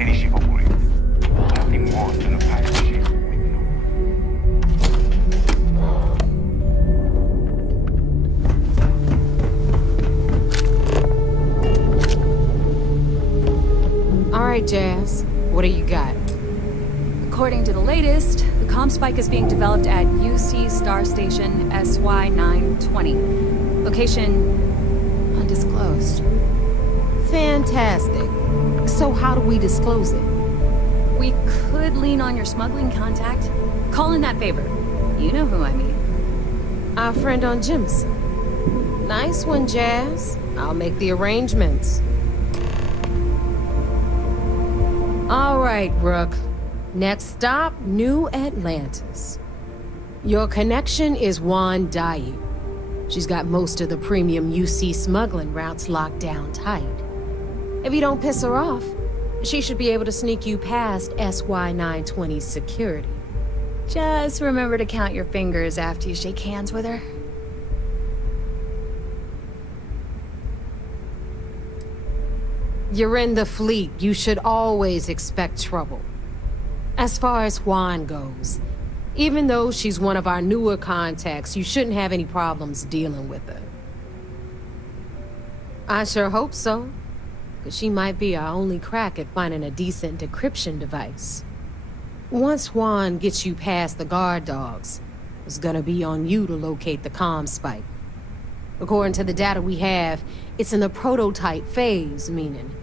any ship operator. Nothing worse than a pirate ship with no. All right, Jazz. What do you got? According to the latest, the comm spike is being developed at UC Star Station SY-920. Location undisclosed. Fantastic. So how do we disclose it? We could lean on your smuggling contact. Call in that favor. You know who I mean. Our friend on Jimson. Nice one, Jazz. I'll make the arrangements. All right, Rook. Next stop, New Atlantis. Your connection is Juan Dayu. She's got most of the premium UC smuggling routes locked down tight. If you don't piss her off, she should be able to sneak you past SY-920's security. Just remember to count your fingers after you shake hands with her. You're in the fleet. You should always expect trouble. As far as Juan goes, even though she's one of our newer contacts, you shouldn't have any problems dealing with her. I sure hope so, because she might be our only crack at finding a decent decryption device. Once Juan gets you past the guard dogs, it's gonna be on you to locate the comm spike. According to the data we have, it's in the prototype phase, meaning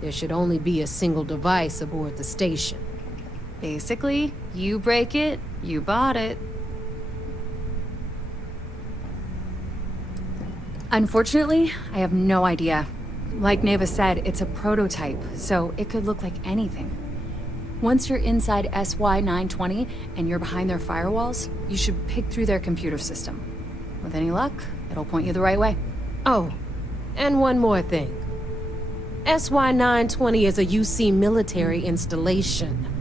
there should only be a single device aboard the station. Basically, you break it, you bought it. Unfortunately, I have no idea. Like Neva said, it's a prototype, so it could look like anything. Once you're inside SY-920 and you're behind their firewalls, you should pick through their computer system. With any luck, it'll point you the right way. Oh, and one more thing. SY-920 is a UC military installation.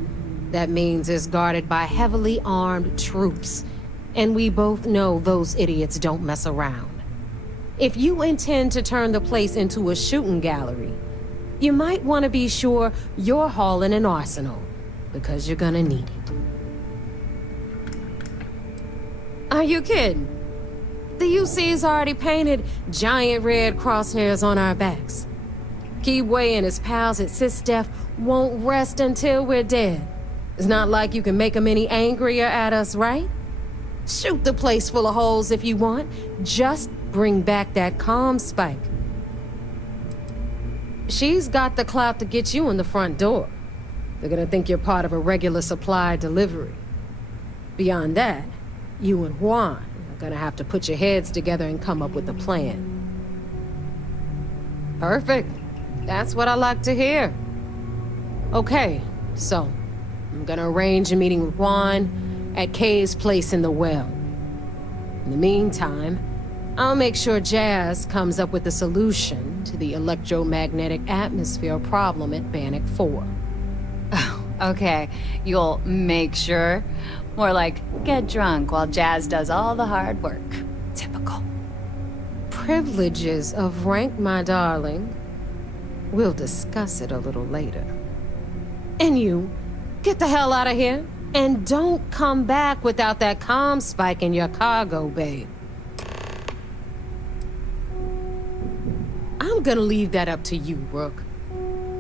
That means it's guarded by heavily armed troops. And we both know those idiots don't mess around. If you intend to turn the place into a shooting gallery, you might want to be sure you're hauling an arsenal, because you're gonna need it. Are you kidding? The UC's already painted giant red crosshairs on our backs. Keyway and his pals at SysDef won't rest until we're dead. It's not like you can make them any angrier at us, right? Shoot the place full of holes if you want. Just bring back that comm spike. She's got the clout to get you in the front door. They're gonna think you're part of a regular supply delivery. Beyond that, you and Juan are gonna have to put your heads together and come up with a plan. Perfect. That's what I like to hear. Okay, so I'm gonna arrange a meeting with Juan at Kay's place in the well. In the meantime, I'll make sure Jazz comes up with a solution to the electromagnetic atmosphere problem at Bannock 4. Oh, okay. You'll make sure? More like, get drunk while Jazz does all the hard work. Typical. Privileges of rank, my darling. We'll discuss it a little later. And you, get the hell out of here. And don't come back without that comm spike in your cargo bay. I'm gonna leave that up to you, Rook.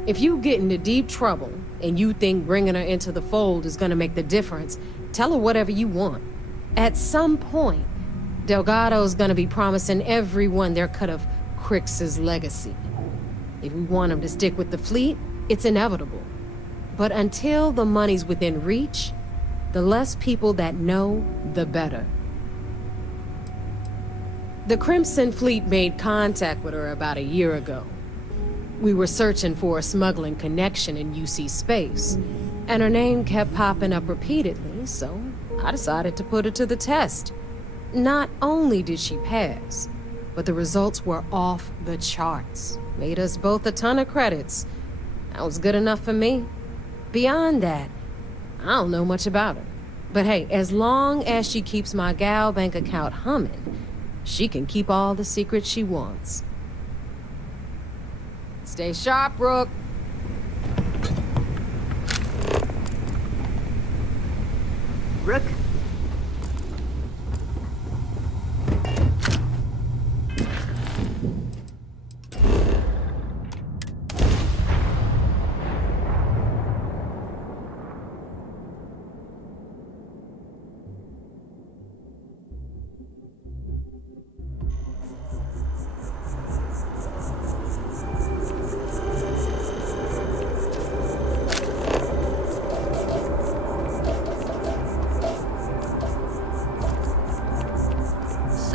If you get into deep trouble and you think bringing her into the fold is gonna make the difference, tell her whatever you want. At some point, Delgado's gonna be promising everyone their cut of Crix's legacy. If we want him to stick with the fleet, it's inevitable. But until the money's within reach, the less people that know, the better. The Crimson Fleet made contact with her about a year ago. We were searching for a smuggling connection in UC space, and her name kept popping up repeatedly, so I decided to put her to the test. Not only did she pass, but the results were off the charts. Made us both a ton of credits. That was good enough for me. Beyond that, I don't know much about her. But hey, as long as she keeps my gal bank account humming, she can keep all the secrets she wants. Stay sharp, Rook.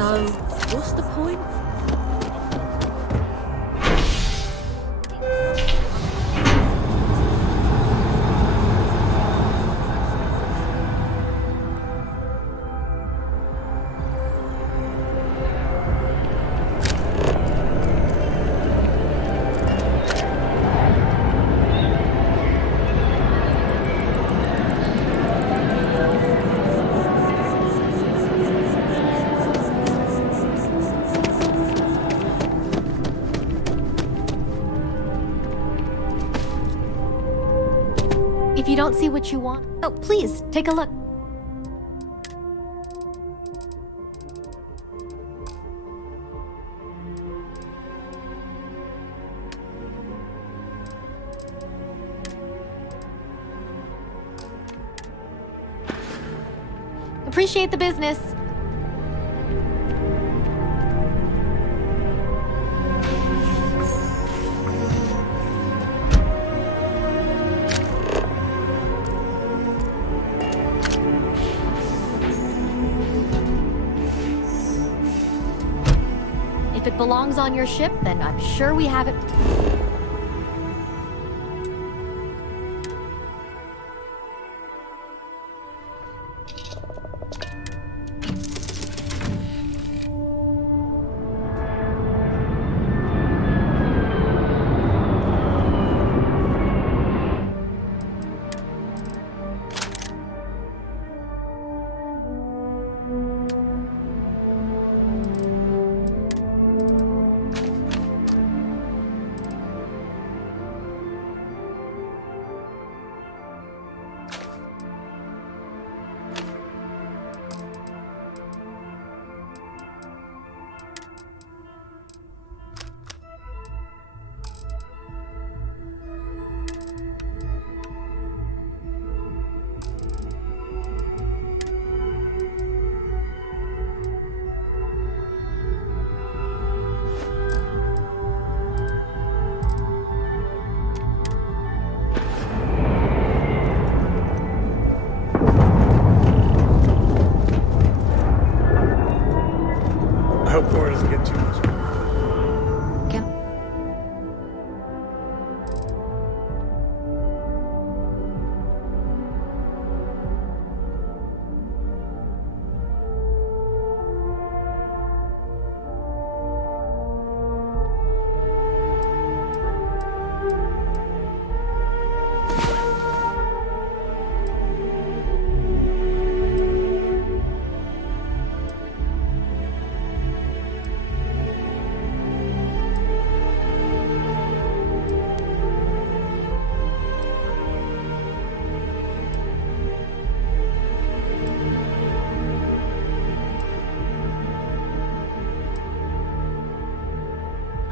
So, what's the point? If you don't see what you want, oh, please, take a look. Appreciate the business. If it belongs on your ship, then I'm sure we have it. I hope Cora doesn't get too much. Yeah.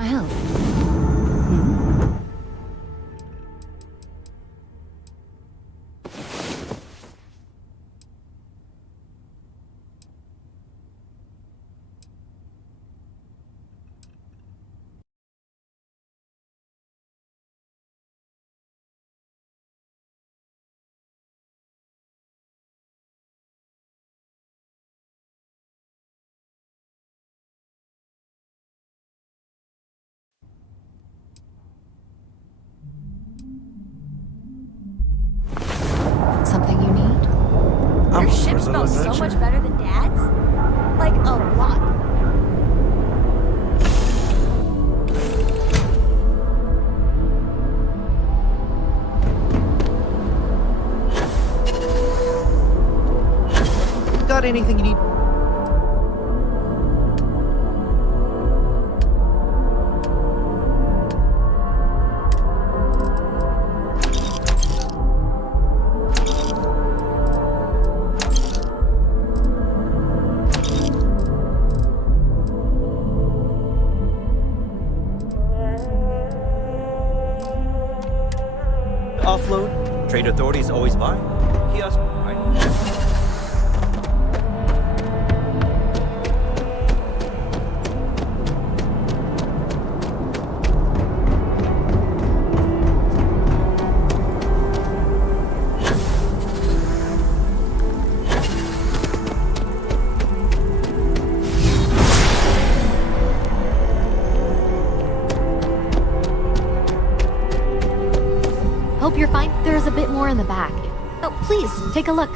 Well. Something you need? Your ship smells so much better than Dad's? Like, a lot. Got anything you need? Offload. Trade authorities always buy. Kiosk. Right. please, take a look.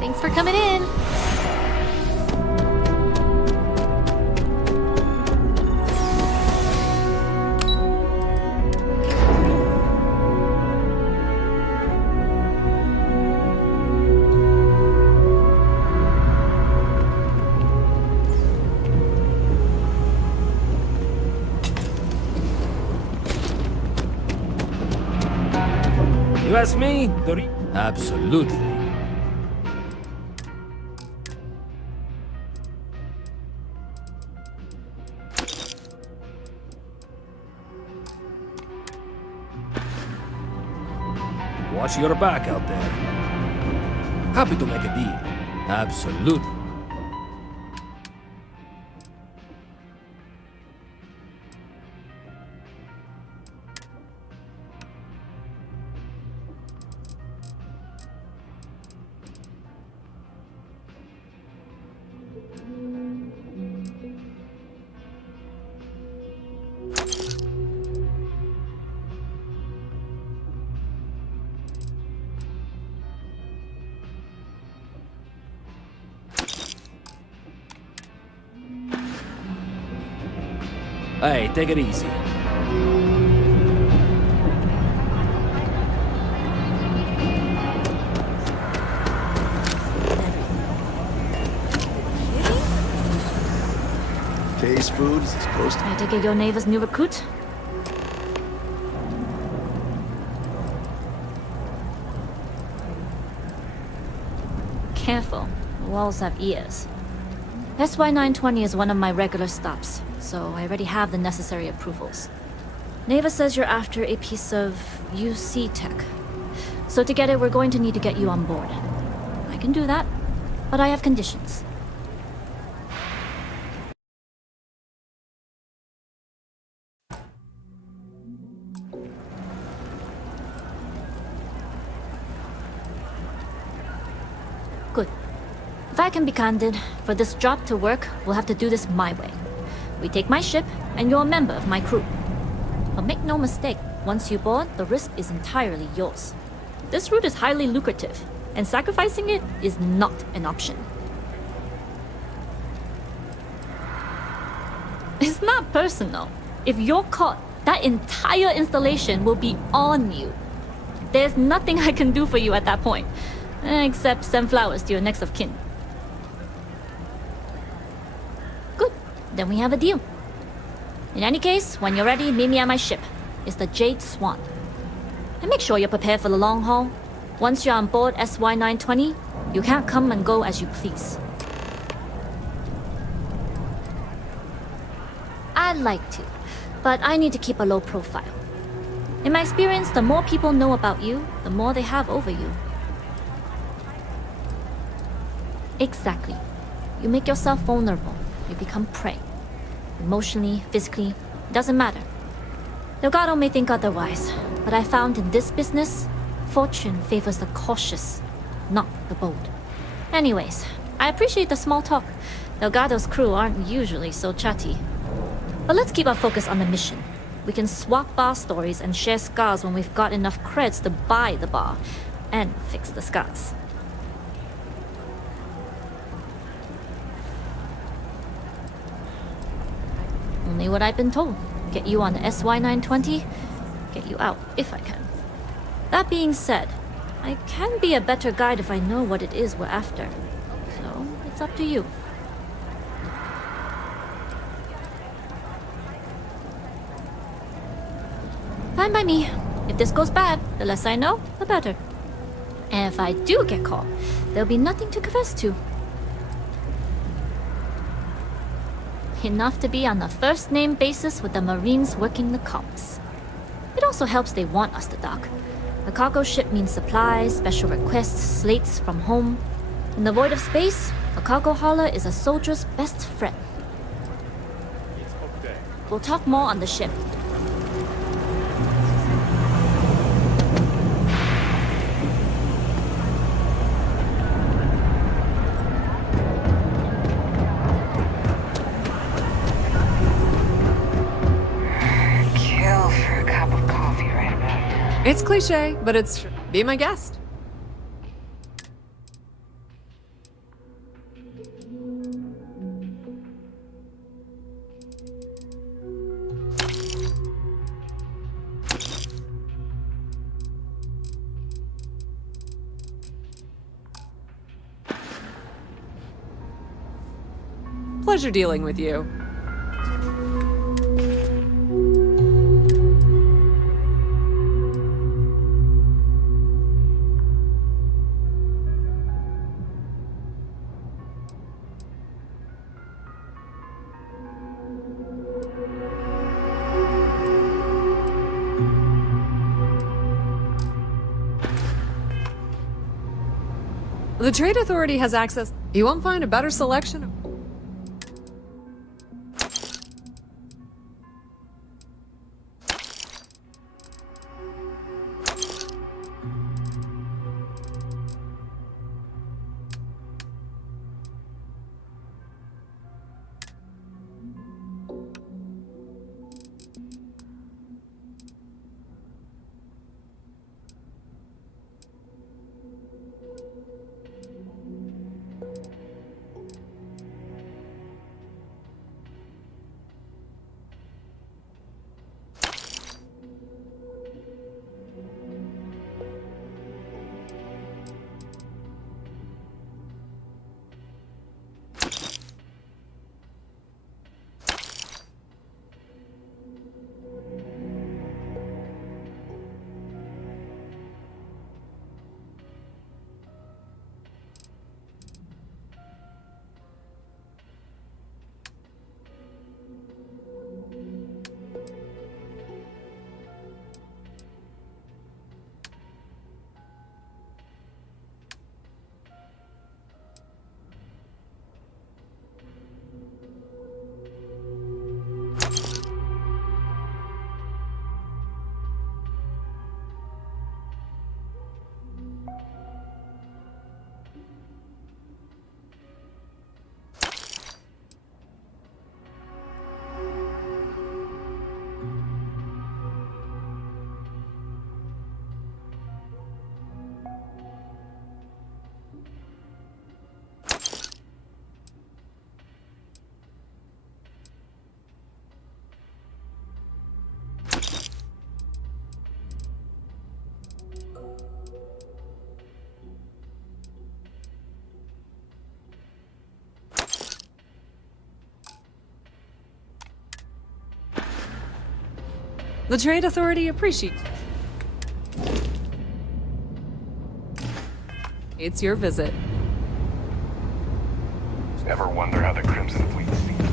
Thanks for coming in. You ask me? Absolutely. Watch your back out there. Happy to make a deal. Absolutely. Hey, take it easy. Taste food is close to... I take it your neighbor's new recruit? Careful, the walls have ears. SY920 is one of my regular stops, so I already have the necessary approvals. Neva says you're after a piece of UC tech. So to get it, we're going to need to get you on board. I can do that, but I have conditions. Good. If I can be candid, for this job to work, we'll have to do this my way. We take my ship, and you're a member of my crew. But make no mistake, once you board, the risk is entirely yours. This route is highly lucrative, and sacrificing it is not an option. It's not personal. If you're caught, that entire installation will be on you. There's nothing I can do for you at that point, except send flowers to your next of kin. Good, then we have a deal. In any case, when you're ready, meet me at my ship. It's the Jade Swan. And make sure you're prepared for the long haul. Once you're on board SY920, you can't come and go as you please. I'd like to, but I need to keep a low profile. In my experience, the more people know about you, the more they have over you. Exactly. You make yourself vulnerable. You become prey. Emotionally, physically, doesn't matter. Delgado may think otherwise, But I found in this business, fortune favors the cautious, not the bold. Anyways, I appreciate the small talk. Delgado's crew aren't usually so chatty. But let's keep our focus on the mission. We can swap bar stories and share scars when we've got enough creds to buy the bar and fix the scars. Only what I've been told. Get you on the SY920, get you out if I can. That being said, I can be a better guide if I know what it is we're after. So, it's up to you. Fine by me. If this goes bad, the less I know, the better. And if I do get caught, there'll be nothing to confess to. Enough to be on the first-name basis with the Marines working the comms. It also helps they want us to dock. A cargo ship means supplies, special requests, slates from home. In the void of space, a cargo hauler is a soldier's best friend. We'll talk more on the ship. Kill for a cup of coffee right about now. It's cliche, but it's true. Be my guest. Pleasure dealing with you. The Trade Authority has access. You won't find a better selection of... The Trade Authority appreciates. It's your visit. Ever wonder how the Crimson Fleet seems to be?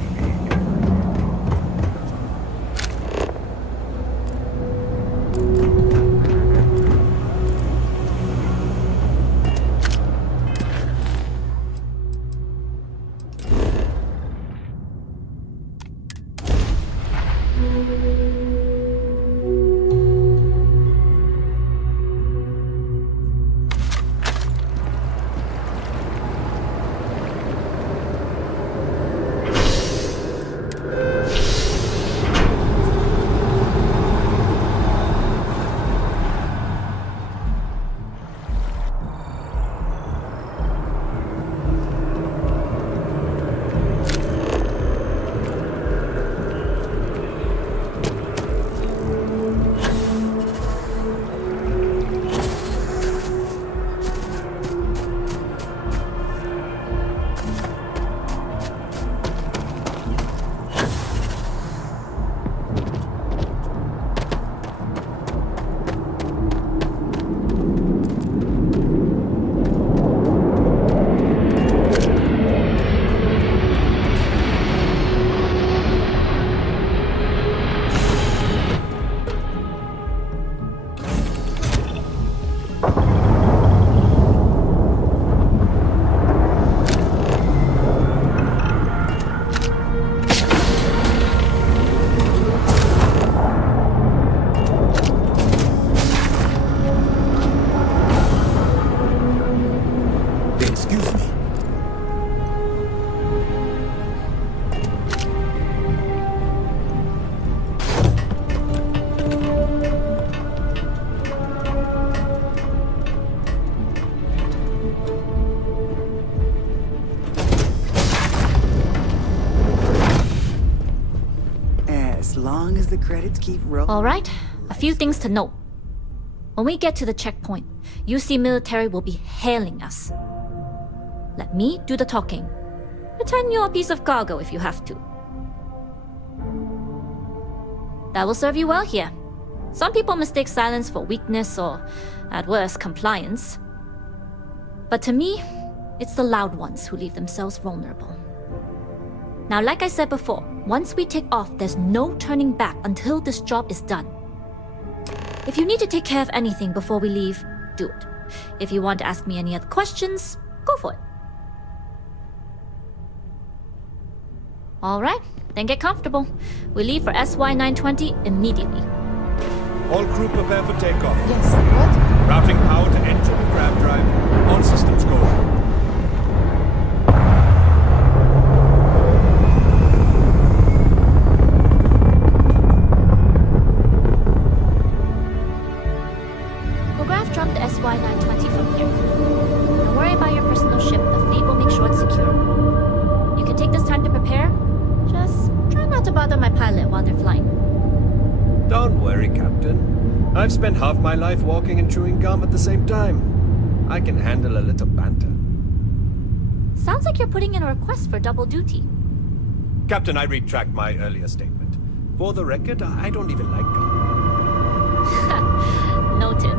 As long as the credits keep rolling. Alright, a few things to note. When we get to the checkpoint, UC military will be hailing us. Let me do the talking. Pretend you're a piece of cargo if you have to. That will serve you well here. Some people mistake silence for weakness or, at worst, compliance. But to me, it's the loud ones who leave themselves vulnerable. Now, like I said before, once we take off, there's no turning back until this job is done. If you need to take care of anything before we leave, do it. If you want to ask me any other questions, go for it. Alright, then get comfortable. We leave for SY-920 immediately. All crew prepare for takeoff. Yes, what? Routing power to engine and grab drive. All systems go. We'll graph jump the SY-920 from here. Don't worry about your personal ship. The fleet will make sure it's secure. You can take this time to prepare. Just try not to bother my pilot while they're flying. Don't worry, Captain. I've spent half my life walking and chewing gum at the same time. I can handle a little banter. Sounds like you're putting in a request for double duty. Captain, I retract my earlier statement. For the record, I don't even like gum. Noted.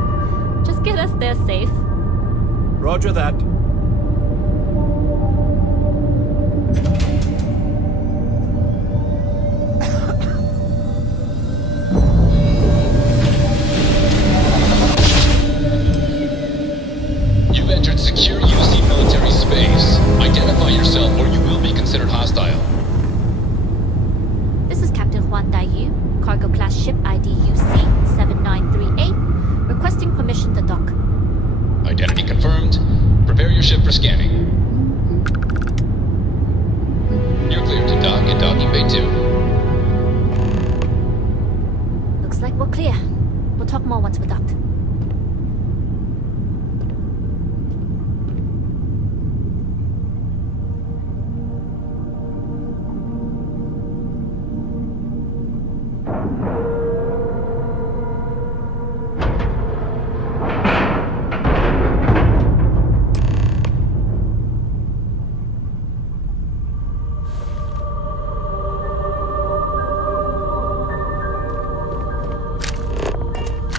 Just get us there safe. Roger that. You've entered secure UC military space. Identify yourself or you will be considered hostile. This is Captain Juan Daiyu, cargo class ship ID UC-7938, requesting permission to dock. Identity confirmed. Prepare your ship for scanning. You're cleared to dock at docking bay 2. Looks like we're clear. We'll talk more once we're docked.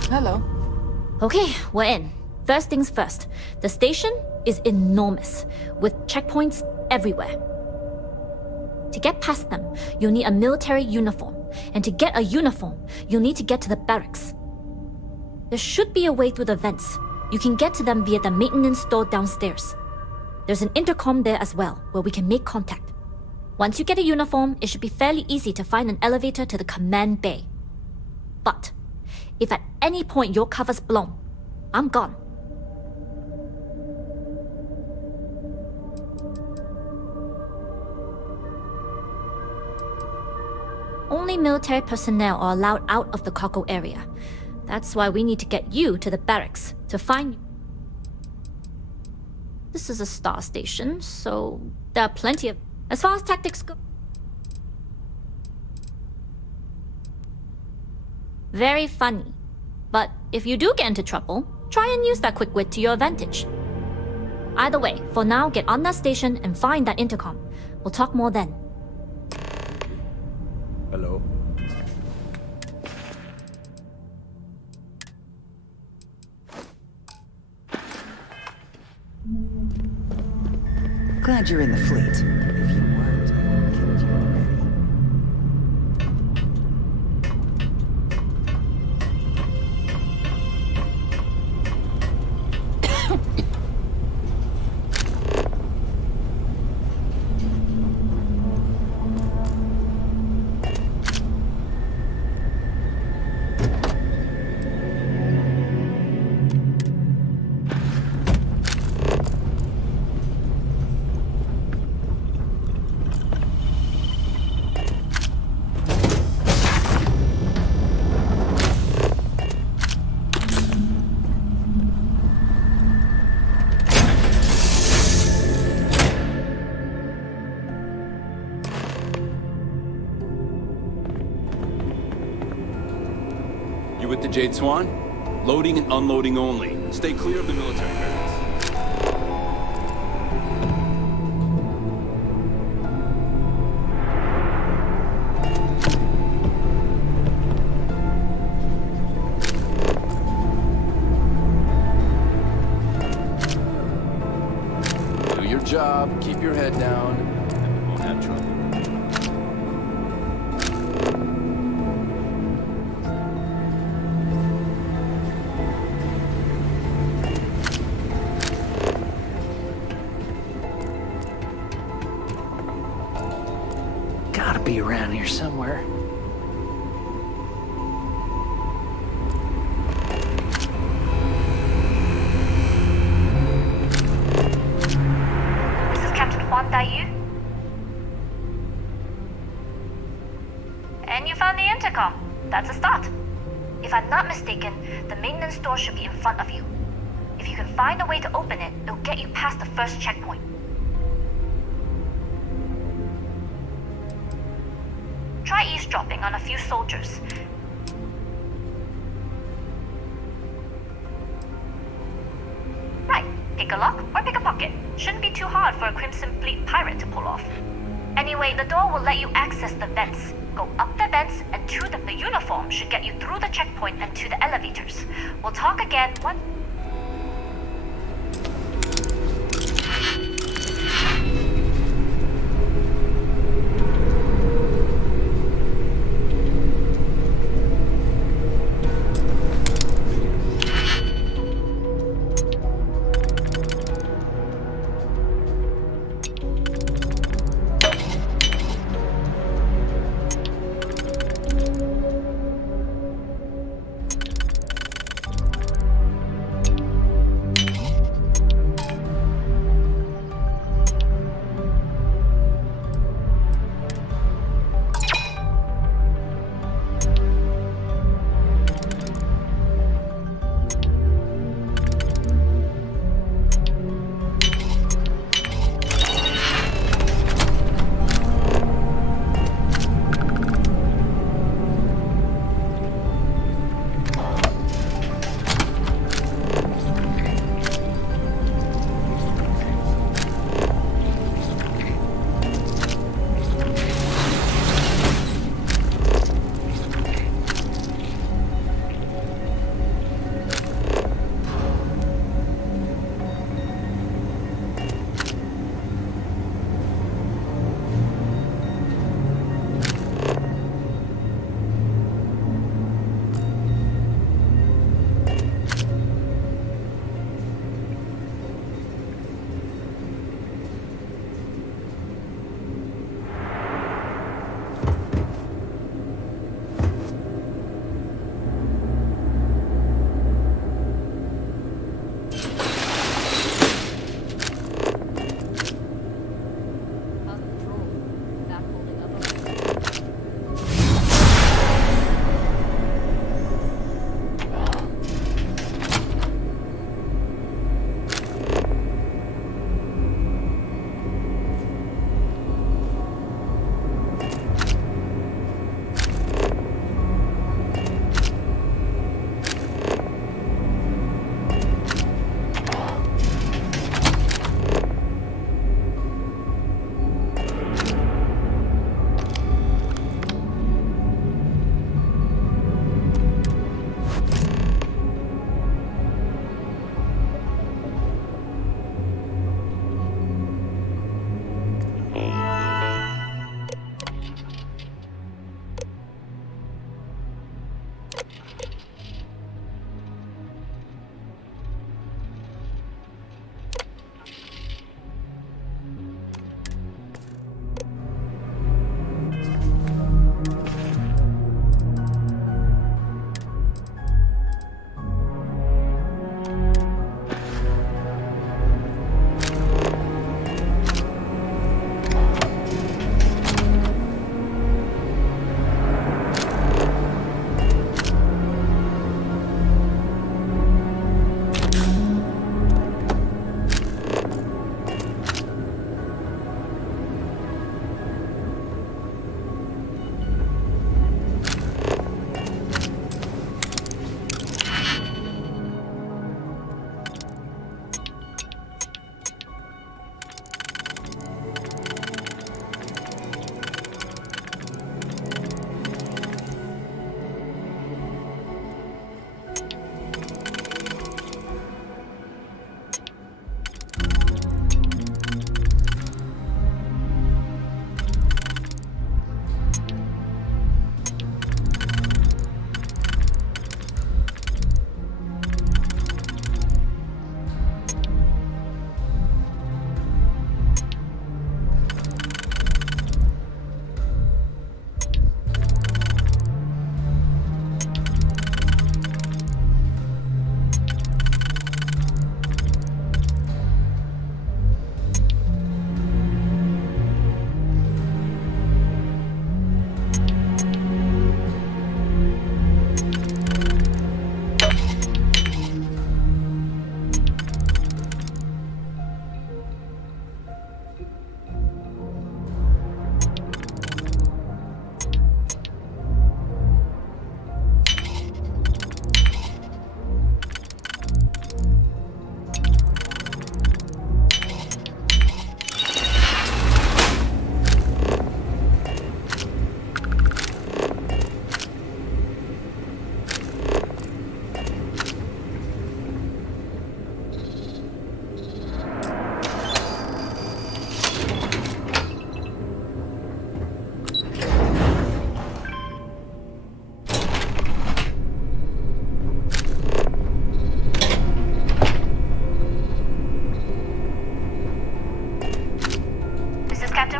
Hello. Okay, we're in. First things first. The station is enormous, with checkpoints everywhere. To get past them, you'll need a military uniform. And to get a uniform, you'll need to get to the barracks. There should be a way through the vents. You can get to them via the maintenance store downstairs. There's an intercom there as well, where we can make contact. Once you get a uniform, it should be fairly easy to find an elevator to the command bay. But if at any point your cover's blown, I'm gone. Only military personnel are allowed out of the cargo area. That's why we need to get you to the barracks to find you. This is a star station, so there are plenty of... As far as tactics go... Very funny. But if you do get into trouble, try and use that quick wit to your advantage. Either way, for now, get on that station and find that intercom. We'll talk more then. Hello. Glad you're in the fleet. If you weren't, I would have killed you already. with the Jade Swan? Loading and unloading only. Stay clear of the military barracks. Do your job, keep your head down, and we won't have trouble. Gotta be around here somewhere. This is Captain Huan Daiyu. And you found the intercom. That's a start. If I'm not mistaken, the maintenance door should be in front of you. If you can find a way to open it, it'll get you past the first checkpoint. Try eavesdropping on a few soldiers. Right, pick a lock or pick a pocket. Shouldn't be too hard for a Crimson Fleet pirate to pull off. Anyway, the door will let you access the vents. Go up the vents and to the uniform should get you through the checkpoint and to the elevators. We'll talk again once.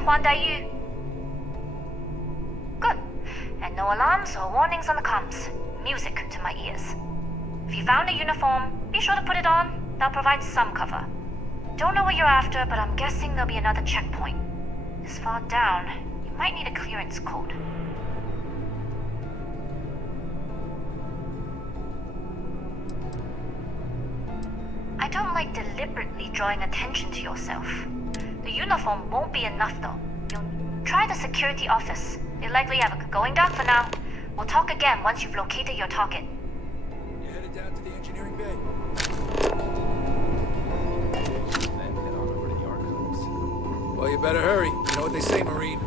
Yu. Good. And no alarms or warnings on the comms. Music to my ears. If you found a uniform, be sure to put it on. That'll provide some cover. Don't know what you're after, but I'm guessing there'll be another checkpoint. This far down, you might need a clearance code. I don't like deliberately drawing attention to yourself. The uniform won't be enough though. You'll try the security office. They likely have a going down for now. We'll talk again once you've located your target. You're headed down to the engineering bay. Then head on over to the archives. Well, you better hurry. You know what they say, Marine.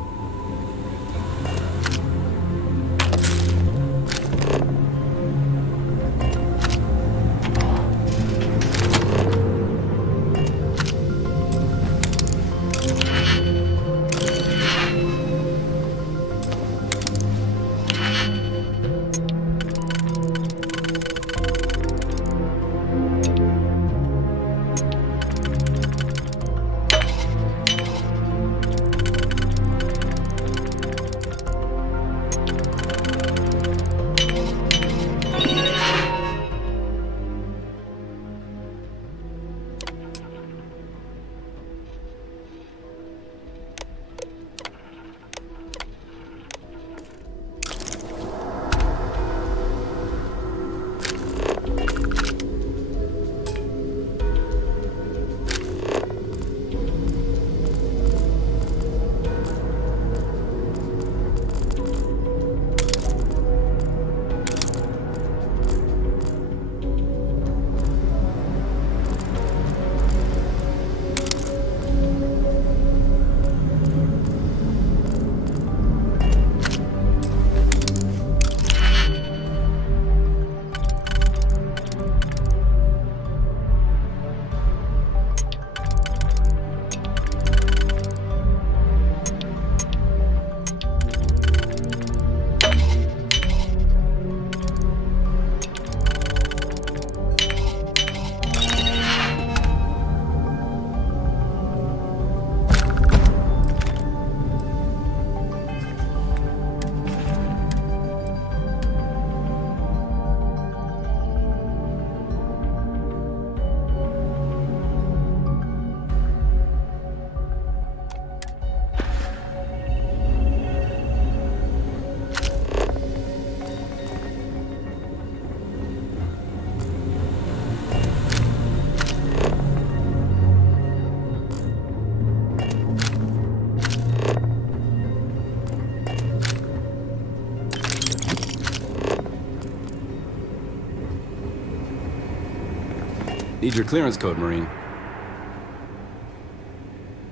Need your clearance code, Marine.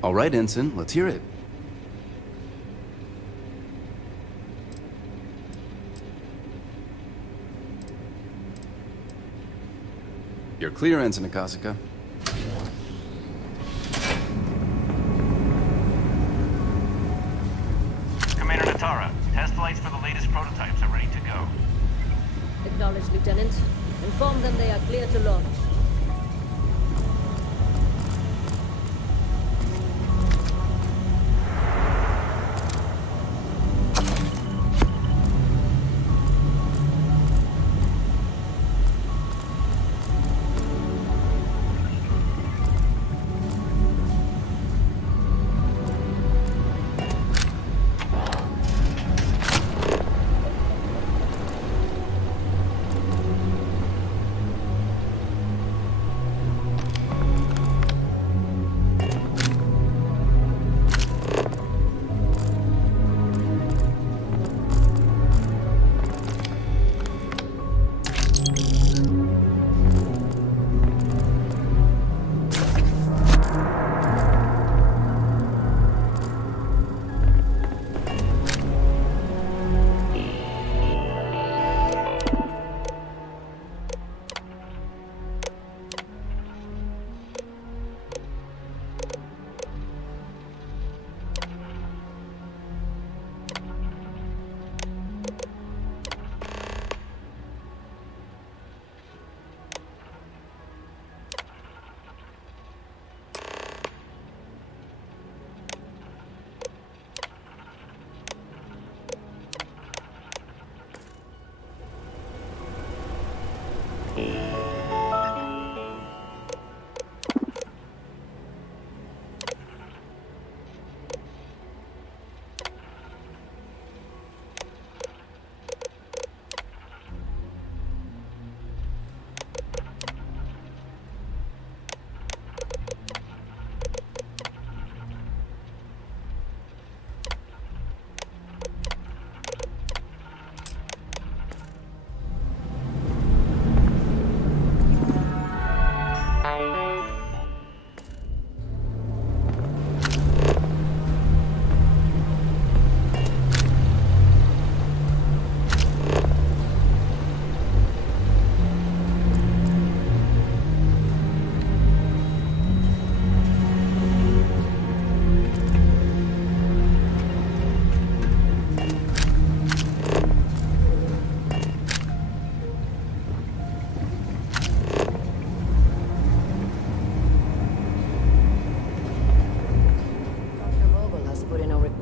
All right, Ensign, let's hear it. You're clear, Ensign Akasaka. Commander Natara, test flights for the latest prototypes are ready to go. Acknowledged, Lieutenant. Inform them they are clear to launch.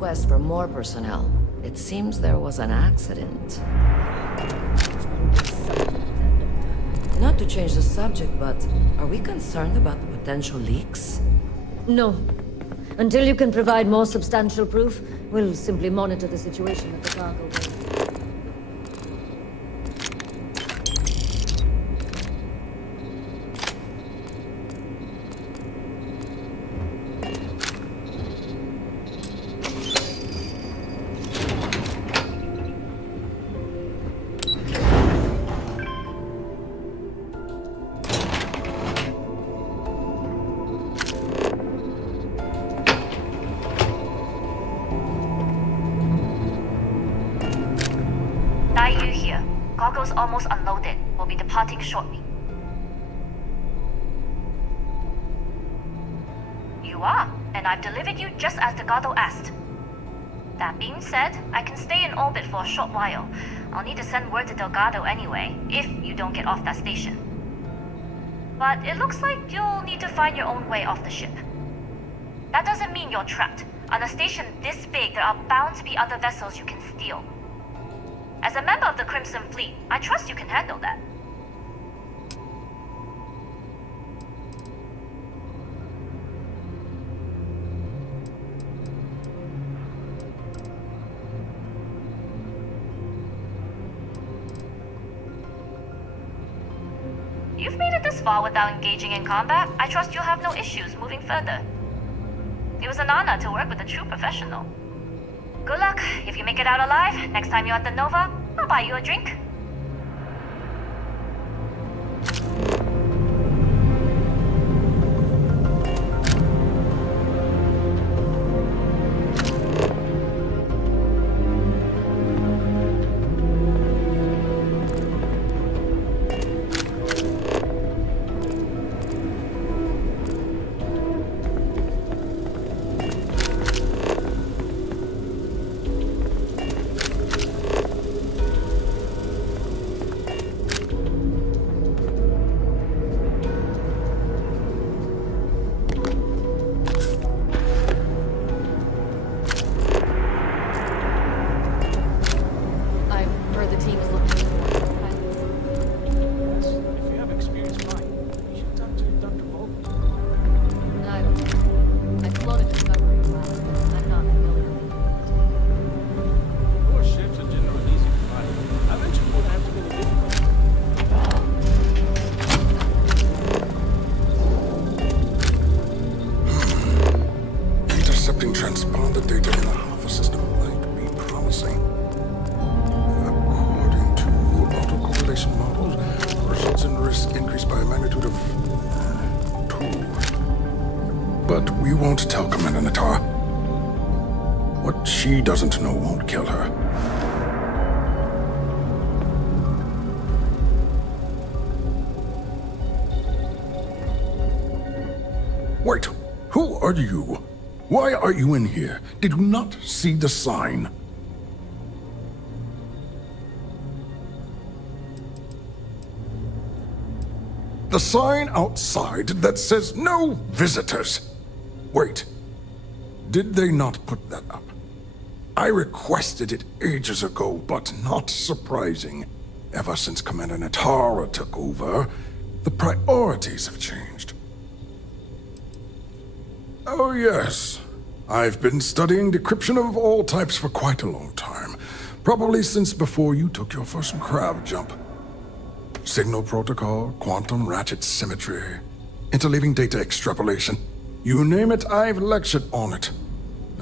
request for more personnel. It seems there was an accident. Not to change the subject, but are we concerned about the potential leaks? No. Until you can provide more substantial proof, we'll simply monitor the situation at the cargo bay. Here. Cargo's almost unloaded. We'll be departing shortly. You are, and I've delivered you just as Delgado asked. That being said, I can stay in orbit for a short while. I'll need to send word to Delgado anyway, if you don't get off that station. But it looks like you'll need to find your own way off the ship. That doesn't mean you're trapped. On a station this big, there are bound to be other vessels you can steal. As a member of the Crimson Fleet, I trust you can handle that. You've made it this far without engaging in combat. I trust you'll have no issues moving further. It was an honor to work with a true professional. Good luck. If you make it out alive, next time you're at the Nova, I'll buy you a drink. Transponder data in the Alpha system might be promising. According to autocorrelation models, results in risk increased by a magnitude of 2. But we won't tell Commander Natar. What she doesn't know won't kill her. Wait, who are you? Why are you in here? Did you not see the sign? The sign outside that says no visitors. Wait, did they not put that up? I requested it ages ago, but not surprising. Ever since Commander Natara took over, the priorities have changed. Oh yes, I've been studying decryption of all types for quite a long time. Probably since before you took your first crab jump. Signal protocol, quantum ratchet symmetry, interleaving data extrapolation. You name it, I've lectured on it.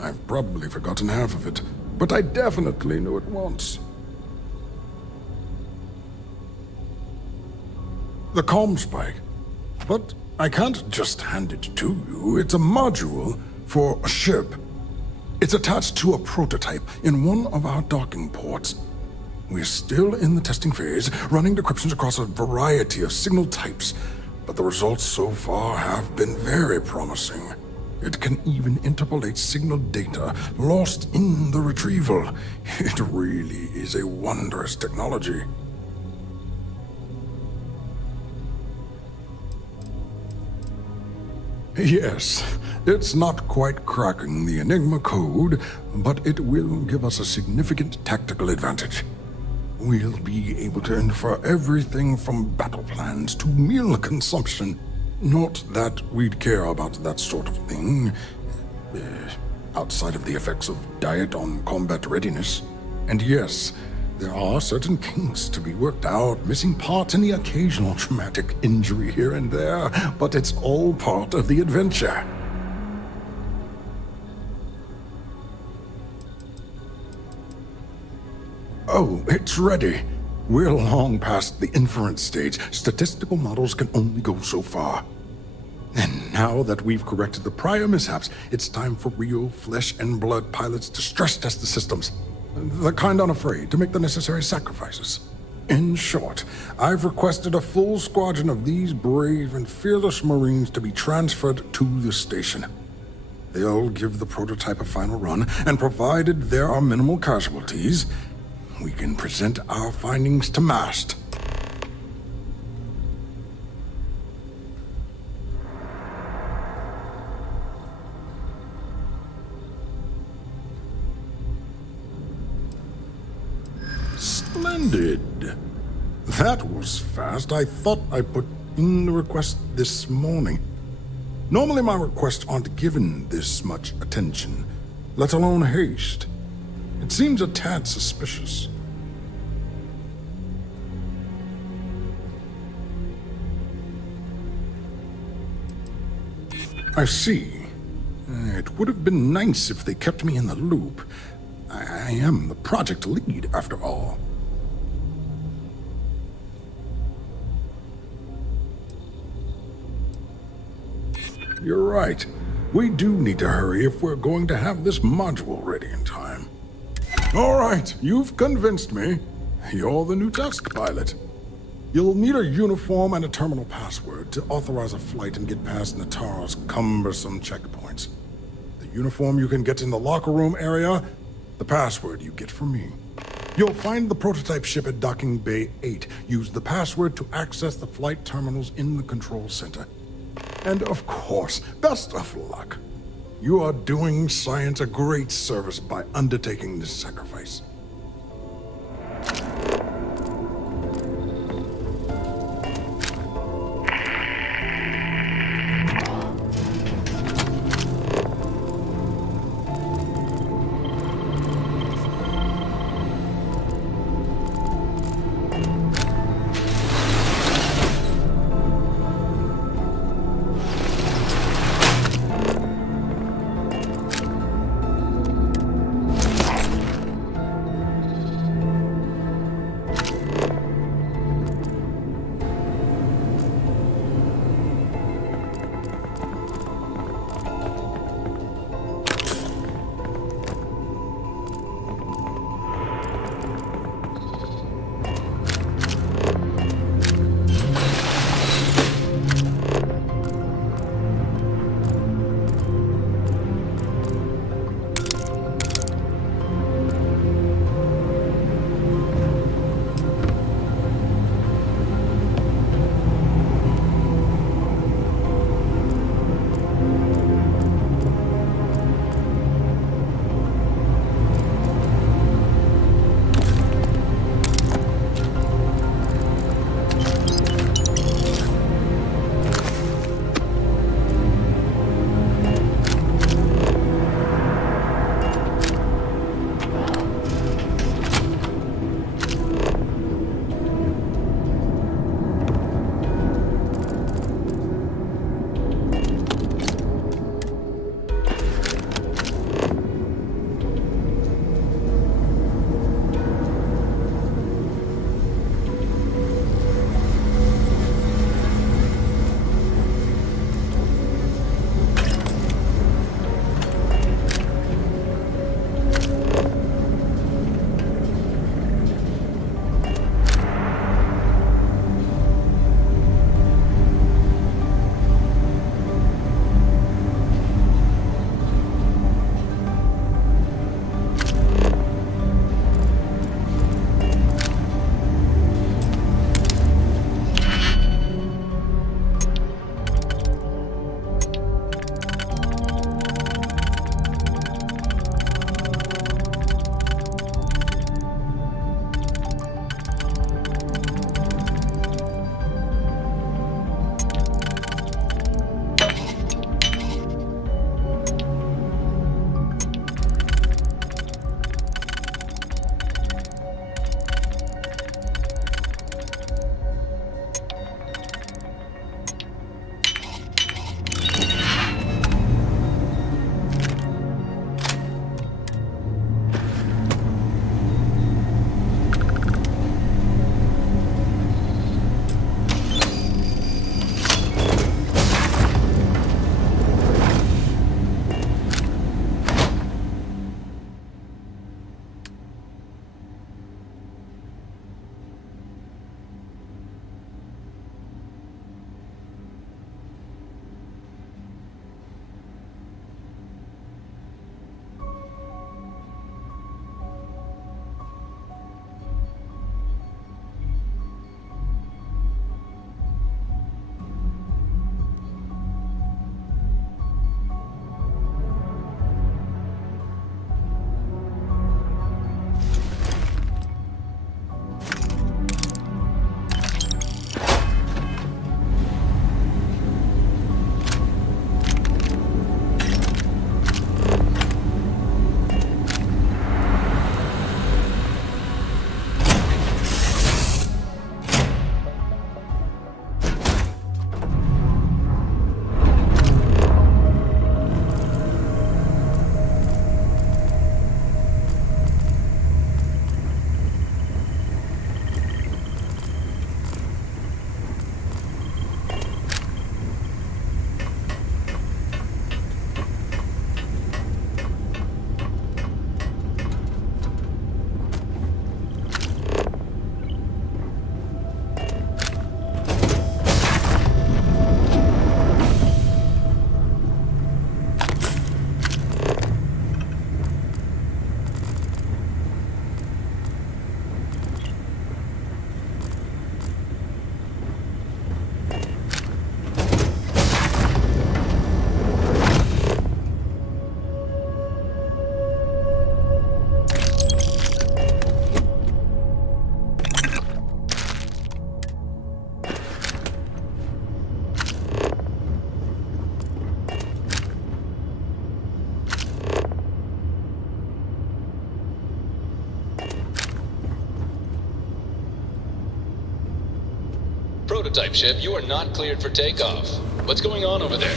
I've probably forgotten half of it, but I definitely knew it once. The comm spike. But I can't just hand it to you. It's a module for a ship. It's attached to a prototype in one of our docking ports. We're still in the testing phase, running decryptions across a variety of signal types, but the results so far have been very promising. It can even interpolate signal data lost in the retrieval. It really is a wondrous technology. Yes, It's not quite cracking the Enigma code, but it will give us a significant tactical advantage. We'll be able to infer everything from battle plans to meal consumption. Not that we'd care about that sort of thing, outside of the effects of diet on combat readiness. And yes, there are certain kinks to be worked out, missing parts and the occasional traumatic injury here and there, but it's all part of the adventure. Oh, it's ready. We're long past the inference stage. Statistical models can only go so far. And now that we've corrected the prior mishaps, it's time for real flesh and blood pilots to stress test the systems. The kind unafraid to make the necessary sacrifices. In short, I've requested a full squadron of these brave and fearless Marines to be transferred to the station. They'll give the prototype a final run, and provided there are minimal casualties, we can present our findings to MAST. Splendid. That was fast. I thought I put in the request this morning. Normally my requests aren't given this much attention, let alone haste. It seems a tad suspicious. I see. It would have been nice if they kept me in the loop. I am the project lead, after all. You're right. We do need to hurry if we're going to have this module ready in time. All right, you've convinced me. You're the new test pilot. You'll need a uniform and a terminal password to authorize a flight and get past Natara's cumbersome checkpoints. The uniform you can get in the locker room area, the password you get from me. You'll find the prototype ship at Docking Bay 8. Use the password to access the flight terminals in the control center. And of course, best of luck. You are doing science a great service by undertaking this sacrifice. Prototype ship, you are not cleared for takeoff. What's going on over there?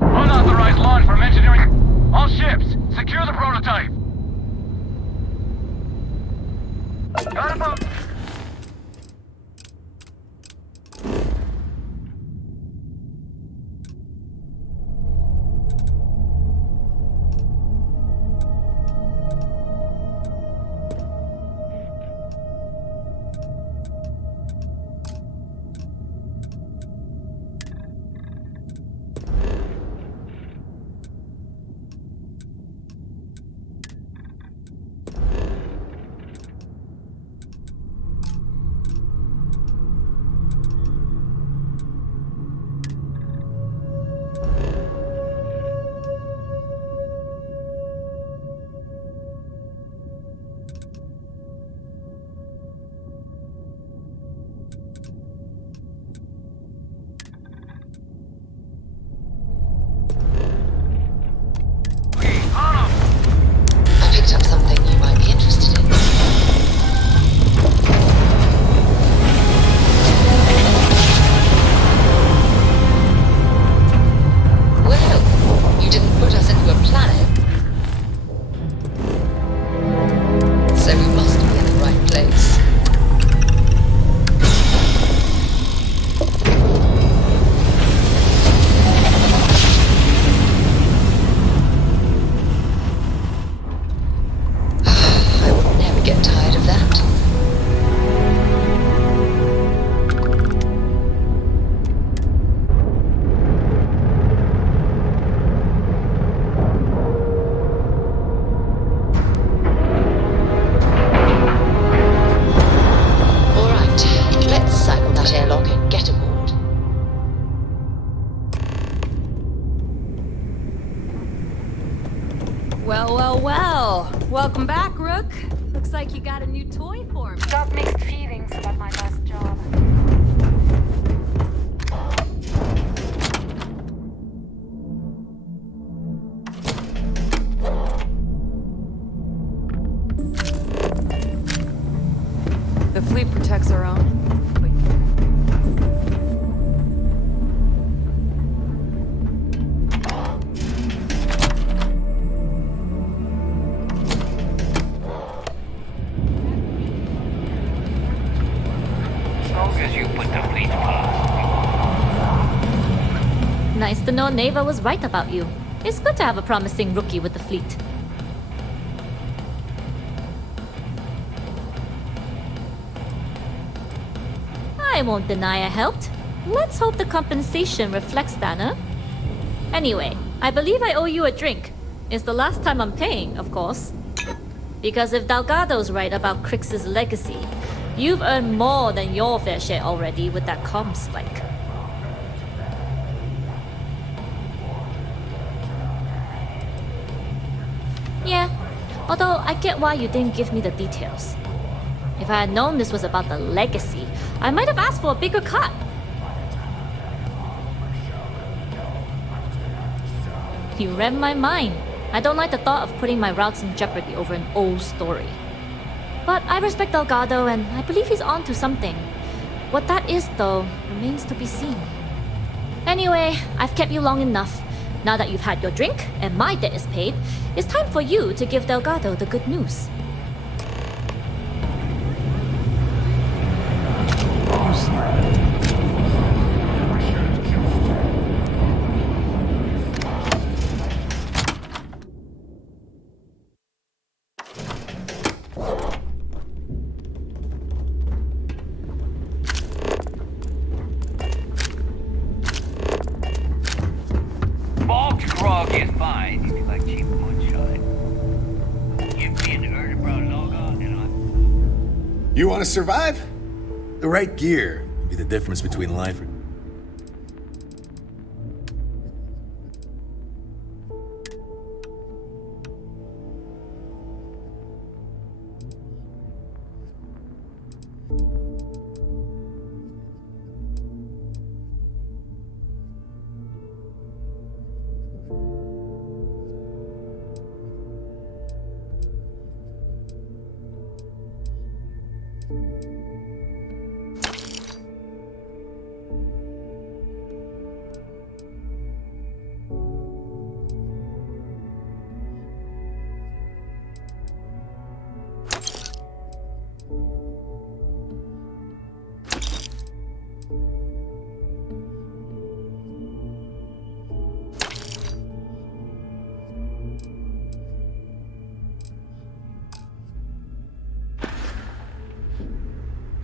Unauthorized launch from engineering. All ships, secure the prototype. Got a boat. Looks like you got a new toy for me. Got mixed feelings about my last job. The fleet protects our own. Nice to know Neva was right about you. It's good to have a promising rookie with the fleet. I won't deny I helped. Let's hope the compensation reflects that, huh? Anyway, I believe I owe you a drink. It's the last time I'm paying, of course. Because if Delgado's right about Crix's legacy, you've earned more than your fair share already with that comm spike. Yeah, although I get why you didn't give me the details. If I had known this was about the legacy, I might have asked for a bigger cut. You read my mind. I don't like the thought of putting my routes in jeopardy over an old story. But I respect Delgado and I believe he's onto something. What that is, though, remains to be seen. Anyway, I've kept you long enough. Now that you've had your drink and my debt is paid, it's time for you to give Delgado the good news. You want to survive? The right gear will be the difference between life and...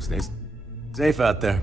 Stay safe out there.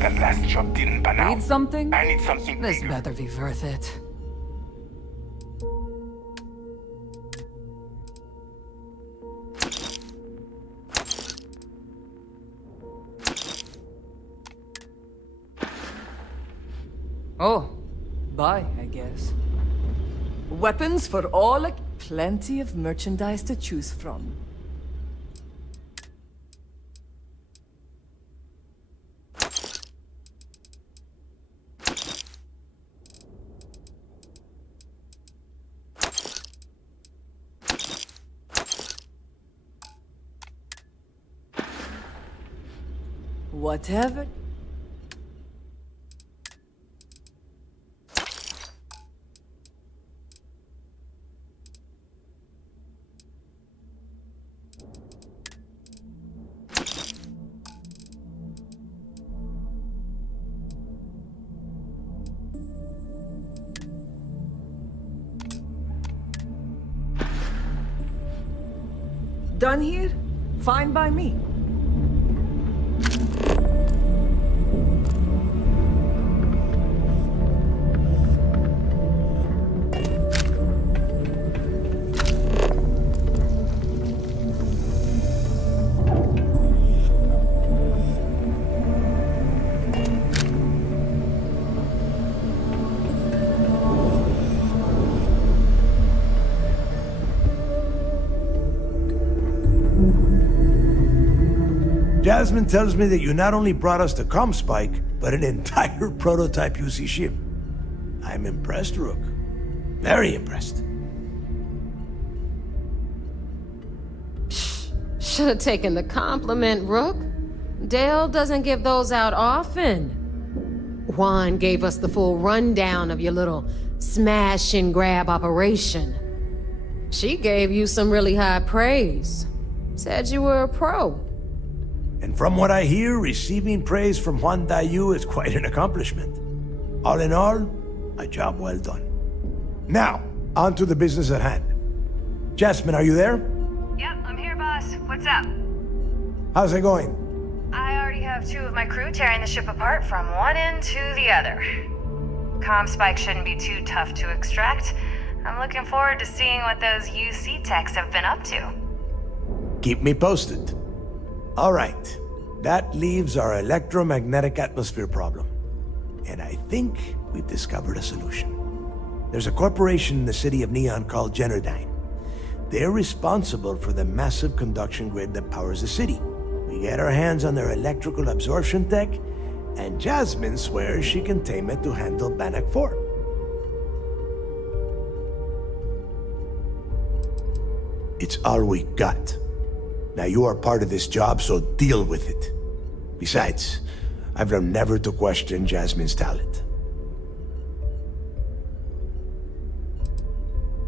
That last job didn't pan out. Need something? I need something This bigger. better be worth it. Oh, buy, I guess. Weapons for all, plenty of merchandise to choose from. Whatever. Done here? Fine by me. Jasmine tells me that you not only brought us the Comspike, but an entire prototype UC ship. I'm impressed, Rook. Very impressed. Should have taken the compliment, Rook. Dale doesn't give those out often. Juan gave us the full rundown of your little smash and grab operation. She gave you some really high praise. Said you were a pro. And from what I hear, receiving praise from Juan Dayu is quite an accomplishment. All in all, a job well done. Now, on to the business at hand. Jasmine, are you there? Yep, I'm here, boss. What's up? How's it going? I already have 2 of my crew tearing the ship apart from one end to the other. Comspike shouldn't be too tough to extract. I'm looking forward to seeing what those UC techs have been up to. Keep me posted. All right, that leaves our electromagnetic atmosphere problem. And I think we've discovered a solution. There's a corporation in the city of Neon called Generdyne. They're responsible for the massive conduction grid that powers the city. We get our hands on their electrical absorption tech, and Jasmine swears she can tame it to handle Bannock 4. It's all we got. Now you are part of this job, so deal with it. Besides, I've learned never to question Jasmine's talent.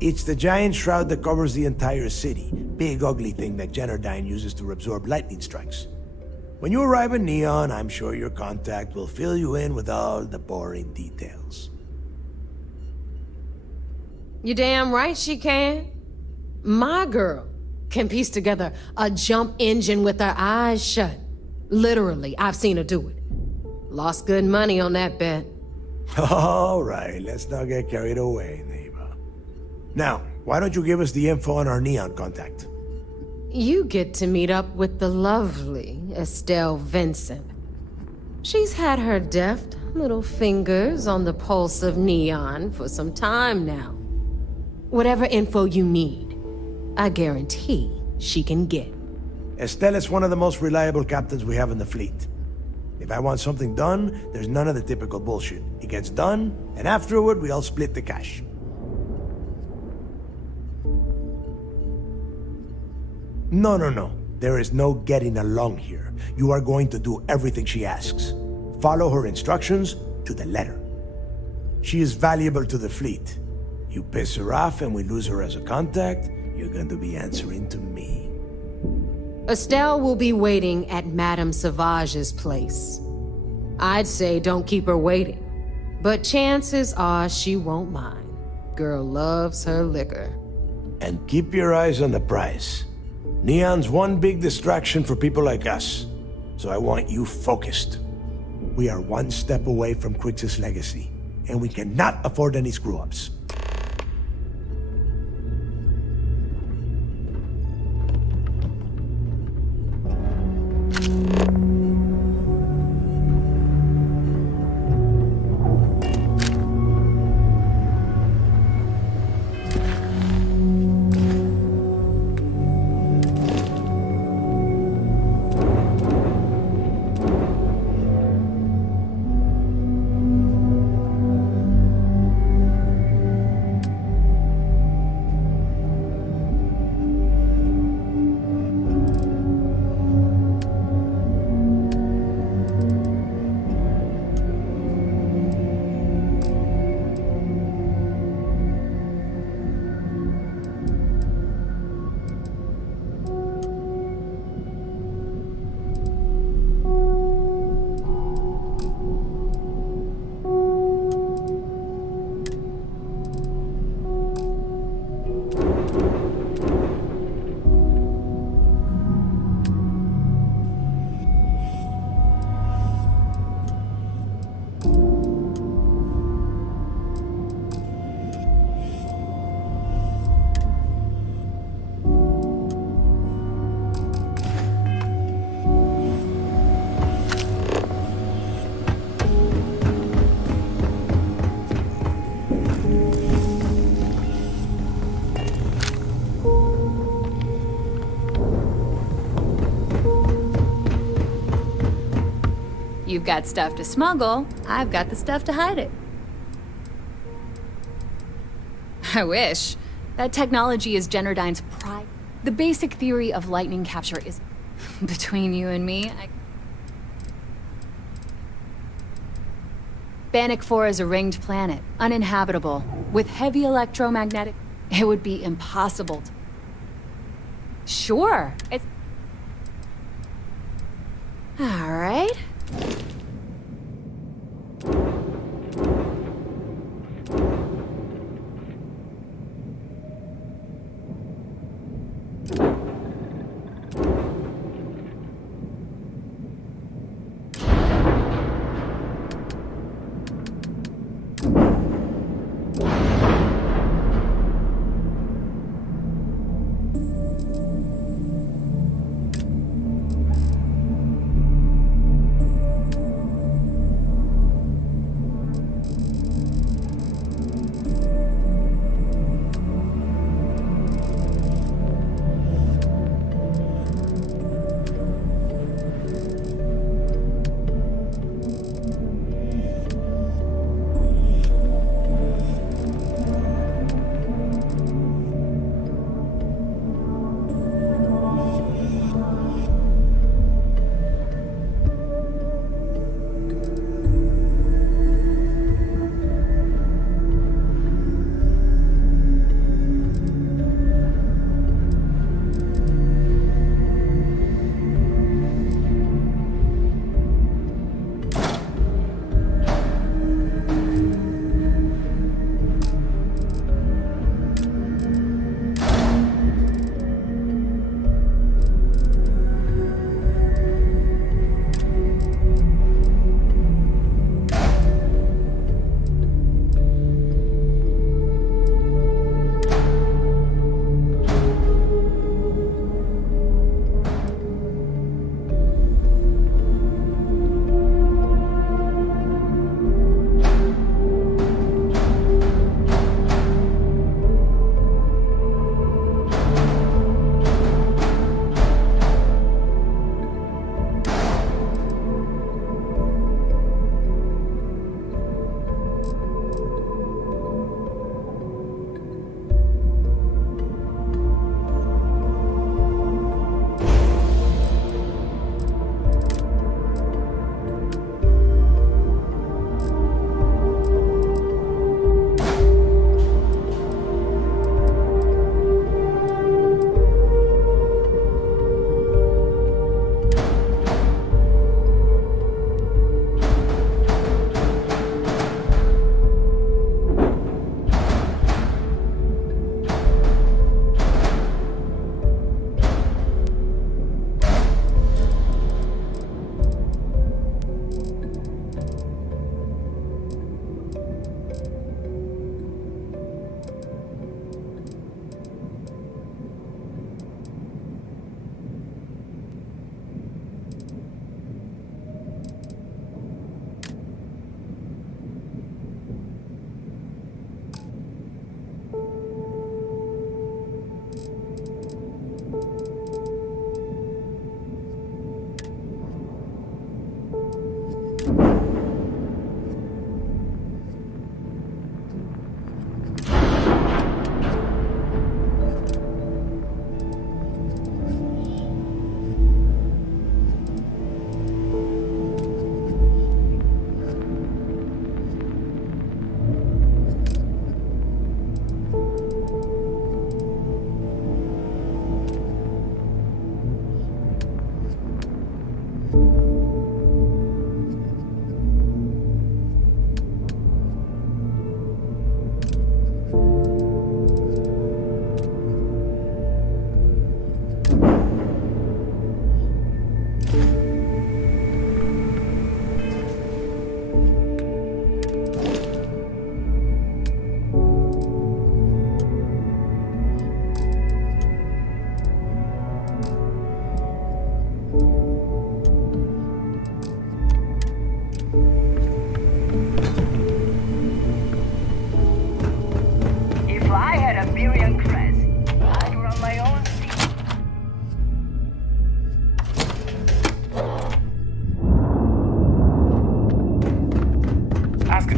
It's the giant shroud that covers the entire city. Big ugly thing that Generdyne uses to absorb lightning strikes. When you arrive in Neon, I'm sure your contact will fill you in with all the boring details. You damn right she can. My girl can piece together a jump engine with her eyes shut. Literally, I've seen her do it. Lost good money on that bet. All right, let's not get carried away, neighbor. Now, why don't you give us the info on our Neon contact? You get to meet up with the lovely Estelle Vincent. She's had her deft little fingers on the pulse of Neon for some time now. Whatever info you need, I guarantee she can get. Estelle is one of the most reliable captains we have in the fleet. If I want something done, there's none of the typical bullshit. It gets done, and afterward we all split the cash. No. There is no getting along here. You are going to do everything she asks. Follow her instructions to the letter. She is valuable to the fleet. You piss her off and we lose her as a contact, you're going to be answering to me. Estelle will be waiting at Madame Sauvage's place. I'd say don't keep her waiting, but chances are she won't mind. Girl loves her liquor. And keep your eyes on the prize. Neon's one big distraction for people like us, so I want you focused. We are one step away from Quix's legacy, and we cannot afford any screw-ups. you've got stuff to smuggle, I've got the stuff to hide it. I wish. That technology is Generdyne's pride. The basic theory of lightning capture is... between you and me, Bannock 4 is a ringed planet, uninhabitable, with heavy electromagnetic... It would be impossible to... Sure, it's... All right.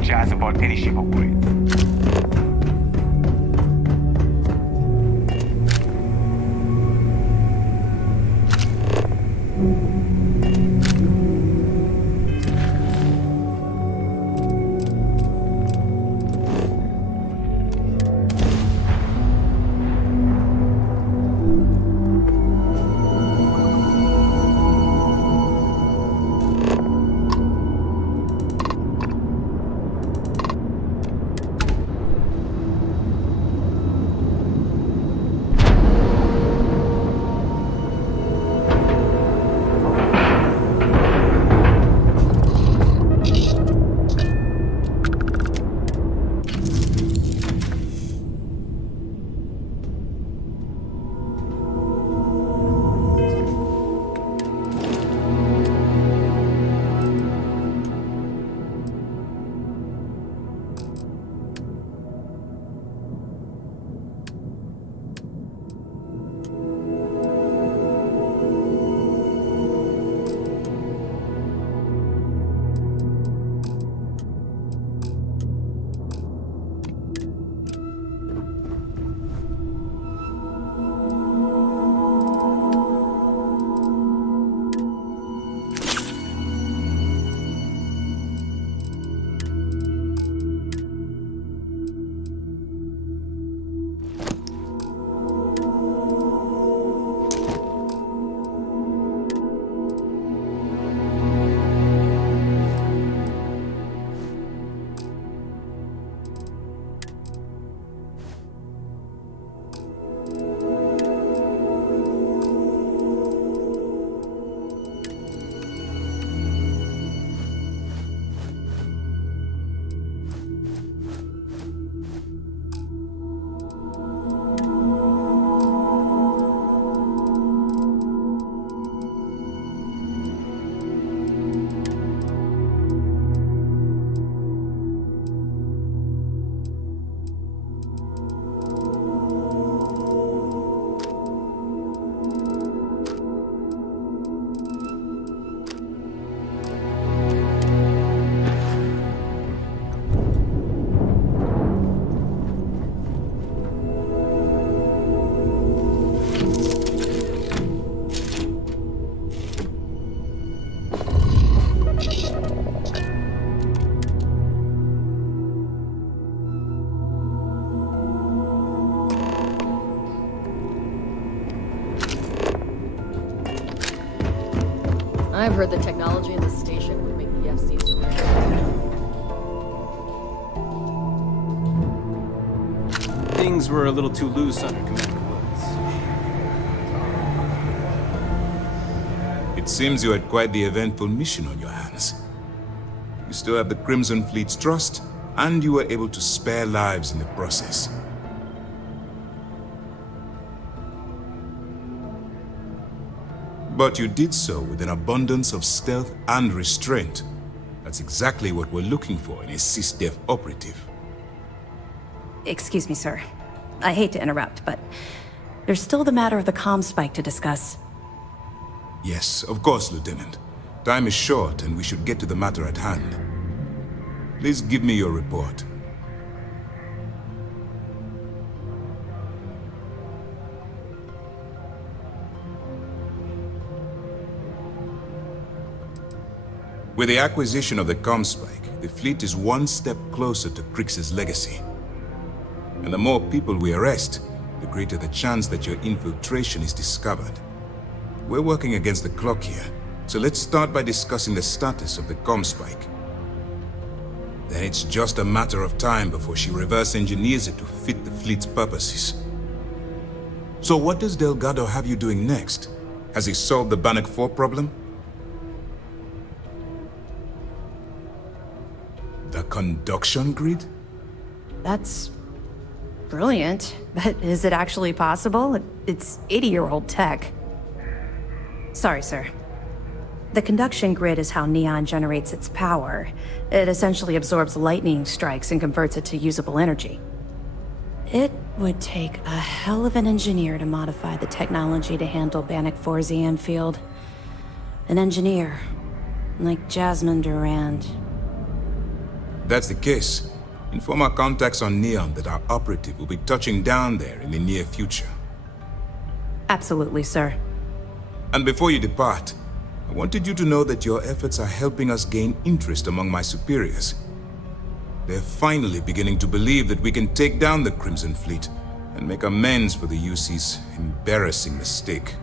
jazz about any ship upgrade. I've heard the technology in this station would make the FC surrender. Things were a little too loose under Commander Woods. It seems you had quite the eventful mission on your hands. You still have the Crimson Fleet's trust, and you were able to spare lives in the process. But you did so with an abundance of stealth and restraint. That's exactly what we're looking for in a SysDef operative. Excuse me, sir. I hate to interrupt, but there's still the matter of the comm spike to discuss. Yes, of course, Lieutenant. Time is short, and we should get to the matter at hand. Please give me your report. With the acquisition of the comm spike, the fleet is one step closer to Krix's legacy. And the more people we arrest, the greater the chance that your infiltration is discovered. We're working against the clock here, so let's start by discussing the status of the comm spike. Then it's just a matter of time before she reverse engineers it to fit the fleet's purposes. So what does Delgado have you doing next? Has he solved the Bannock 4 problem? The conduction grid? That's brilliant, but is it actually possible? It's 80-year-old tech. Sorry, sir. The conduction grid is how Neon generates its power. It essentially absorbs lightning strikes and converts it to usable energy. It would take a hell of an engineer to modify the technology to handle Bannock 4's EM field. An engineer, like Jasmine Durand. that's the case, inform our contacts on Neon that our operative will be touching down there in the near future. Absolutely, sir. And before you depart, I wanted you to know that your efforts are helping us gain interest among my superiors. They're finally beginning to believe that we can take down the Crimson Fleet and make amends for the UC's embarrassing mistake.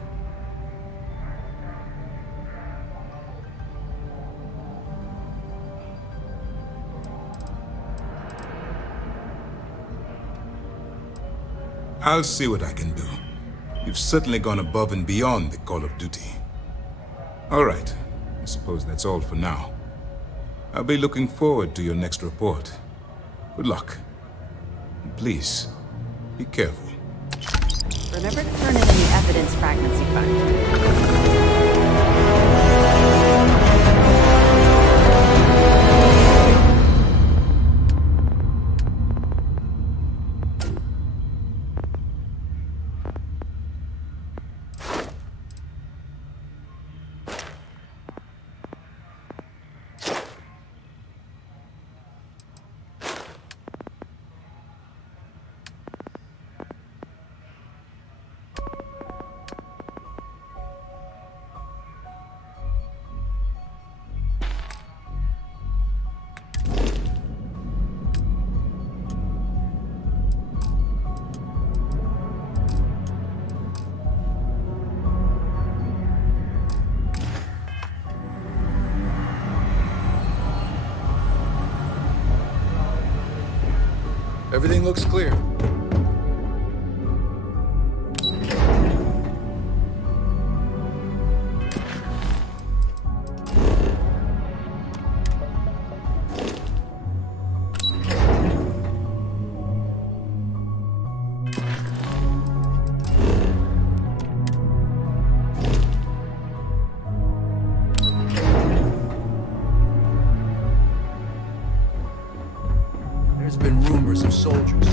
I'll see what I can do. You've certainly gone above and beyond the call of duty. All right, I suppose that's all for now. I'll be looking forward to your next report. Good luck. And please, be careful. Remember to turn in any evidence fragments you find. Everything looks clear. There's been rumors of soldiers.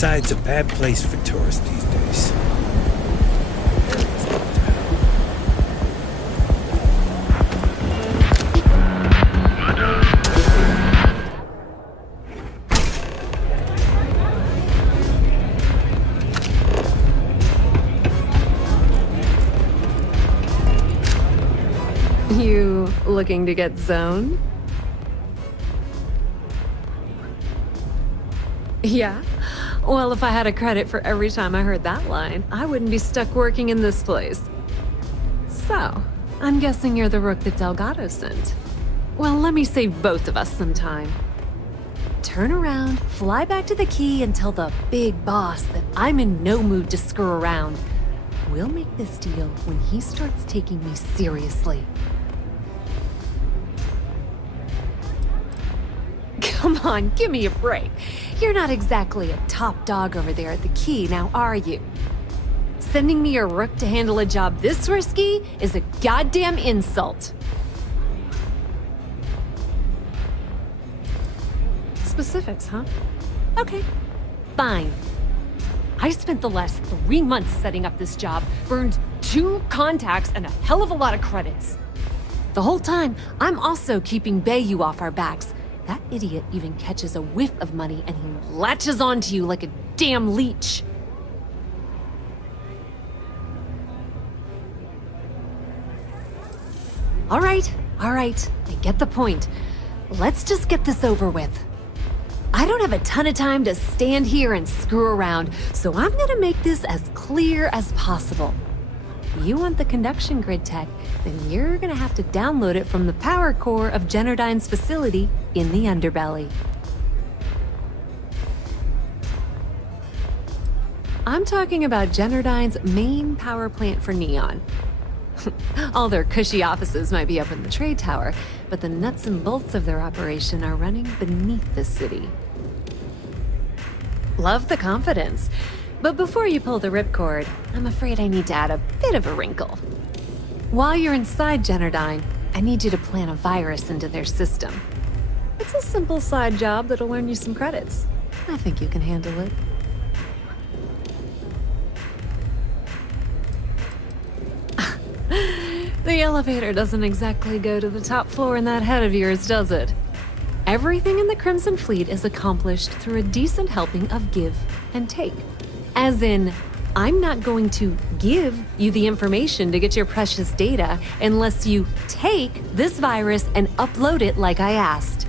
Side's a bad place for tourists these days. You looking to get zoned? Yeah? Well, if I had a credit for every time I heard that line, I wouldn't be stuck working in this place. So, I'm guessing you're the rook that Delgado sent. Well, let me save both of us some time. Turn around, fly back to the key, and tell the big boss that I'm in no mood to screw around. We'll make this deal when he starts taking me seriously. Come on, give me a break. You're not exactly a top dog over there at the key, now are you? Sending me a rook to handle a job this risky is a goddamn insult. Specifics, huh? Okay, fine. I spent the last 3 months setting up this job, burned 2 contacts and a hell of a lot of credits. The whole time, I'm also keeping Bayou off our backs. That idiot even catches a whiff of money and he latches onto you like a damn leech. All right, I get the point. Let's just get this over with. I don't have a ton of time to stand here and screw around, so I'm gonna make this as clear as possible. You want the conduction grid tech, then you're gonna have to download it from the power core of Generdyne's facility in the underbelly. I'm talking about Generdyne's main power plant for Neon. All their cushy offices might be up in the trade tower, but the nuts and bolts of their operation are running beneath the city. Love the confidence. But before you pull the ripcord, I'm afraid I need to add a bit of a wrinkle. While you're inside Generdyne, I need you to plant a virus into their system. It's a simple side job that'll earn you some credits. I think you can handle it. The elevator doesn't exactly go to the top floor in that head of yours, does it? Everything in the Crimson Fleet is accomplished through a decent helping of give and take. As in, I'm not going to give you the information to get your precious data unless you take this virus and upload it like I asked.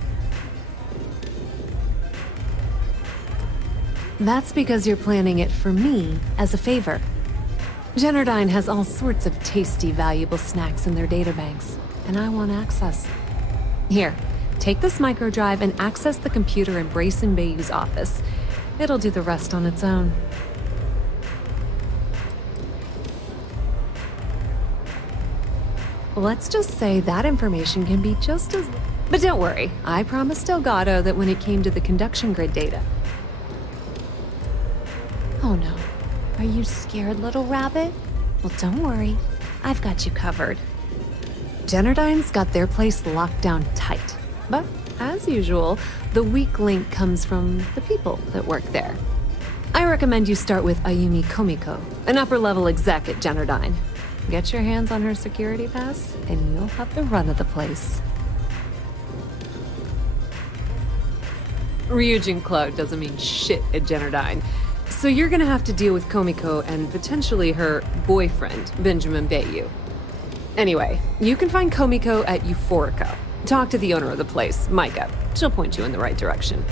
That's because you're planning it for me as a favor. Generdyne has all sorts of tasty, valuable snacks in their databanks, and I want access. Here, take this microdrive and access the computer in Brayson Bayou's office. It'll do the rest on its own. Let's just say that information can be just as... But don't worry, I promised Delgado that when it came to the conduction grid data... Oh no. Are you scared, little rabbit? Well, don't worry. I've got you covered. Generdyne's got their place locked down tight. But, as usual, the weak link comes from the people that work there. I recommend you start with Ayumi Komiko, an upper-level exec at Generdyne. Get your hands on her security pass, and you'll have the run of the place. Ryujin Cloud doesn't mean shit at Generdyne. So you're gonna have to deal with Komiko and potentially her boyfriend, Benjamin Bayou. Anyway, you can find Komiko at Euphorica. Talk to the owner of the place, Micah. She'll point you in the right direction.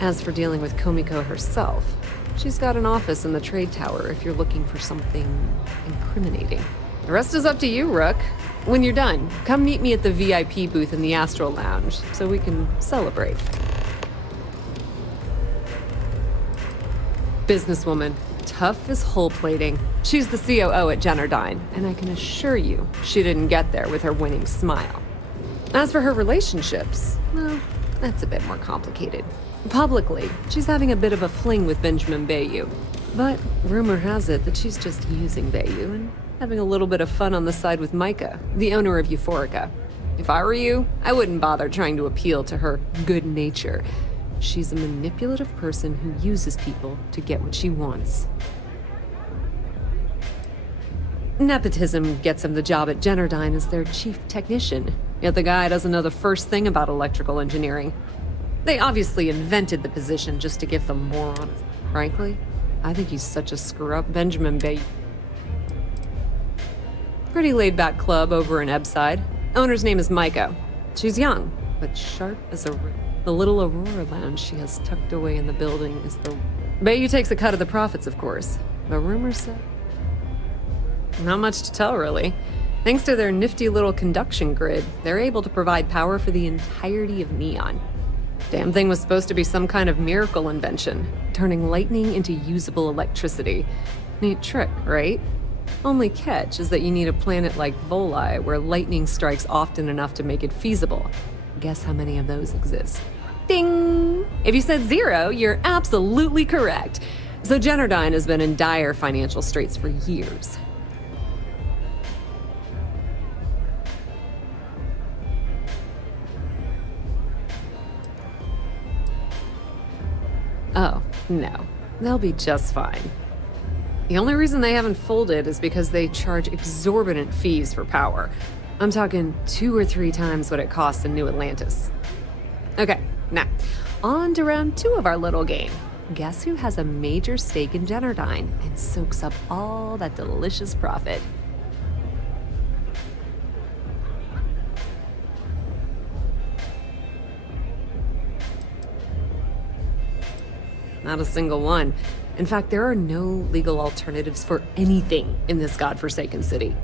As for dealing with Komiko herself, she's got an office in the trade tower if you're looking for something incriminating. The rest is up to you, Rook. When you're done, come meet me at the VIP booth in the Astral Lounge so we can celebrate. Businesswoman, tough as hull plating. She's the COO at Generdyne, and I can assure you she didn't get there with her winning smile. As for her relationships, well, that's a bit more complicated. Publicly, she's having a bit of a fling with Benjamin Bayou. But rumor has it that she's just using Bayou and having a little bit of fun on the side with Micah, the owner of Euphorica. If I were you, I wouldn't bother trying to appeal to her good nature. She's a manipulative person who uses people to get what she wants. Nepotism gets him the job at Generdyne as their chief technician, yet the guy doesn't know the first thing about electrical engineering. They obviously invented the position just to give them more on it. Frankly, I think he's such a screw-up, Benjamin Bay. Pretty laid-back club over in Ebbside. Owner's name is Maiko. She's young, but sharp as a whip. The little Aurora lounge she has tucked away in the building is the... Bayou takes a cut of the profits, of course. But rumors say... Not much to tell, really. Thanks to their nifty little conduction grid, they're able to provide power for the entirety of Neon. Damn thing was supposed to be some kind of miracle invention, turning lightning into usable electricity. Neat trick, right? Only catch is that you need a planet like Voli, where lightning strikes often enough to make it feasible. Guess how many of those exist? Ding! If you said 0, you're absolutely correct. So Generdyne has been in dire financial straits for years. Oh, no. They'll be just fine. The only reason they haven't folded is because they charge exorbitant fees for power. I'm talking 2 or 3 times what it costs in New Atlantis. Okay, now, on to round 2 of our little game. Guess who has a major stake in Generdyne and soaks up all that delicious profit? Not a single one. In fact, there are no legal alternatives for anything in this godforsaken city.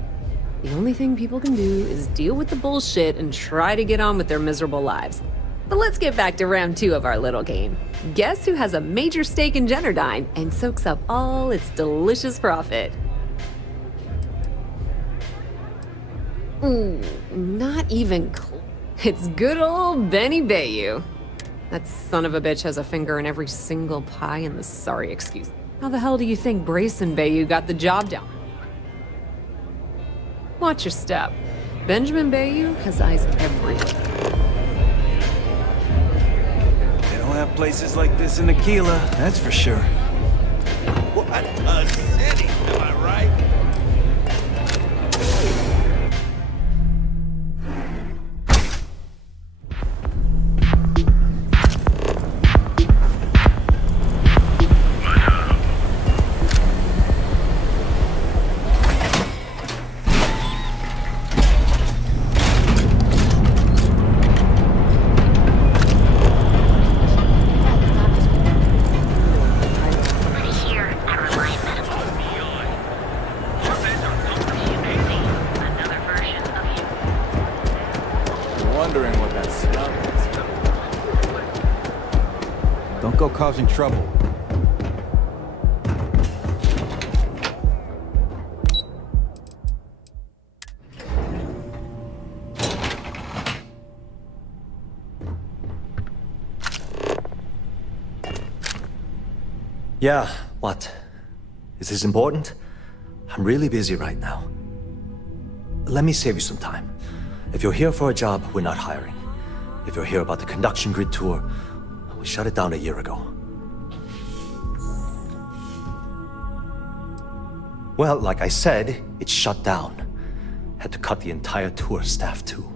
The only thing people can do is deal with the bullshit and try to get on with their miserable lives. But let's get back to round 2 of our little game. Guess who has a major stake in Generdyne and soaks up all its delicious profit? Ooh, not even close. It's good old Benny Bayou. That son of a bitch has a finger in every single pie in the sorry excuse. How the hell do you think Brayson Bayou got the job done? Watch your step. Benjamin Bayou has eyes everywhere. They don't have places like this in Aquila, that's for sure. What a city, am I right? Causing trouble. Yeah, what? Is this important? I'm really busy right now. Let me save you some time. If you're here for a job, we're not hiring. If you're here about the conduction grid tour, we shut it down a year ago. Well, like I said, it's shut down. Had to cut the entire tour staff too.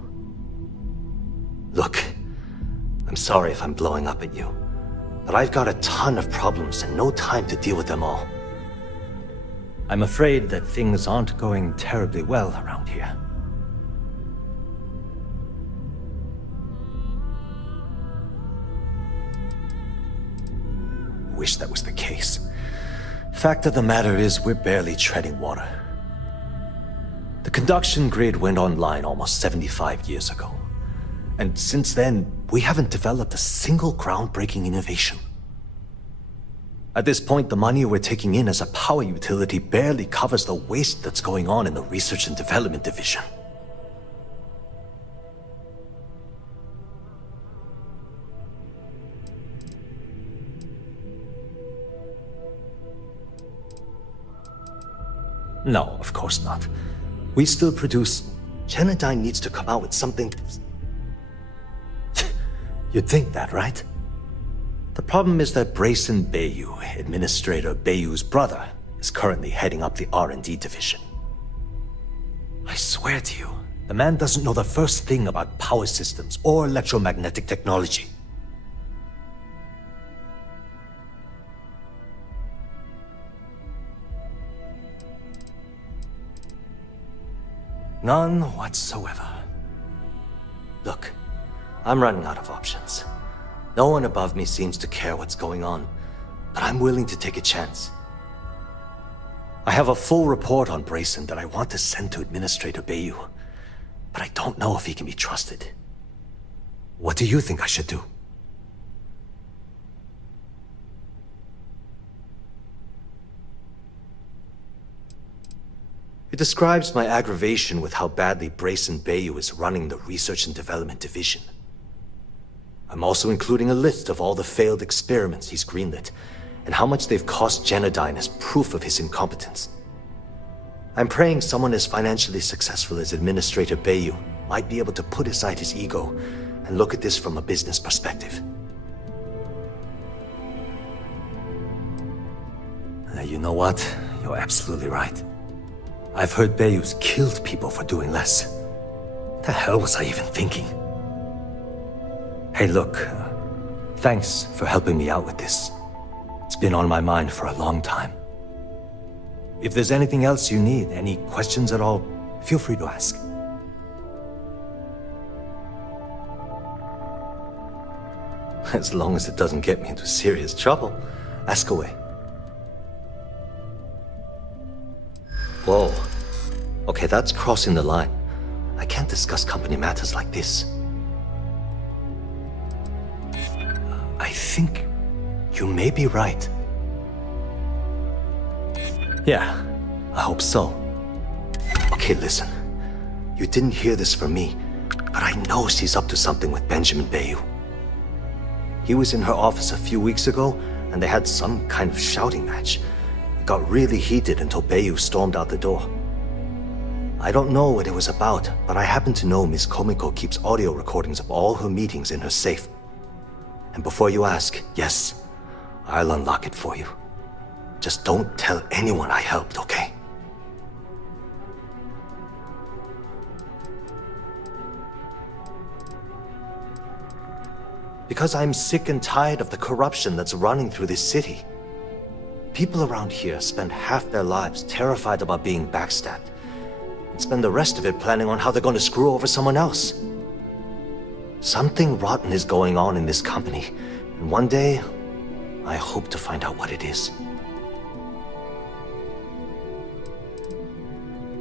Look, I'm sorry if I'm blowing up at you, but I've got a ton of problems and no time to deal with them all. I'm afraid that things aren't going terribly well around here. Wish that was the case. Fact of the matter is, we're barely treading water. The conduction grid went online almost 75 years ago. And since then, we haven't developed a single groundbreaking innovation. At this point, the money we're taking in as a power utility barely covers the waste that's going on in the research and development division. No, of course not. We still produce... Generdyne needs to come out with something... You'd think that, right? The problem is that Brayson Bayou, Administrator Bayou's brother, is currently heading up the R&D division. I swear to you, the man doesn't know the first thing about power systems or electromagnetic technology. None whatsoever. Look, I'm running out of options. No one above me seems to care what's going on, but I'm willing to take a chance. I have a full report on Brayson that I want to send to Administrator Bayou, but I don't know if he can be trusted. What do you think I should do? It describes my aggravation with how badly Brayson Bayou is running the Research and Development Division. I'm also including a list of all the failed experiments he's greenlit, and how much they've cost Genodyne as proof of his incompetence. I'm praying someone as financially successful as Administrator Bayou might be able to put aside his ego and look at this from a business perspective. You know what? You're absolutely right. I've heard Bayou's killed people for doing less. What the hell was I even thinking? Hey, look, thanks for helping me out with this. It's been on my mind for a long time. If there's anything else you need, any questions at all, feel free to ask. As long as it doesn't get me into serious trouble, ask away. Whoa. Okay, that's crossing the line. I can't discuss company matters like this. I think you may be right. Yeah, I hope so. Okay, listen. You didn't hear this from me, but I know she's up to something with Benjamin Bayou. He was in her office a few weeks ago, and they had some kind of shouting match. It got really heated until Bayou stormed out the door. I don't know what it was about, but I happen to know Miss Komiko keeps audio recordings of all her meetings in her safe. And before you ask, yes, I'll unlock it for you. Just don't tell anyone I helped, okay? Because I'm sick and tired of the corruption that's running through this city. People around here spend half their lives terrified about being backstabbed, and spend the rest of it planning on how they're going to screw over someone else. Something rotten is going on in this company, and one day, I hope to find out what it is.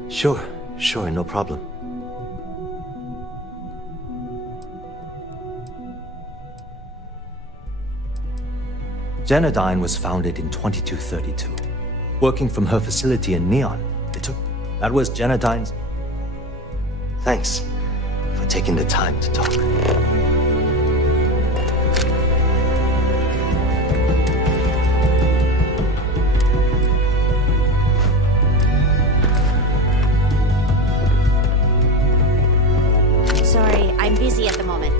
Sure, no problem. Genodyne was founded in 2232, working from her facility in Neon. That was Genodyne's. Thanks for taking the time to talk. Sorry, I'm busy at the moment.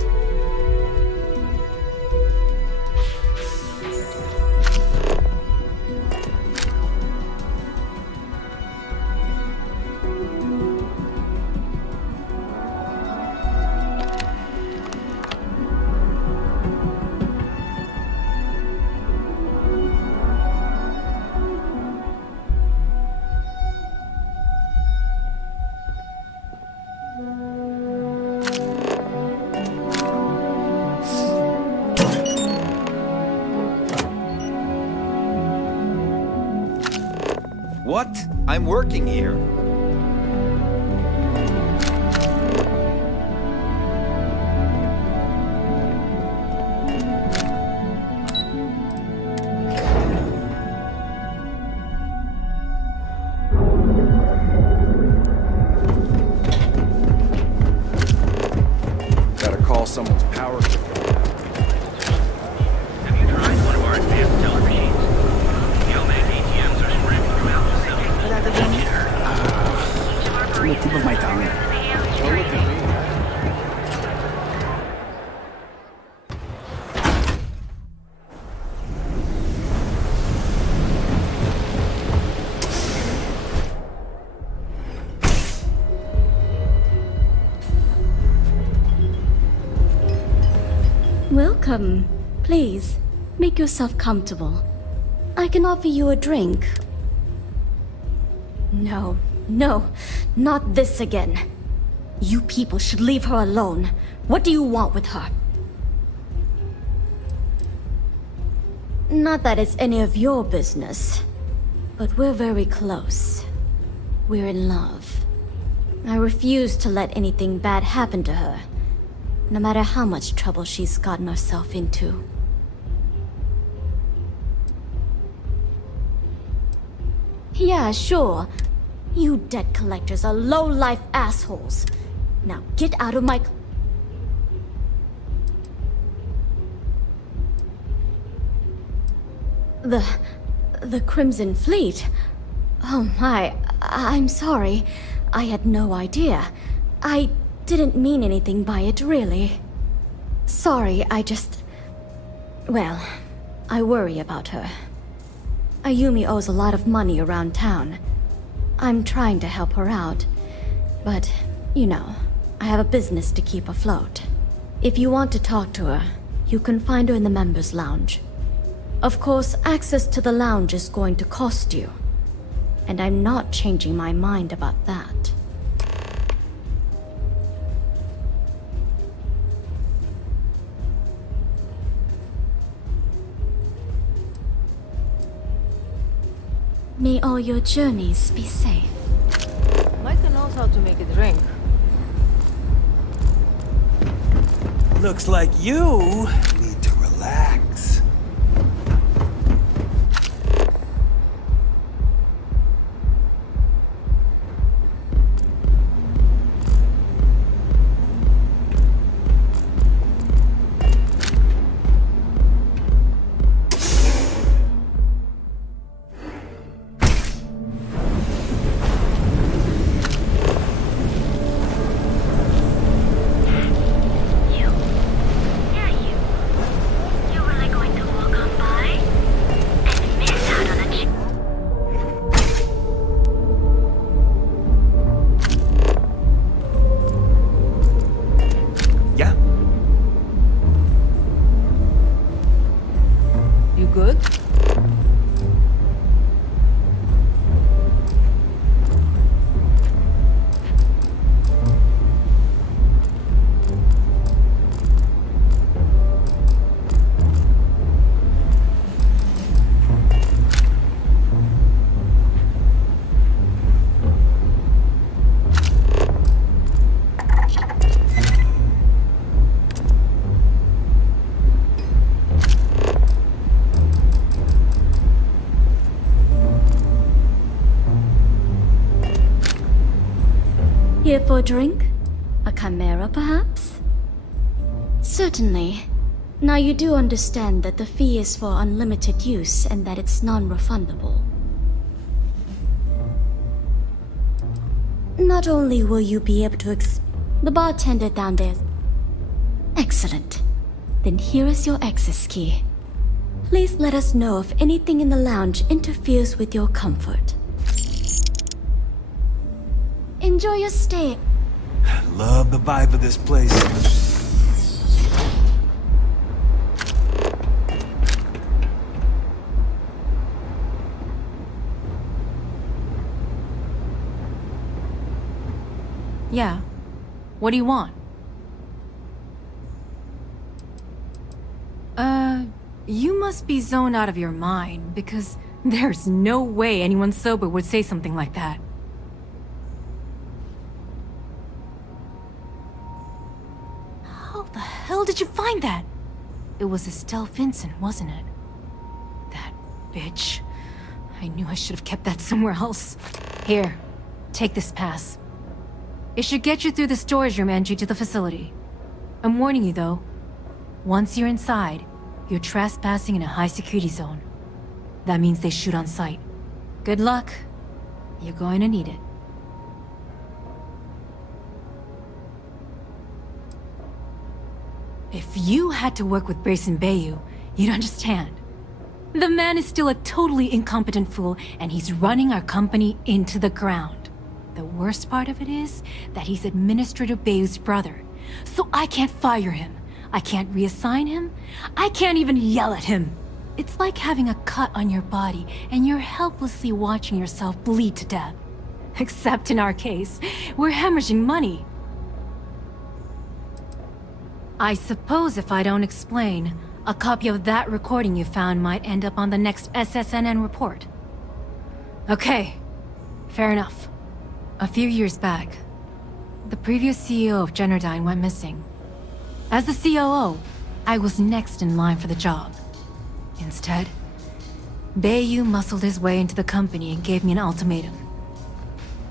What? I'm working here. Gotta call someone's power. Have you tried one of our advanced teller machines? Geomed ATMs are spread throughout the cell. On the tip of my tongue. Don't look at me. Welcome. Please, make yourself comfortable. I can offer you a drink. No, not this again. You people should leave her alone. What do you want with her? Not that it's any of your business, but we're very close. We're in love. I refuse to let anything bad happen to her, no matter how much trouble she's gotten herself into. Yeah, sure. You debt collectors are low-life assholes. Now get out of my... The Crimson Fleet? Oh my, I'm sorry. I had no idea. I didn't mean anything by it, really. Sorry, well, I worry about her. Ayumi owes a lot of money around town. I'm trying to help her out, but, you know, I have a business to keep afloat. If you want to talk to her, you can find her in the members' lounge. Of course, access to the lounge is going to cost you, and I'm not changing my mind about that. May all your journeys be safe. Micah knows how to make a drink. Looks like you need to relax. Here for a drink? A chimera, perhaps? Certainly. Now you do understand that the fee is for unlimited use and that it's non-refundable. Not only will you be able to the bartender down there... Excellent. Then here is your access key. Please let us know if anything in the lounge interferes with your comfort. Enjoy your stay. Love the vibe of this place. Yeah. What do you want? You must be zoned out of your mind, because there's no way anyone sober would say something like that. How the hell did you find that? It was Estelle Vincent, wasn't it? That bitch. I knew I should have kept that somewhere else. Here, take this pass. It should get you through the storage room entry to the facility. I'm warning you though, once you're inside, you're trespassing in a high-security zone. That means they shoot on sight. Good luck. You're going to need it. If you had to work with Grayson Bayou, you'd understand. The man is still a totally incompetent fool, and he's running our company into the ground. The worst part of it is that he's Administrator Bayou's brother, so I can't fire him. I can't reassign him. I can't even yell at him. It's like having a cut on your body and you're helplessly watching yourself bleed to death. Except in our case, we're hemorrhaging money. I suppose if I don't explain, a copy of that recording you found might end up on the next SSNN report. Okay, fair enough. A few years back, the previous CEO of Generdyne went missing. As the COO, I was next in line for the job. Instead, Bayu muscled his way into the company and gave me an ultimatum.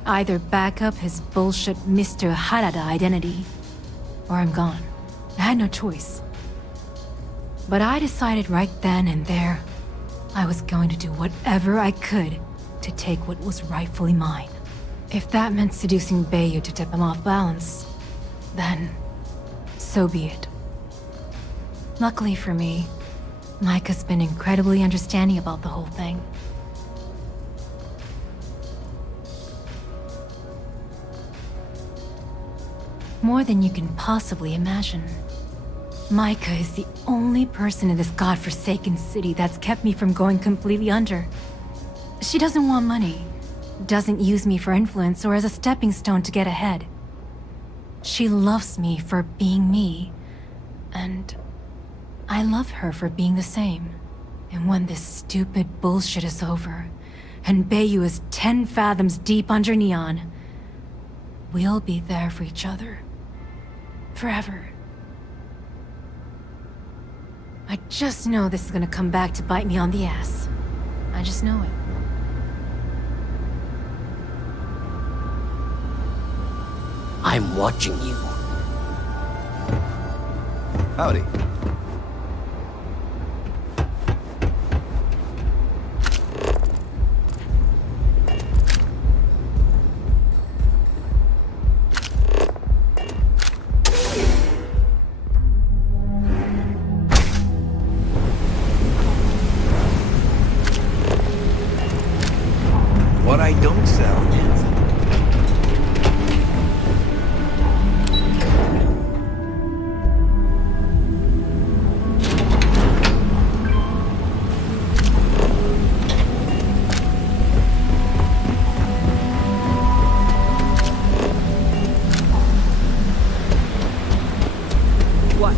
Either back up his bullshit Mr. Harada identity, or I'm gone. I had no choice. But I decided right then and there, I was going to do whatever I could to take what was rightfully mine. If that meant seducing Bayu to tip him off balance, then so be it. Luckily for me, Mike has been incredibly understanding about the whole thing. More than you can possibly imagine. Micah is the only person in this godforsaken city that's kept me from going completely under. She doesn't want money, doesn't use me for influence or as a stepping stone to get ahead. She loves me for being me, and I love her for being the same. And when this stupid bullshit is over, and Bayu is 10 fathoms deep under Neon, we'll be there for each other. Forever. I just know this is gonna come back to bite me on the ass. I just know it. I'm watching you. Howdy. What I don't sell. What?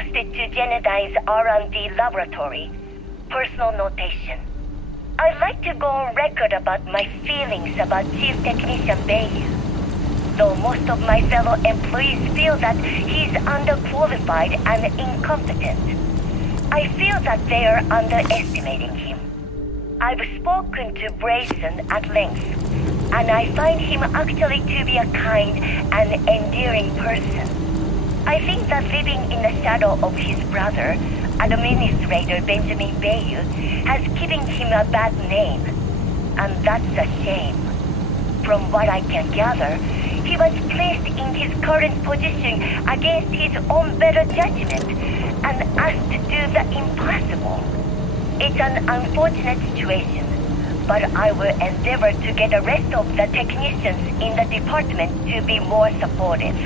posted to Genodyne's R&D laboratory. Personal notation. I'd like to go on record about my feelings about Chief Technician Bayou. Though most of my fellow employees feel that he's underqualified and incompetent, I feel that they are underestimating him. I've spoken to Brayson at length, and I find him actually to be a kind and endearing person. I think that living in the shadow of his brother, Administrator Benjamin Bayou, has given him a bad name, and that's a shame. From what I can gather, he was placed in his current position against his own better judgment and asked to do the impossible. It's an unfortunate situation, but I will endeavor to get the rest of the technicians in the department to be more supportive.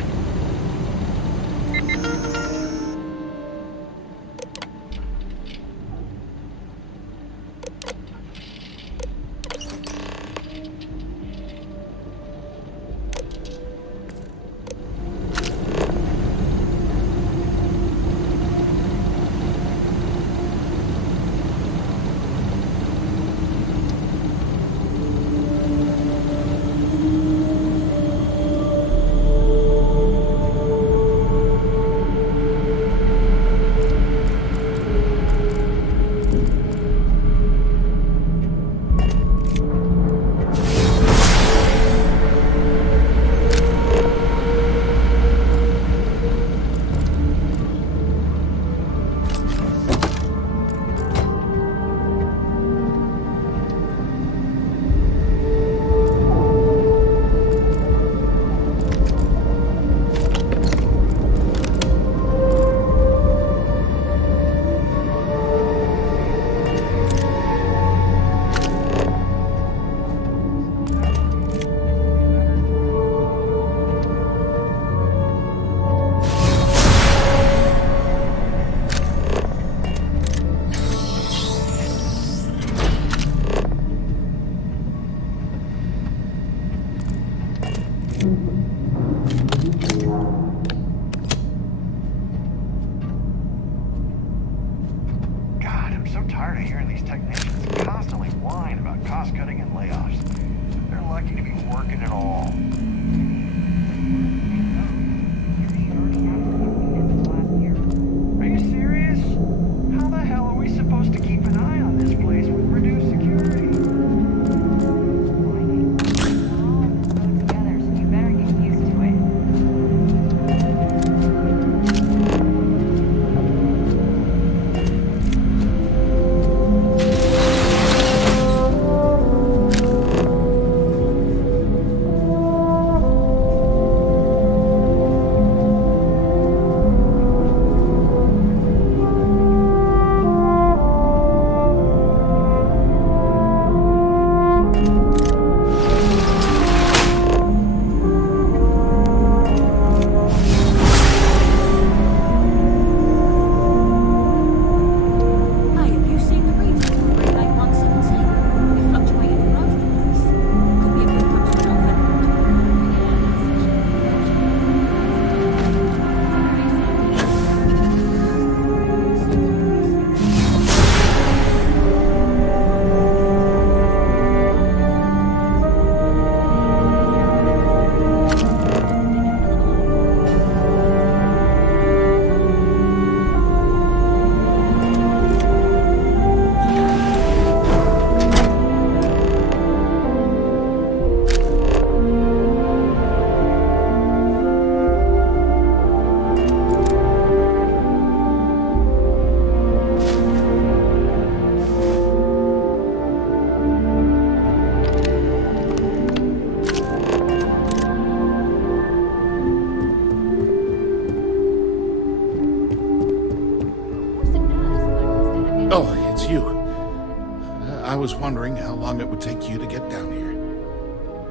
I was wondering how long it would take you to get down here.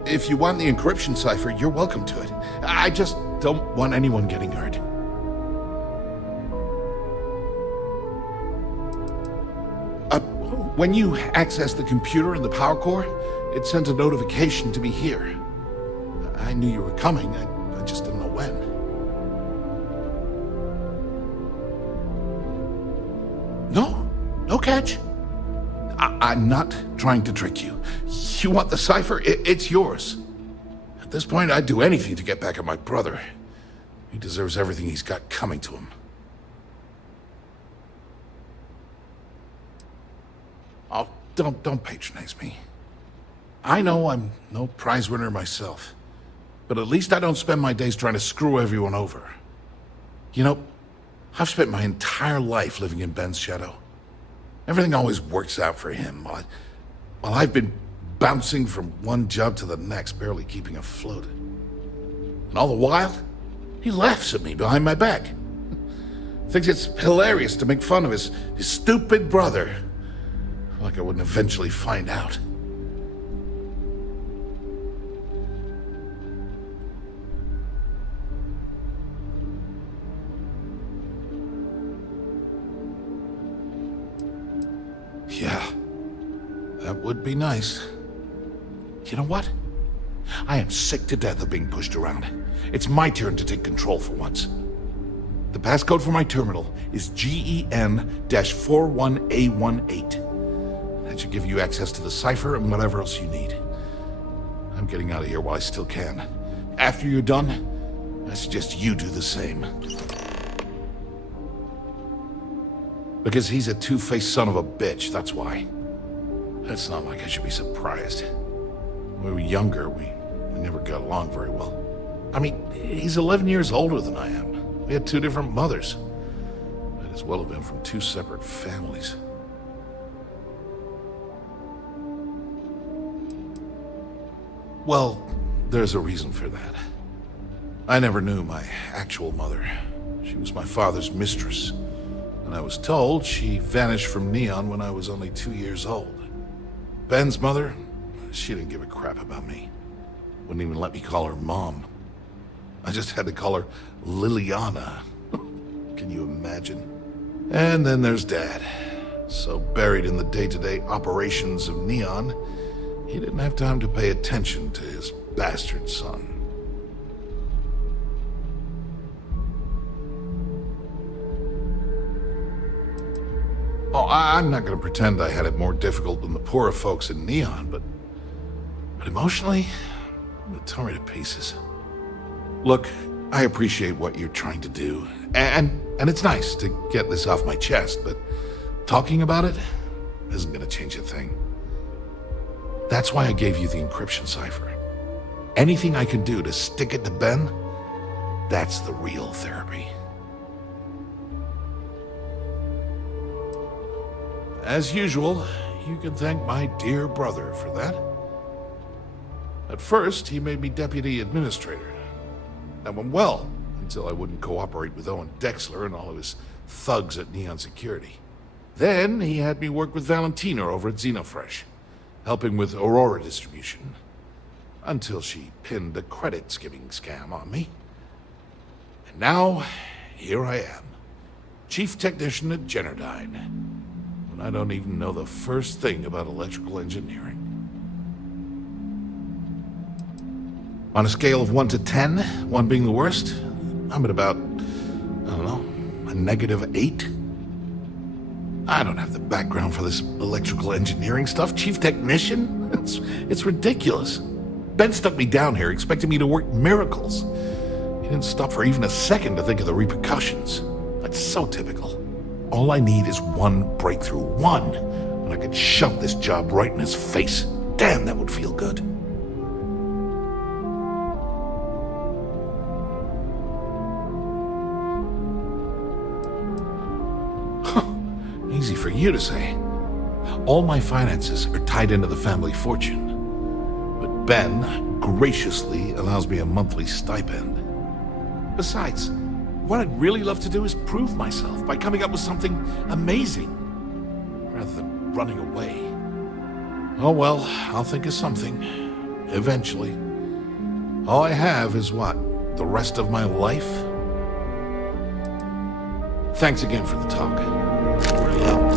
If you want the encryption cipher, you're welcome to it. I just don't want anyone getting hurt. When you access the computer in the power core, it sends a notification to be here. I knew you were coming, I just didn't know when. No, no catch. I'm not trying to trick you. You want the cipher? It's yours. At this point, I'd do anything to get back at my brother. He deserves everything he's got coming to him. Oh, don't patronize me. I know I'm no prize winner myself, but at least I don't spend my days trying to screw everyone over. You know, I've spent my entire life living in Ben's shadow. Everything always works out for him, while I've been bouncing from one job to the next, barely keeping afloat. And all the while, he laughs at me behind my back. Thinks it's hilarious to make fun of his stupid brother. Like I wouldn't eventually find out. Yeah, that would be nice. You know what? I am sick to death of being pushed around. It's my turn to take control for once. The passcode for my terminal is GEN-41A18. That should give you access to the cipher and whatever else you need. I'm getting out of here while I still can. After you're done, I suggest you do the same. Because he's a two-faced son of a bitch, that's why. It's not like I should be surprised. When we were younger, we never got along very well. I mean, he's 11 years older than I am. We had two different mothers. Might as well have been from two separate families. Well, there's a reason for that. I never knew my actual mother. She was my father's mistress. And I was told she vanished from Neon when I was only 2 years old. Ben's mother, she didn't give a crap about me. Wouldn't even let me call her Mom. I just had to call her Liliana. Can you imagine? And then there's Dad. So buried in the day-to-day operations of Neon, he didn't have time to pay attention to his bastard son. Oh, I'm not going to pretend I had it more difficult than the poorer folks in Neon, but emotionally, it tore me to pieces. Look, I appreciate what you're trying to do, and it's nice to get this off my chest, but talking about it isn't going to change a thing. That's why I gave you the encryption cipher. Anything I can do to stick it to Ben, that's the real therapy. As usual, you can thank my dear brother for that. At first, he made me deputy administrator. That went well, until I wouldn't cooperate with Owen Dexler and all of his thugs at Neon Security. Then, he had me work with Valentina over at Xenofresh, helping with Aurora distribution, until she pinned a credit skimming scam on me. And now, here I am, chief technician at Generdyne. I don't even know the first thing about electrical engineering. On a scale of 1 to 10, 1 being the worst, I'm at about, I don't know, a -8. I don't have the background for this electrical engineering stuff. Chief technician? It's ridiculous. Ben stuck me down here expecting me to work miracles. He didn't stop for even a second to think of the repercussions. That's so typical. All I need is one breakthrough, one, and I could shove this job right in his face. Damn, that would feel good. Easy for you to say. All my finances are tied into the family fortune. But Ben graciously allows me a monthly stipend. Besides, what I'd really love to do is prove myself by coming up with something amazing, rather than running away. Oh well, I'll think of something, eventually. All I have is what, the rest of my life? Thanks again for the talk. It really helped.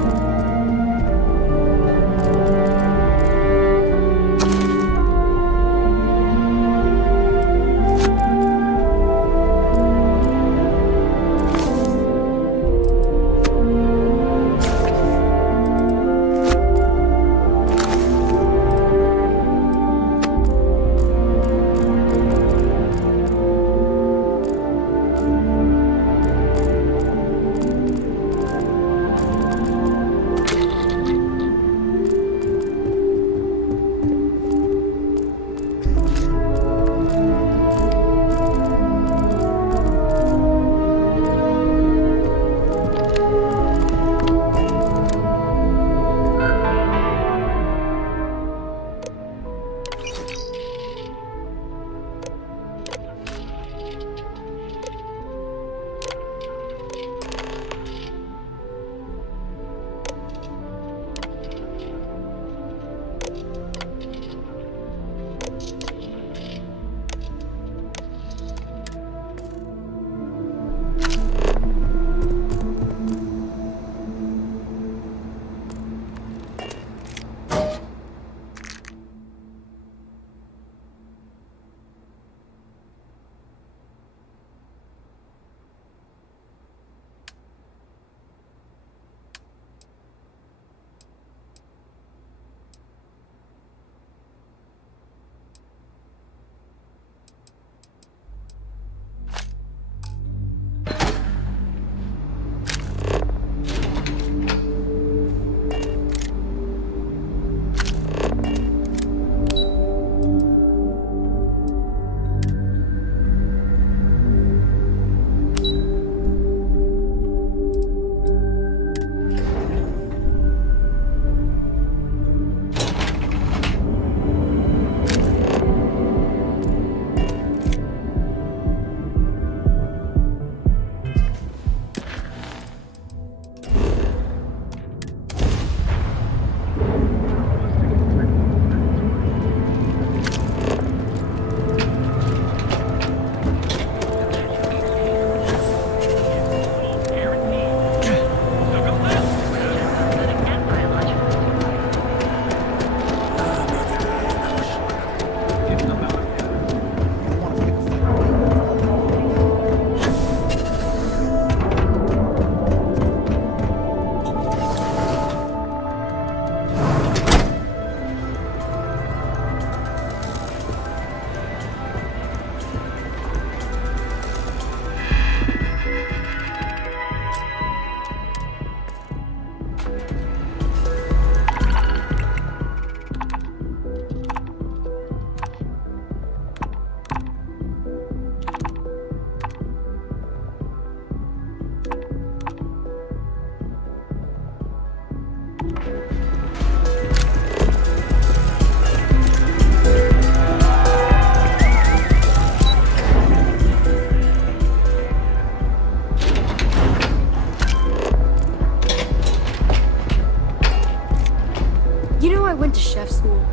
chef school.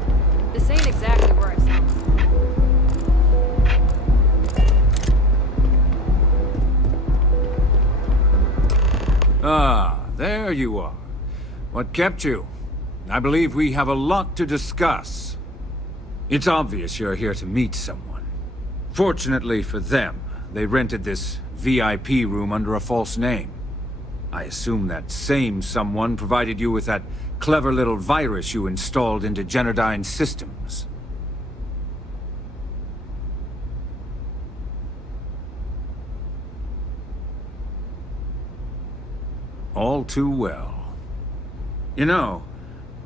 This ain't exactly where I saw. Ah, there you are. What kept you? I believe we have a lot to discuss. It's obvious you're here to meet someone. Fortunately for them, they rented this VIP room under a false name. I assume that same someone provided you with that clever little virus you installed into Generdyne's systems. All too well. You know,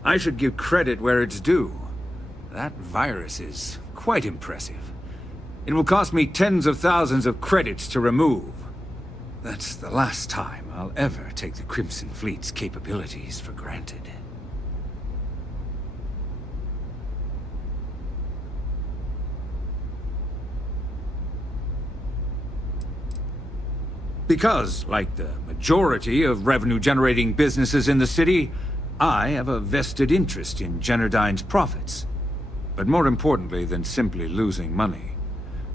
I should give credit where it's due. That virus is quite impressive. It will cost me tens of thousands of credits to remove. That's the last time I'll ever take the Crimson Fleet's capabilities for granted. Because, like the majority of revenue-generating businesses in the city, I have a vested interest in Generdyne's profits. But more importantly than simply losing money,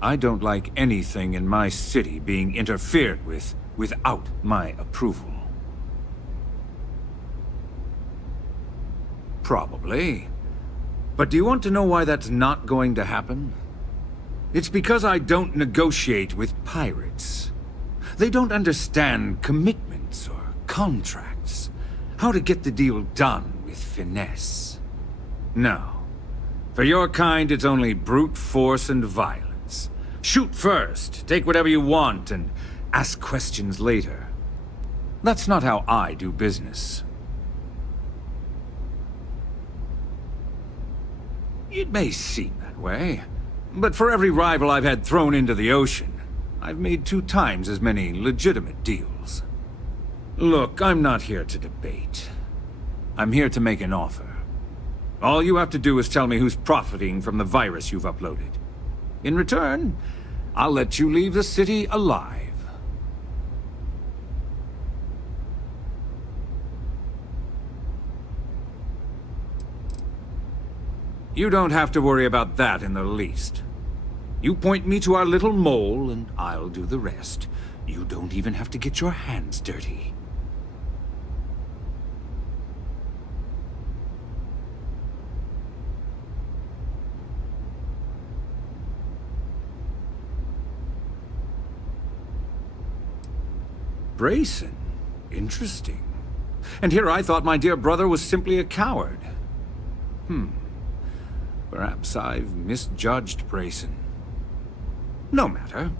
I don't like anything in my city being interfered with without my approval. Probably. But do you want to know why that's not going to happen? It's because I don't negotiate with pirates. They don't understand commitments or contracts. How to get the deal done with finesse. No. For your kind, it's only brute force and violence. Shoot first, take whatever you want, and ask questions later. That's not how I do business. It may seem that way, but for every rival I've had thrown into the ocean, I've made 2 times as many legitimate deals. Look, I'm not here to debate. I'm here to make an offer. All you have to do is tell me who's profiting from the virus you've uploaded. In return, I'll let you leave the city alive. You don't have to worry about that in the least. You point me to our little mole, and I'll do the rest. You don't even have to get your hands dirty. Brayson? Interesting. And here I thought my dear brother was simply a coward. Perhaps I've misjudged Brayson. No matter.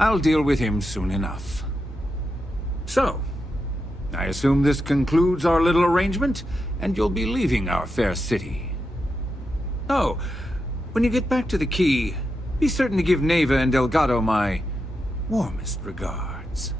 I'll deal with him soon enough. So, I assume this concludes our little arrangement, and you'll be leaving our fair city. Oh, when you get back to the Key, be certain to give Neva and Delgado my warmest regards.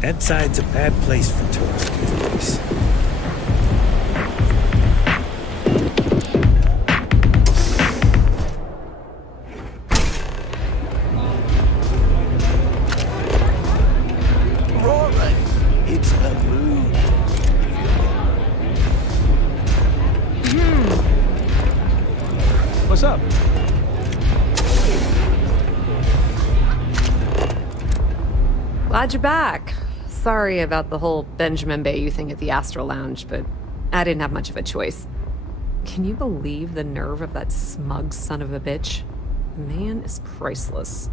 That side's a bad place for tourists these days. Rory, it's the mood. What's up? Glad you're back. Sorry about the whole Benjamin Bayou thing at the Astral Lounge, but I didn't have much of a choice. Can you believe the nerve of that smug son of a bitch? The man is priceless.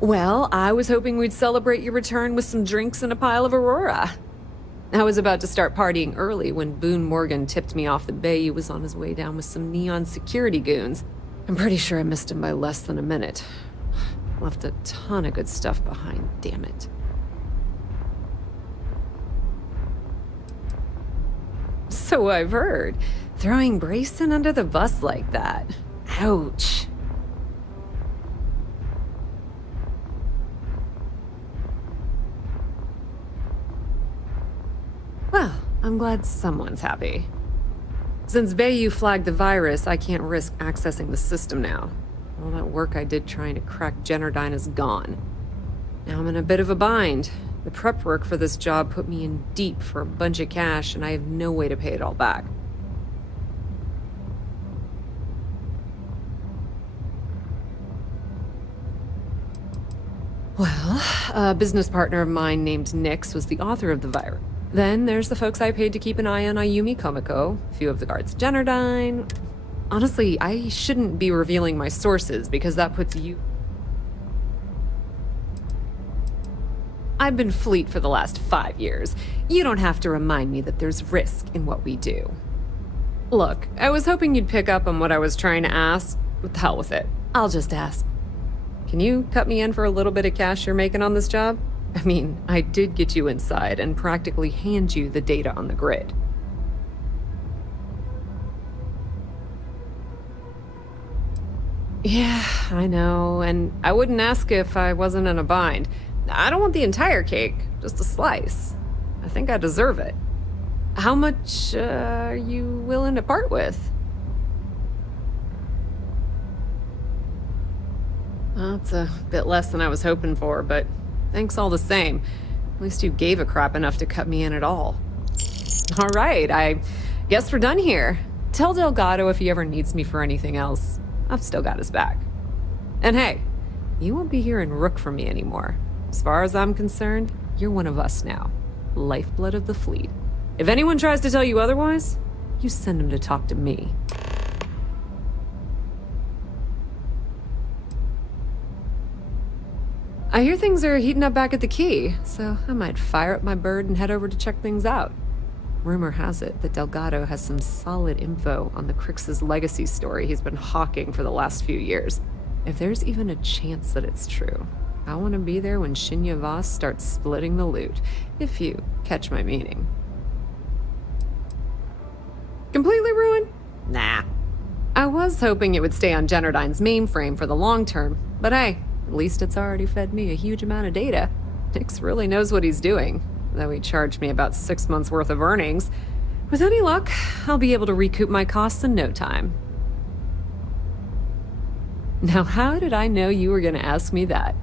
Well, I was hoping we'd celebrate your return with some drinks and a pile of Aurora. I was about to start partying early when Boone Morgan tipped me off that Bayou was on his way down with some neon security goons. I'm pretty sure I missed him by less than a minute. Left a ton of good stuff behind, damn it. So I've heard. Throwing Brayson under the bus like that. Ouch. Well, I'm glad someone's happy. Since Bayou flagged the virus, I can't risk accessing the system now. All that work I did trying to crack Generdyne is gone. Now I'm in a bit of a bind. The prep work for this job put me in deep for a bunch of cash, and I have no way to pay it all back. Well, a business partner of mine named Nyx was the author of the virus. Then there's the folks I paid to keep an eye on Ayumi Komiko, a few of the guards at Generdyne. Honestly, I shouldn't be revealing my sources because that puts you... I've been Fleet for the last 5 years. You don't have to remind me that there's risk in what we do. Look, I was hoping you'd pick up on what I was trying to ask. What the hell with it? I'll just ask. Can you cut me in for a little bit of cash you're making on this job? I mean, I did get you inside and practically hand you the data on the grid. Yeah, I know, and I wouldn't ask if I wasn't in a bind. I don't want the entire cake, just a slice. I think I deserve it. How much are you willing to part with? Well, it's a bit less than I was hoping for, but thanks all the same. At least you gave a crap enough to cut me in at all. All right, I guess we're done here. Tell Delgado if he ever needs me for anything else. I've still got his back. And hey, you won't be hearing Rook from me anymore. As far as I'm concerned, you're one of us now. Lifeblood of the Fleet. If anyone tries to tell you otherwise, you send them to talk to me. I hear things are heating up back at the Key, so I might fire up my bird and head over to check things out. Rumor has it that Delgado has some solid info on the Crix's legacy story he's been hawking for the last few years. If there's even a chance that it's true, I want to be there when Shinya Voss starts splitting the loot, if you catch my meaning. Completely ruined? Nah. I was hoping it would stay on Generdyne's mainframe for the long term, but hey, at least it's already fed me a huge amount of data. Nyx really knows what he's doing, though he charged me about 6 months' worth of earnings. With any luck, I'll be able to recoup my costs in no time. Now, how did I know you were going to ask me that?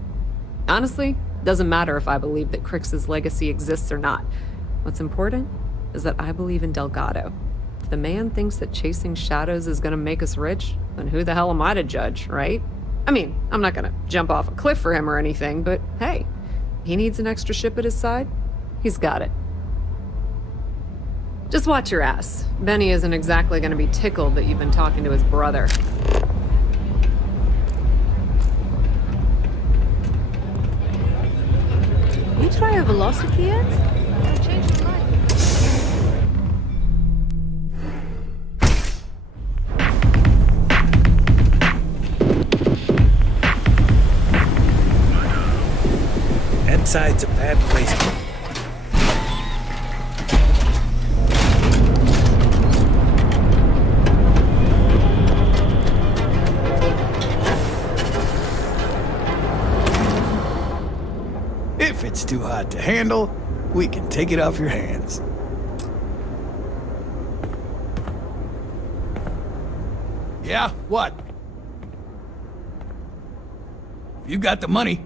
Honestly, doesn't matter if I believe that Crix's legacy exists or not. What's important is that I believe in Delgado. If the man thinks that chasing shadows is going to make us rich, then who the hell am I to judge, right? I mean, I'm not going to jump off a cliff for him or anything, but hey, he needs an extra ship at his side. He's got it. Just watch your ass. Benny isn't exactly going to be tickled that you've been talking to his brother. You try a velocity yet? I changed my mind. Headside's a bad place. If it's too hot to handle, we can take it off your hands. Yeah, what? You got the money.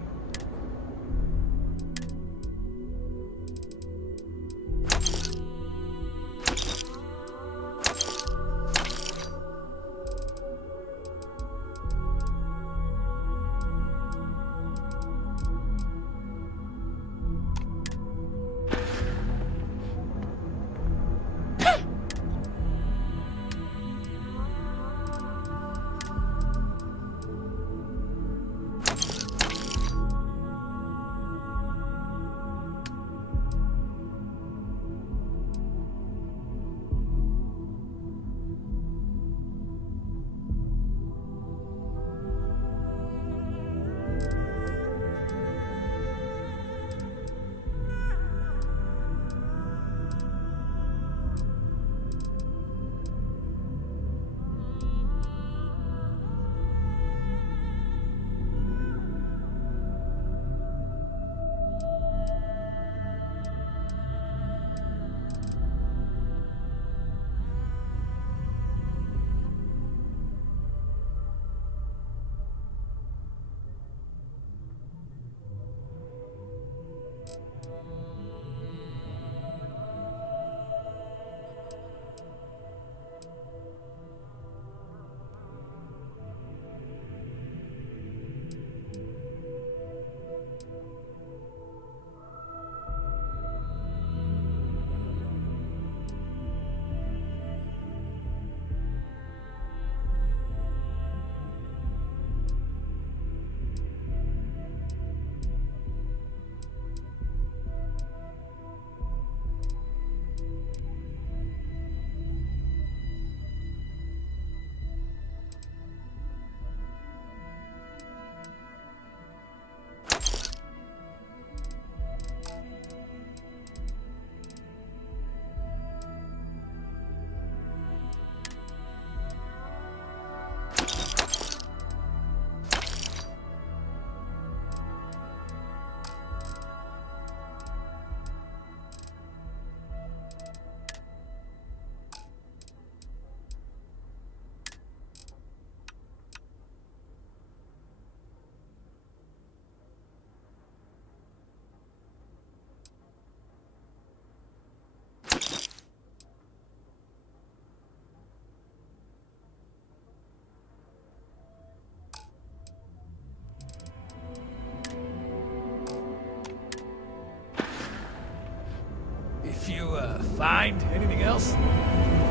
Find anything else?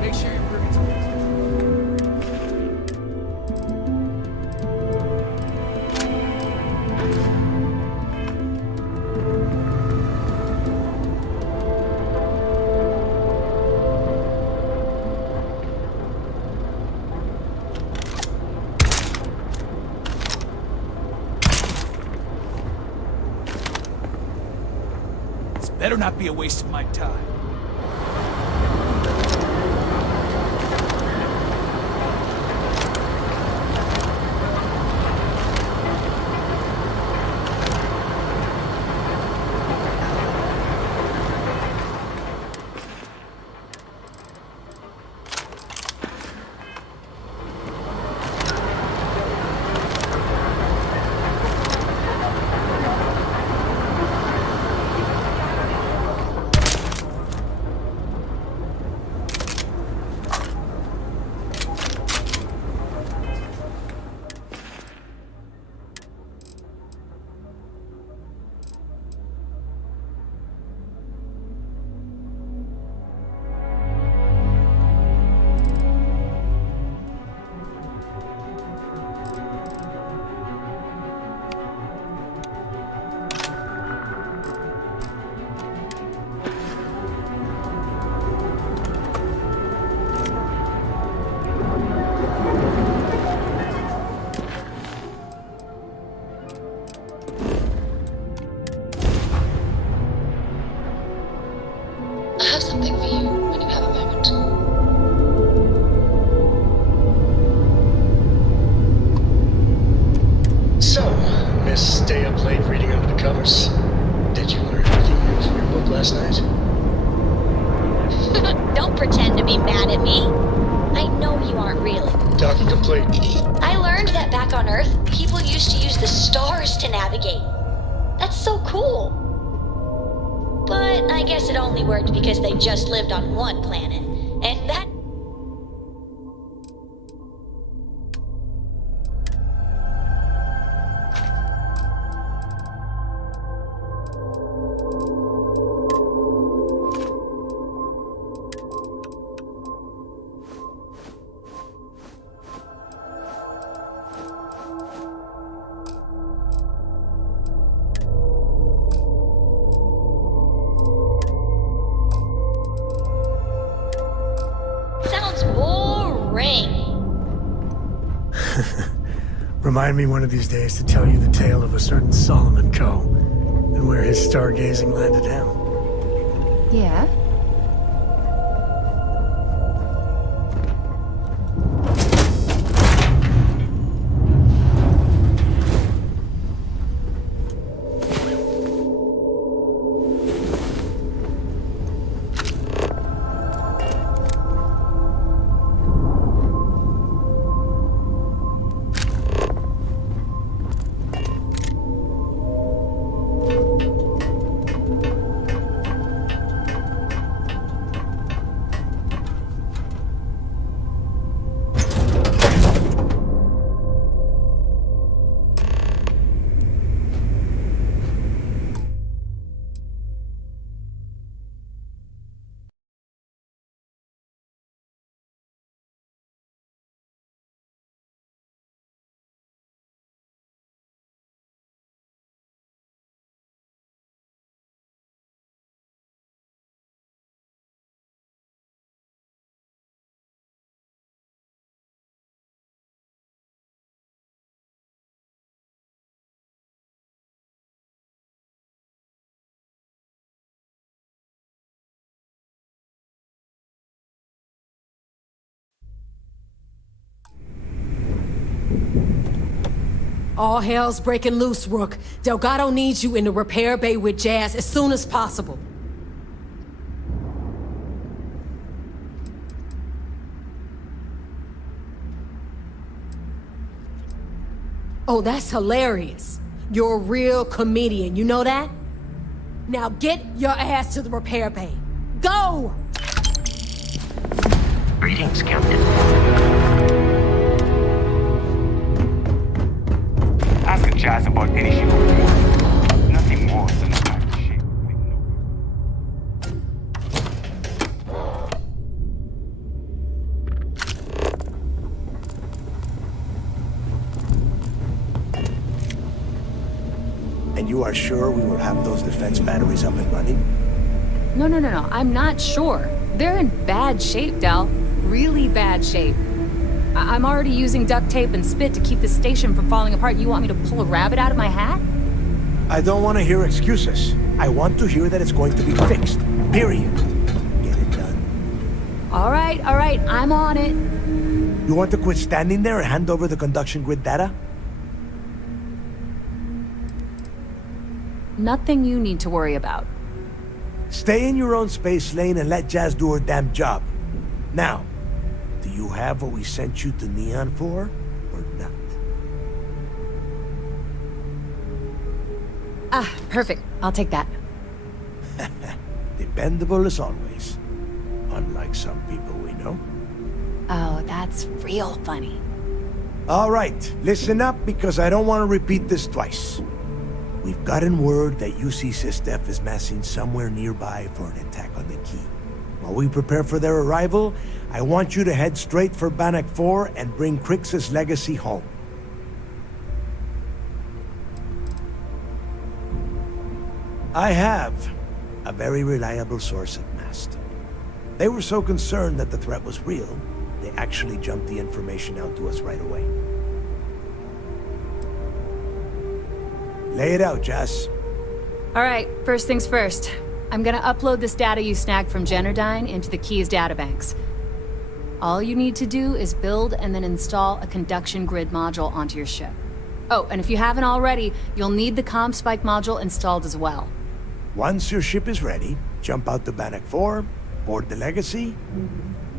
Make sure you're bringing some. Better not be a waste of my time. I have something for you when you have a moment. So, Miss Stay Up Late reading under the covers. Did you learn anything new from your book last night? Don't pretend to be mad at me. I know you aren't really. Talking complete. I learned that back on Earth, people used to use the stars to navigate. That's so cool. But I guess it only worked because they just lived on one planet. And that... Remind me one of these days to tell you the tale of a certain Solomon Co. and where his stargazing landed him. Yeah? All hell's breaking loose, Rook. Delgado needs you in the repair bay with Jazz as soon as possible. Oh, that's hilarious. You're a real comedian, you know that? Now get your ass to the repair bay. Go! Greetings, Captain. Asking Jazz about any shit. Nothing more than a kind of shit. And you are sure we will have those defense batteries up and running? No, I'm not sure. They're in bad shape, Del. Really bad shape. I'm already using duct tape and spit to keep the station from falling apart. You want me to pull a rabbit out of my hat? I don't want to hear excuses. I want to hear that it's going to be fixed. Period. Get it done. All right, I'm on it. You want to quit standing there and hand over the conduction grid data? Nothing you need to worry about. Stay in your own space lane and let Jazz do her damn job. Now, do you have what we sent you to Neon for, or not? Ah, perfect. I'll take that. Dependable as always. Unlike some people we know. Oh, that's real funny. All right, listen up because I don't want to repeat this twice. We've gotten word that UC SysDef is massing somewhere nearby for an attack on the key. While we prepare for their arrival, I want you to head straight for Bannock 4 and bring Crix's legacy home. I have a very reliable source at Mast. They were so concerned that the threat was real, they actually jumped the information out to us right away. Lay it out, Jess. All right, first things first. I'm gonna upload this data you snagged from Generdyne into the Keys databanks. All you need to do is build and then install a conduction grid module onto your ship. Oh, and if you haven't already, you'll need the comm spike module installed as well. Once your ship is ready, jump out to Bannock 4, board the Legacy,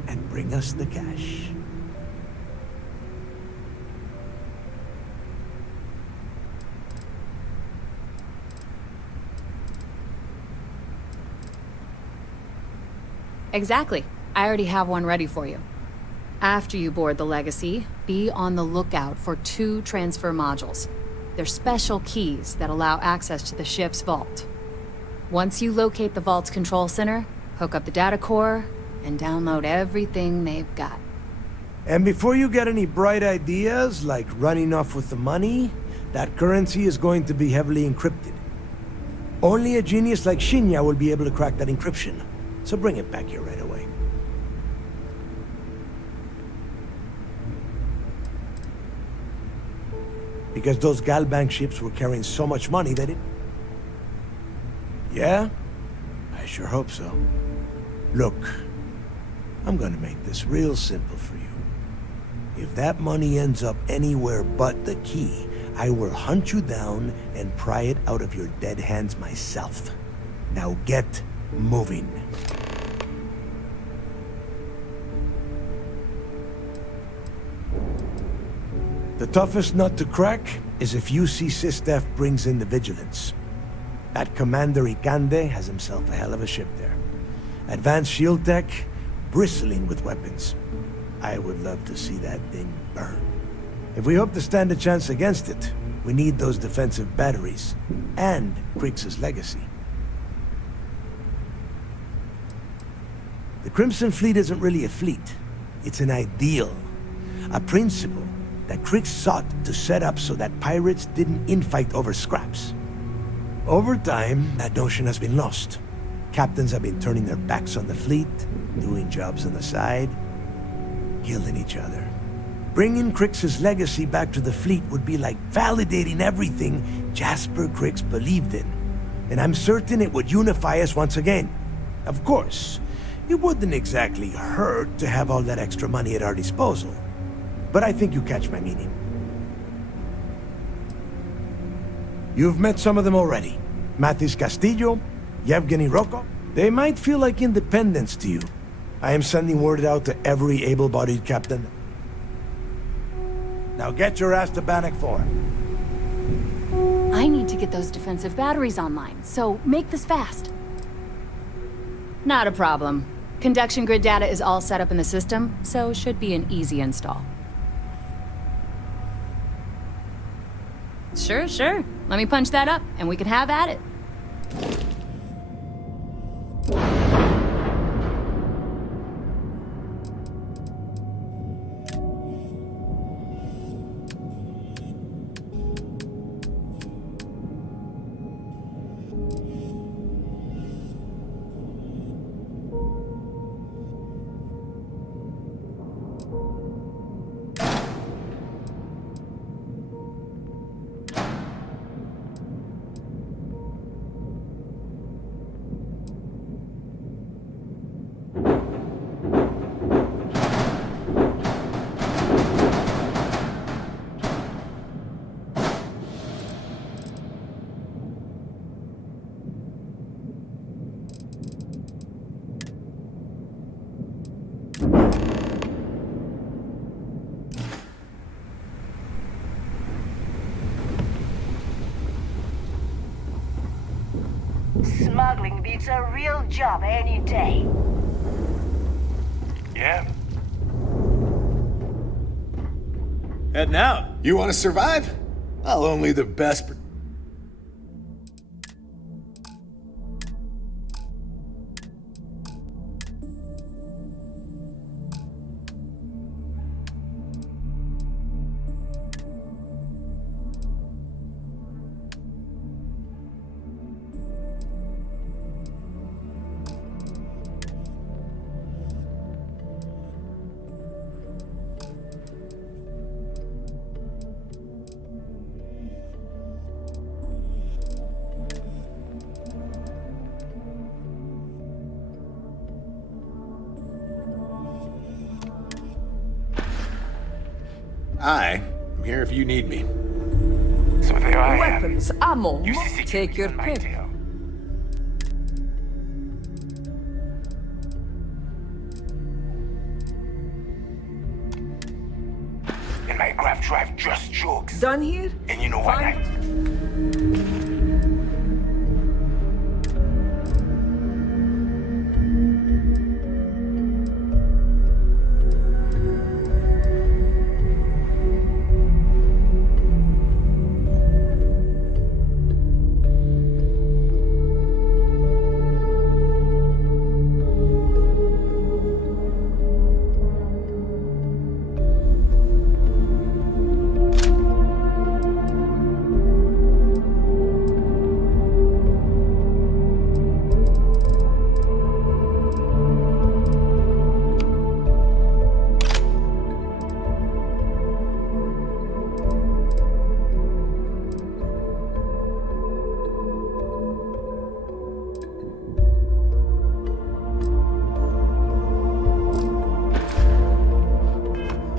and bring us the cash. Exactly. I already have one ready for you. After you board the Legacy, be on the lookout for 2 transfer modules. They're special keys that allow access to the ship's vault. Once you locate the vault's control center, hook up the data core, and download everything they've got. And before you get any bright ideas, like running off with the money, that currency is going to be heavily encrypted. Only a genius like Shinya will be able to crack that encryption. So bring it back here right away. Because those Galbank ships were carrying so much money that it... Yeah? I sure hope so. Look, I'm gonna make this real simple for you. If that money ends up anywhere but the key, I will hunt you down and pry it out of your dead hands myself. Now get moving. The toughest nut to crack is if UC SysDef brings in the Vigilance. That Commander Ikande has himself a hell of a ship there. Advanced shield tech, bristling with weapons. I would love to see that thing burn. If we hope to stand a chance against it, we need those defensive batteries and Crix's legacy. The Crimson Fleet isn't really a fleet. It's an ideal. A principle that Crix sought to set up so that pirates didn't infight over scraps. Over time, that notion has been lost. Captains have been turning their backs on the fleet, doing jobs on the side, killing each other. Bringing Crix's legacy back to the fleet would be like validating everything Jasper Crix believed in. And I'm certain it would unify us once again. Of course, it wouldn't exactly hurt to have all that extra money at our disposal. But I think you catch my meaning. You've met some of them already. Mathis Castillo, Yevgeny Rocco. They might feel like independents to you. I am sending word out to every able-bodied captain. Now get your ass to Bannock 4. I need to get those defensive batteries online, so make this fast. Not a problem. Conduction grid data is all set up in the system, so it should be an easy install. Sure. Let me punch that up, and we can have at it. Smuggling beats a real job any day. Yeah. Heading out. You want to survive? Well, only the best. I'm here if you need me. So there I am. Weapons, ammo, UCC take your my pick. tail. And my graph drive just jokes. Done here? And you know what?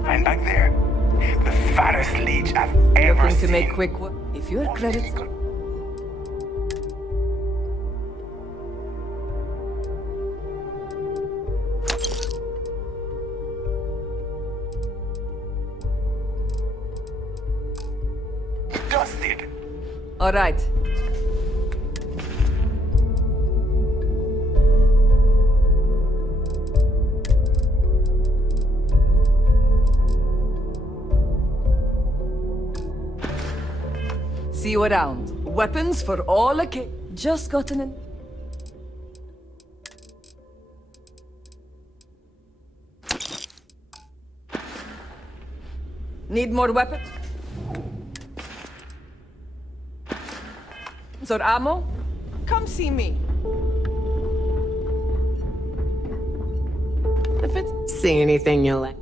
And back there, the fattest leech I've ever Looking seen. to make quick work. If your credits... Dusted. All right. See you around. Weapons for all just gotten in. Need more weapons? Or ammo? Come see me. If it's... See anything you like.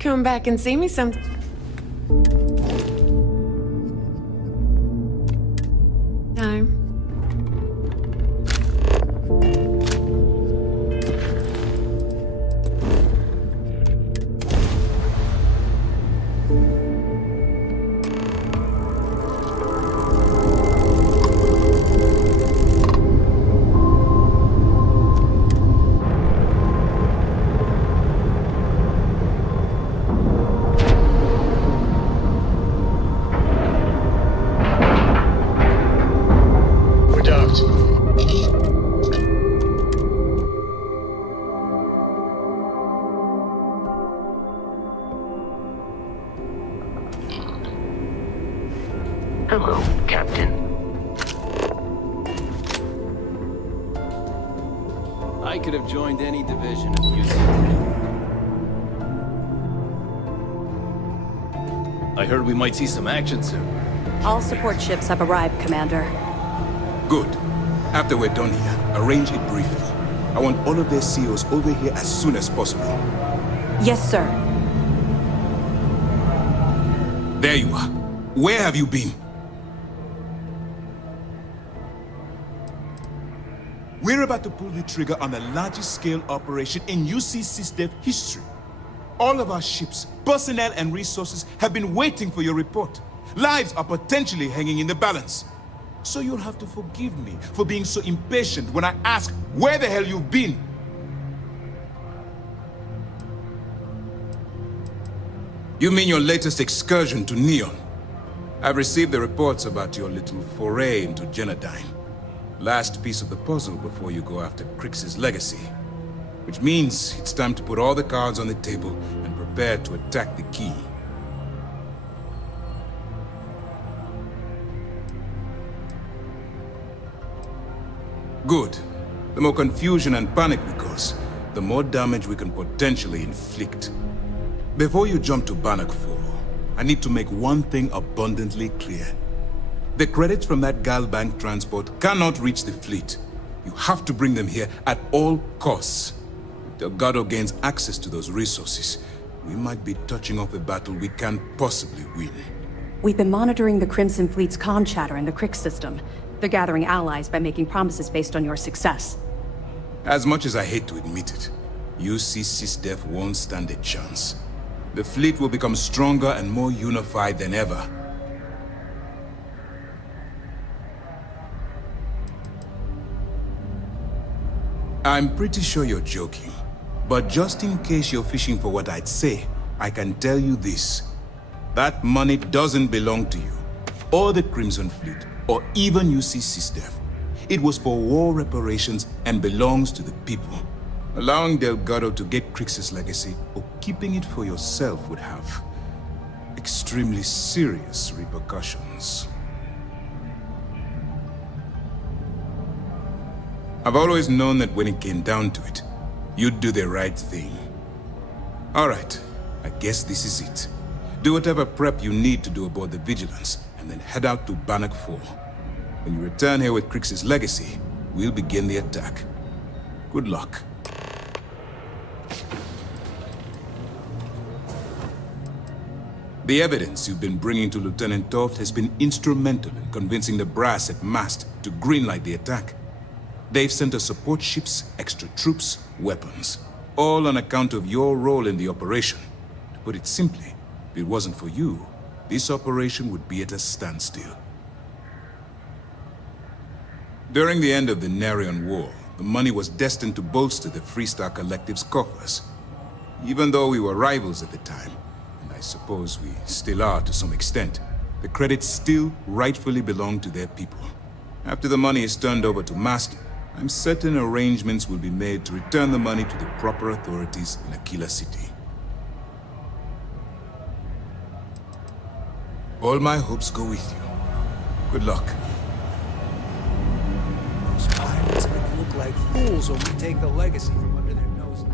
Come back and see me some time. We're docked. I could have joined any division of UC. I heard we might see some action soon. All support ships have arrived, Commander. Good. After we're done here, arrange it briefly. I want all of their CEOs over here as soon as possible. Yes, sir. There you are. Where have you been? We're about to pull the trigger on the largest scale operation in UC SysDev history. All of our ships, personnel, and resources have been waiting for your report. Lives are potentially hanging in the balance. So you'll have to forgive me for being so impatient when I ask where the hell you've been. You mean your latest excursion to Neon? I've received the reports about your little foray into Genodyne. Last piece of the puzzle before you go after Crix's legacy. Which means it's time to put all the cards on the table and prepare to attack the key. Good. The more confusion and panic we cause, the more damage we can potentially inflict. Before you jump to Bannock 4, I need to make one thing abundantly clear. The credits from that Galbank transport cannot reach the fleet. You have to bring them here at all costs. If Delgado gains access to those resources, we might be touching off a battle we can't possibly win. We've been monitoring the Crimson Fleet's comm chatter in the Crix system. They're gathering allies by making promises based on your success. As much as I hate to admit it, UC SysDev won't stand a chance. The fleet will become stronger and more unified than ever. I'm pretty sure you're joking, but just in case you're fishing for what I'd say, I can tell you this. That money doesn't belong to you, or the Crimson Fleet, or even UC SysDev. It was for war reparations and belongs to the people. Allowing Delgado to get Crix's legacy, or keeping it for yourself would have extremely serious repercussions. I've always known that when it came down to it, you'd do the right thing. All right, I guess this is it. Do whatever prep you need to do aboard the Vigilance, and then head out to Bannock 4. When you return here with Crix's legacy, we'll begin the attack. Good luck. The evidence you've been bringing to Lieutenant Toft has been instrumental in convincing the brass at Mast to greenlight the attack. They've sent us support ships, extra troops, weapons, all on account of your role in the operation. To put it simply, if it wasn't for you, this operation would be at a standstill. During the end of the Narion War, the money was destined to bolster the Freestar Collective's coffers. Even though we were rivals at the time, and I suppose we still are to some extent, the credits still rightfully belong to their people. After the money is turned over to Mast, I'm certain arrangements will be made to return the money to the proper authorities in Aquila City. All my hopes go with you. Good luck. Those pirates are gonna look like fools when we take the legacy from under their noses.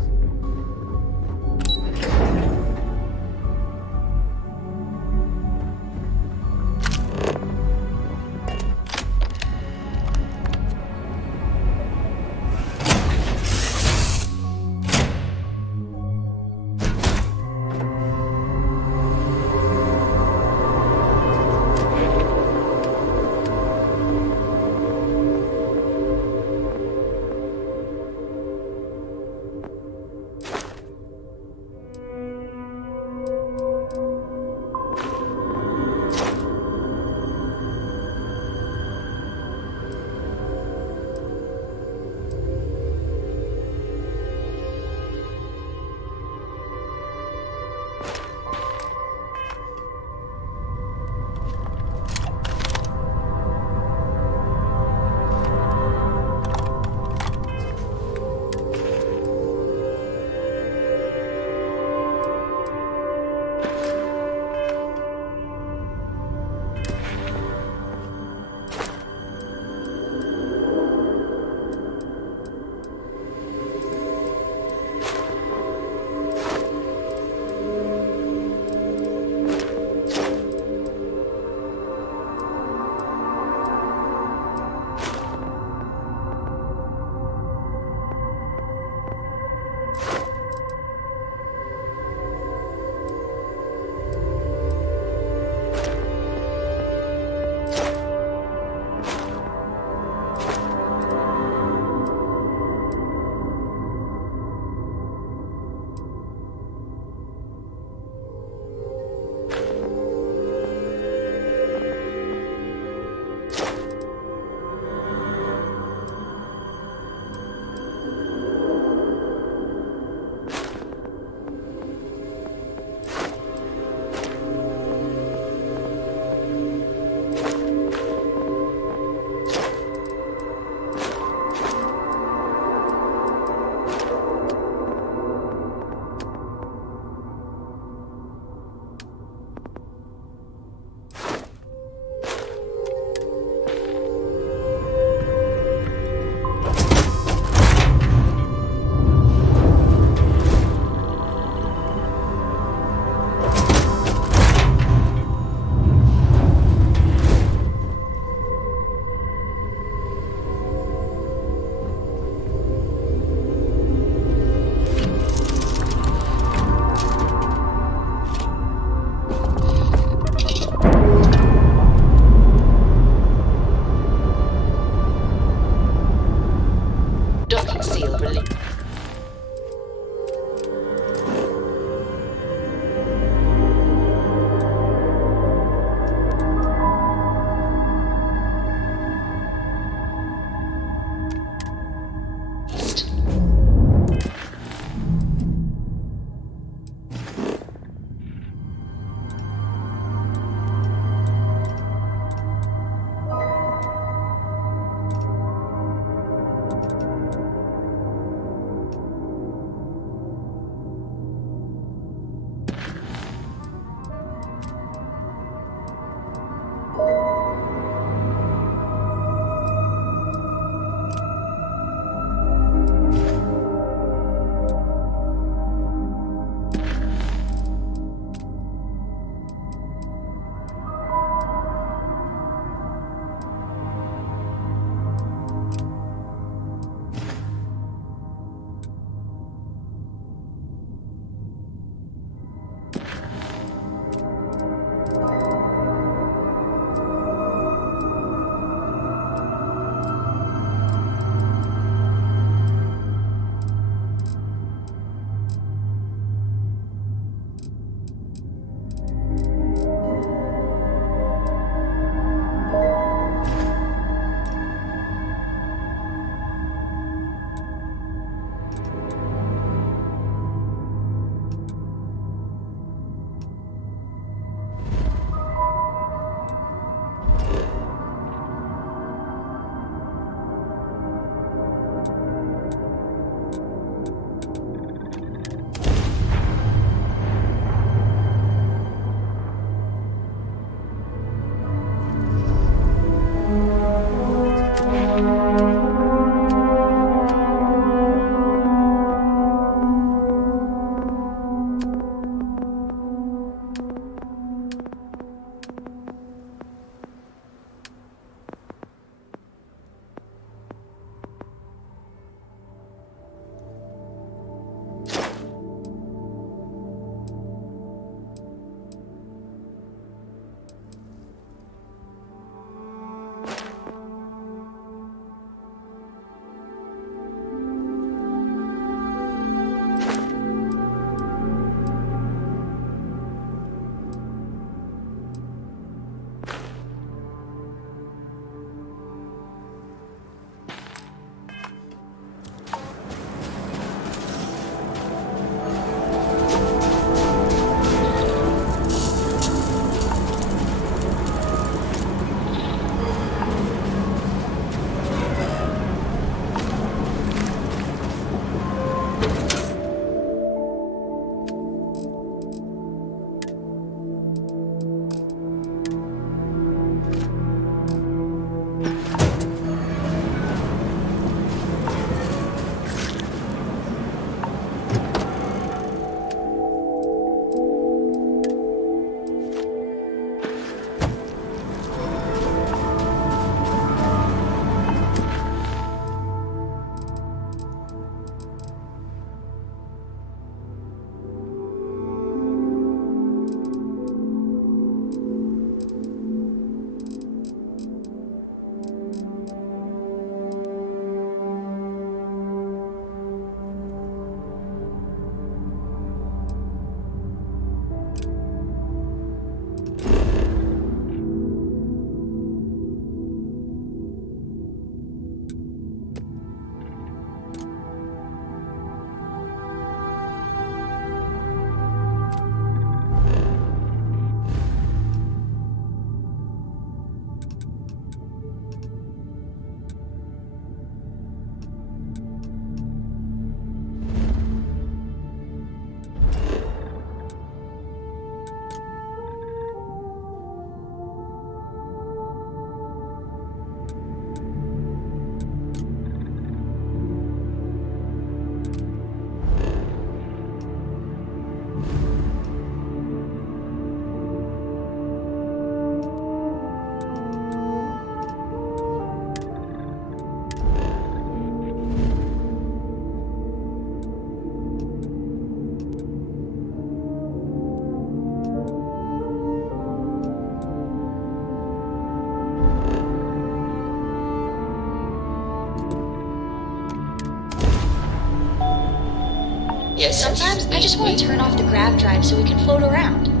Yes, sometimes I just want to turn off the grav drive so we can float around.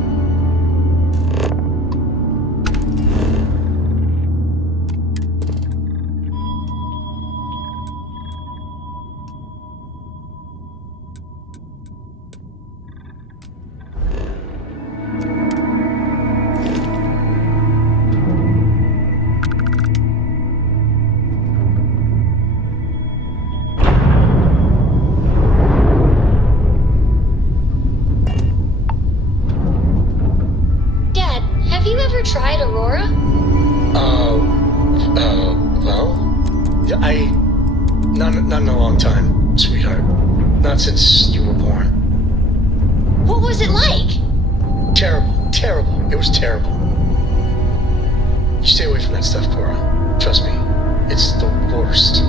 not in a long time, sweetheart. Not since you were born. What was it like? Terrible. Terrible. It was terrible. You stay away from that stuff, Cora. Trust me. It's the worst.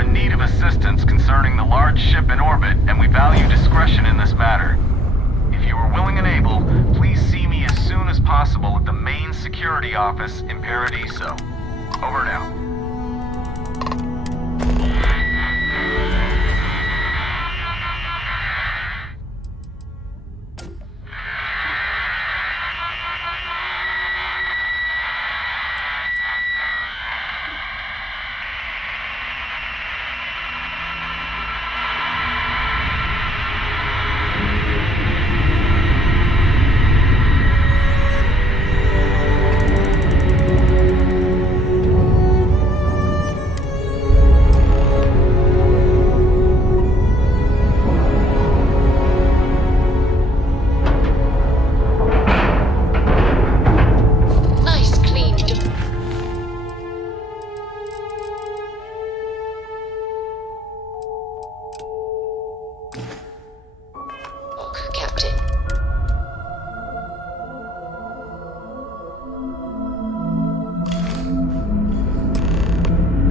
are in need of assistance concerning the large ship in orbit, and we value discretion in this matter. If you are willing and able, please see me as soon as possible at the main security office in Paradiso. Over now.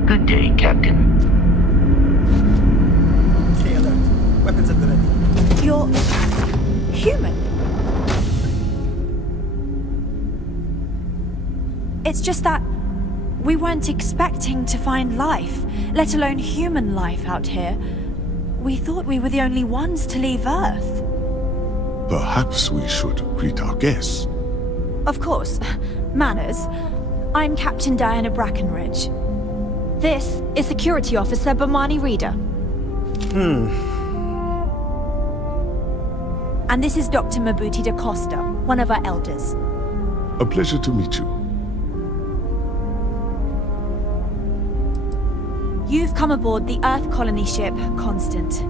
Good day, Captain. Stay alert. Weapons at the ready. You're human. It's just that we weren't expecting to find life, let alone human life out here. We thought we were the only ones to leave Earth. Perhaps we should greet our guests. Of course. Manners. I'm Captain Diana Brackenridge. This is Security Officer Bomani Reader. And this is Dr. Mabuti da Costa, one of our elders. A pleasure to meet you. You've come aboard the Earth colony ship, Constant.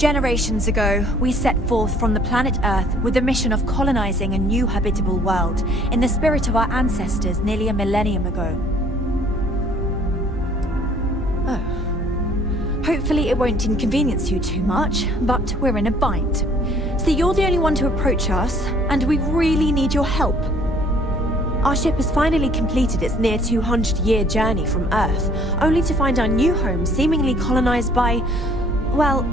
Generations ago, we set forth from the planet Earth with the mission of colonizing a new habitable world, in the spirit of our ancestors nearly a millennium ago. Oh. Hopefully it won't inconvenience you too much, but we're in a bind. So you're the only one to approach us, and we really need your help. Our ship has finally completed its near 200-year journey from Earth, only to find our new home seemingly colonized by, well,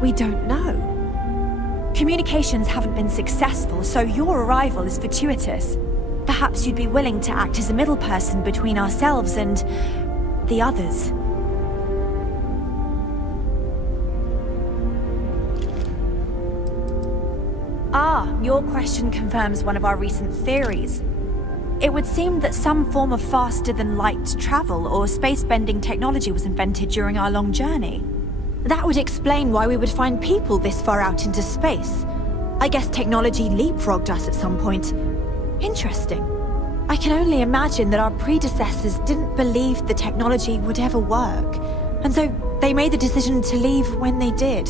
we don't know. Communications haven't been successful, so your arrival is fortuitous. Perhaps you'd be willing to act as a middle person between ourselves and the others. Ah, your question confirms one of our recent theories. It would seem that some form of faster-than-light travel or space-bending technology was invented during our long journey. That would explain why we would find people this far out into space. I guess technology leapfrogged us at some point. Interesting. I can only imagine that our predecessors didn't believe the technology would ever work, and so they made the decision to leave when they did.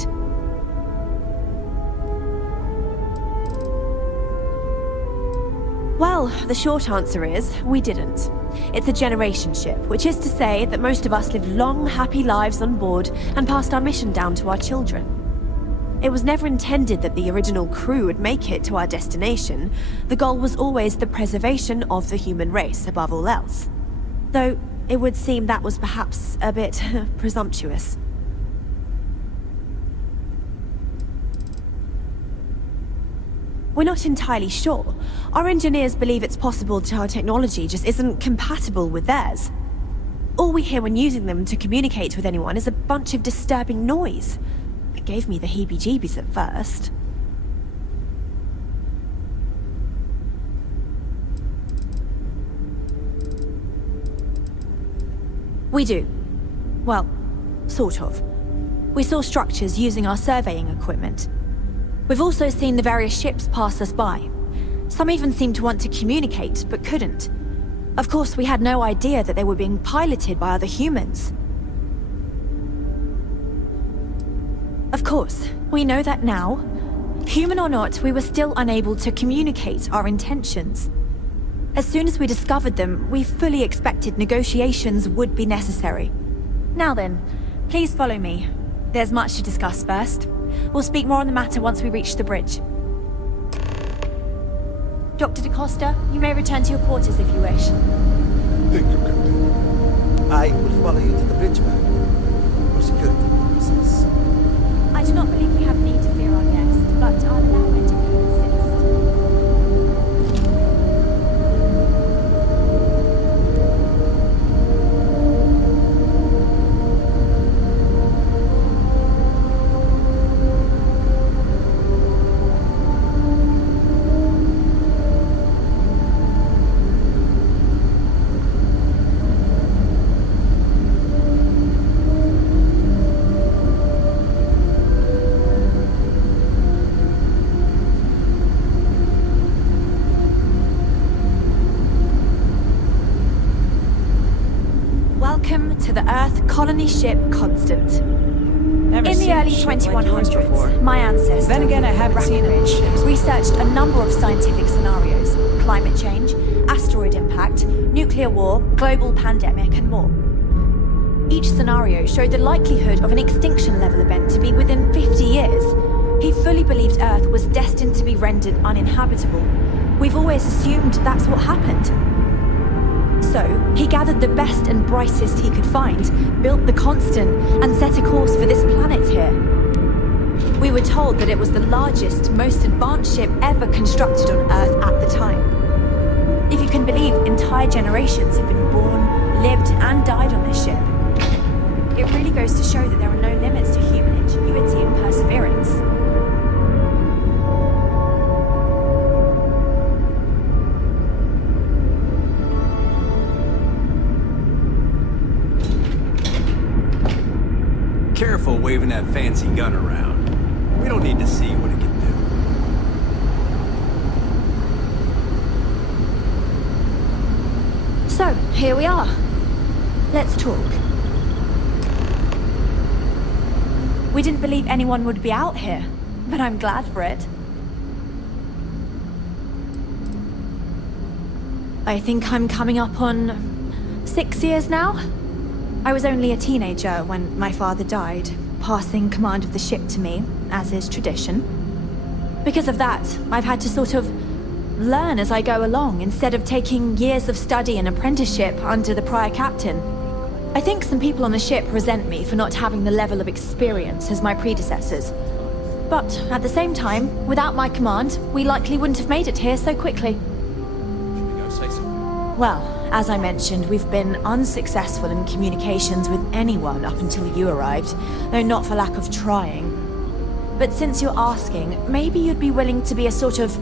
Well, the short answer is, we didn't. It's a generation ship, which is to say that most of us lived long, happy lives on board and passed our mission down to our children. It was never intended that the original crew would make it to our destination. The goal was always the preservation of the human race above all else. Though, it would seem that was perhaps a bit presumptuous. We're not entirely sure. Our engineers believe it's possible that our technology just isn't compatible with theirs. All we hear when using them to communicate with anyone is a bunch of disturbing noise. It gave me the heebie-jeebies at first. We do. Well, sort of. We saw structures using our surveying equipment. We've also seen the various ships pass us by. Some even seemed to want to communicate, but couldn't. Of course, we had no idea that they were being piloted by other humans. Of course, we know that now. Human or not, we were still unable to communicate our intentions. As soon as we discovered them, we fully expected negotiations would be necessary. Now then, please follow me. There's much to discuss first. We'll speak more on the matter once we reach the bridge. Dr. da Costa, you may return to your quarters if you wish. Thank you, Captain. I will follow you to the bridge, ma'am. security purposes. I do not believe we have need to fear our guest, but I'll allow it if you insist. Welcome to the Earth colony ship Constant. In the early 2100s, my ancestors, Then again, I haven't seen it. researched a number of scientific scenarios: climate change, asteroid impact, nuclear war, global pandemic, and more. Each scenario showed the likelihood of an extinction level event to be within 50 years. He fully believed Earth was destined to be rendered uninhabitable. We've always assumed that's what happened. So, he gathered the best and brightest he could find, built the Constant, and set a course for this planet here. We were told that it was the largest, most advanced ship ever constructed on Earth at the time. If you can believe, entire generations have been born, lived, and died on this ship. It really goes to show that there are no limits to human ingenuity and perseverance. Careful waving that fancy gun around. We don't need to see what it can do. So, here we are. Let's talk. We didn't believe anyone would be out here, but I'm glad for it. I think I'm coming up on 6 years now. I was only a teenager when my father died, passing command of the ship to me, as is tradition. Because of that, I've had to sort of learn as I go along, instead of taking years of study and apprenticeship under the prior captain. I think some people on the ship resent me for not having the level of experience as my predecessors. But at the same time, without my command, we likely wouldn't have made it here so quickly. Well, as I mentioned, we've been unsuccessful in communications with anyone up until you arrived, though not for lack of trying. But since you're asking, maybe you'd be willing to be a sort of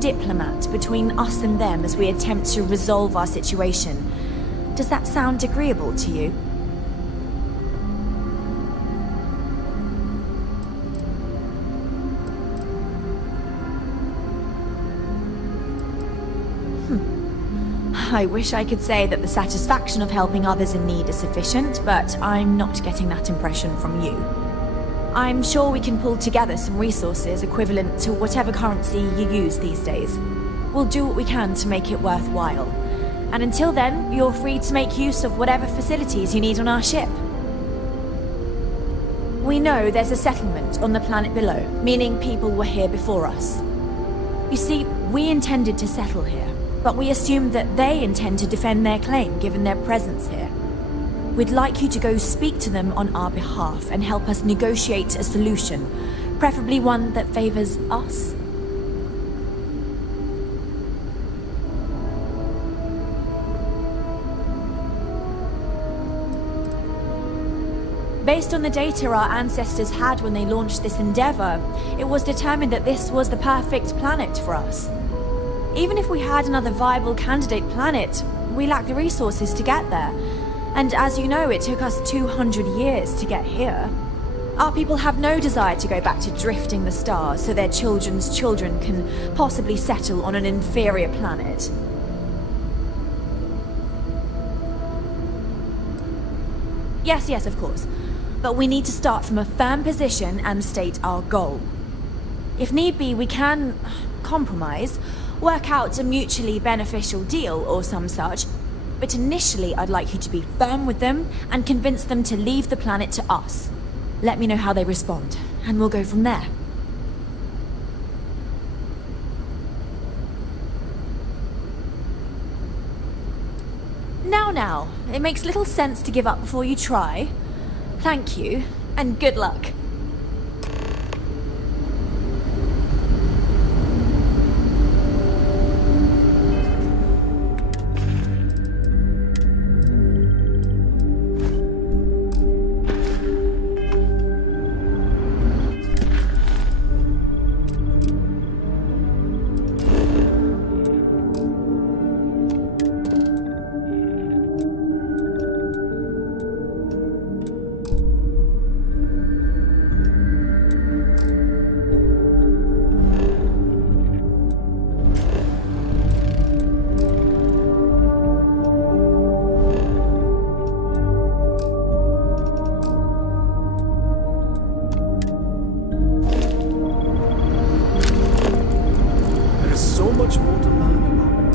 diplomat between us and them as we attempt to resolve our situation. Does that sound agreeable to you? I wish I could say that the satisfaction of helping others in need is sufficient, but I'm not getting that impression from you. I'm sure we can pull together some resources equivalent to whatever currency you use these days. We'll do what we can to make it worthwhile. And until then, you're free to make use of whatever facilities you need on our ship. We know there's a settlement on the planet below, meaning people were here before us. You see, we intended to settle here, but we assumed that they intend to defend their claim given their presence here. We'd like you to go speak to them on our behalf and help us negotiate a solution, preferably one that favors us. Based on the data our ancestors had when they launched this endeavor, it was determined that this was the perfect planet for us. Even if we had another viable candidate planet, we lack the resources to get there. And as you know, it took us 200 years to get here. Our people have no desire to go back to drifting the stars so their children's children can possibly settle on an inferior planet. Yes, of course. But we need to start from a firm position and state our goal. If need be, we can compromise, work out a mutually beneficial deal or some such. But initially, I'd like you to be firm with them and convince them to leave the planet to us. Let me know how they respond, and we'll go from there. Now, it makes little sense to give up before you try. Thank you, and good luck. So much more to learn about.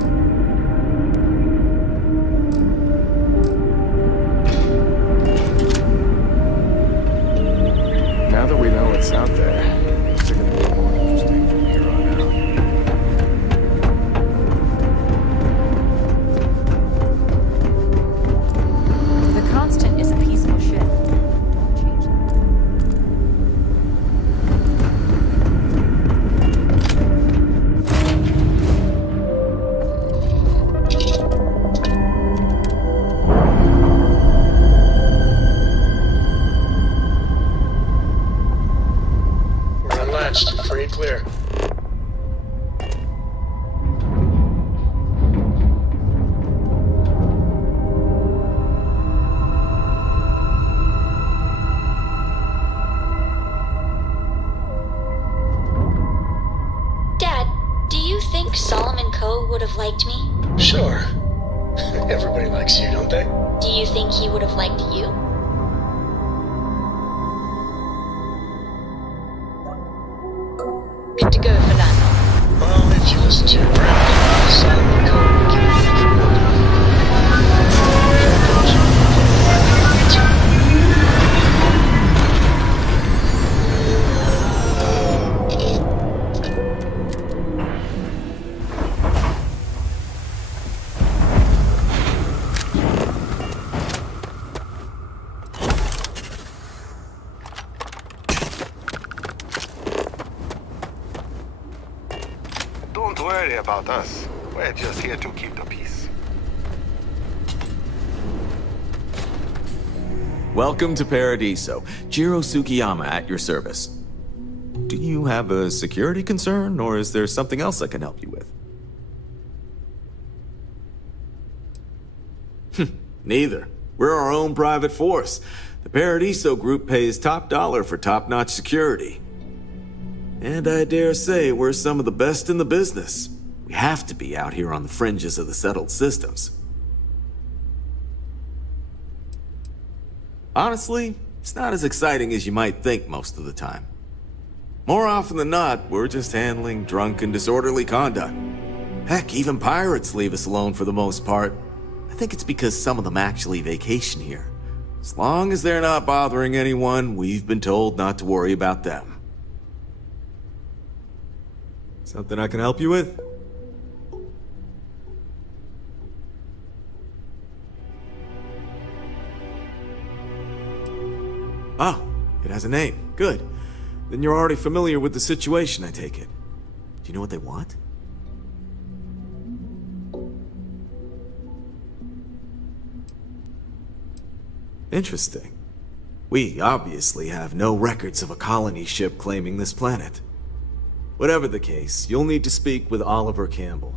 Now that we know what's out there, things are gonna be more interesting from here on out. The Constant is a piece of shit. Don't change that. Free and clear. Dad, do you think Solomon Coe would have liked me? Sure. Everybody likes you, don't they? Do you think he would have liked you? Good to go for that. Well, if you listen to your grandpa, Solomon Coe will give you Don't worry about us. We're just here to keep the peace. Welcome to Paradiso. Jiro Tsukiyama at your service. Do you have a security concern, or is there something else I can help you with? Neither. We're our own private force. The Paradiso group pays top dollar for top-notch security. And I dare say we're some of the best in the business. We have to be out here on the fringes of the settled systems. Honestly, it's not as exciting as you might think most of the time. More often than not, we're just handling drunk and disorderly conduct. Heck, even pirates leave us alone for the most part. I think it's because some of them actually vacation here. As long as they're not bothering anyone, we've been told not to worry about them. Something I can help you with? Oh, it has a name. Good. Then you're already familiar with the situation, I take it. Do you know what they want? Interesting. We obviously have no records of a colony ship claiming this planet. Whatever the case, you'll need to speak with Oliver Campbell,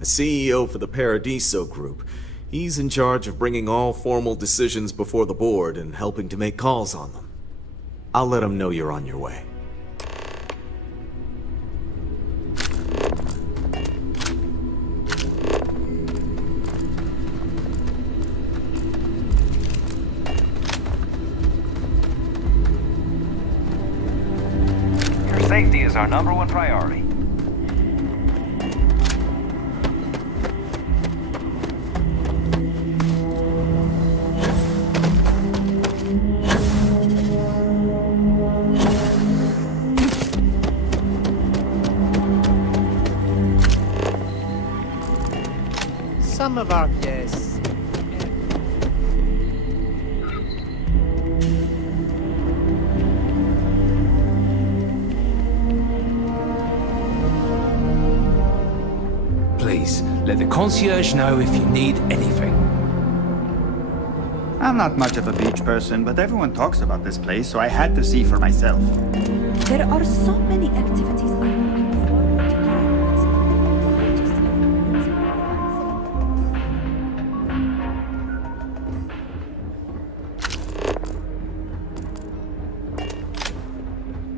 a CEO for the Paradiso Group. He's in charge of bringing all formal decisions before the board and helping to make calls on them. I'll let him know you're on your way. Your safety is our #1 priority. Some of our guests Let the concierge know if you need anything. I'm not much of a beach person, but everyone talks about this place, so I had to see for myself. There are so many activities I'm looking forward to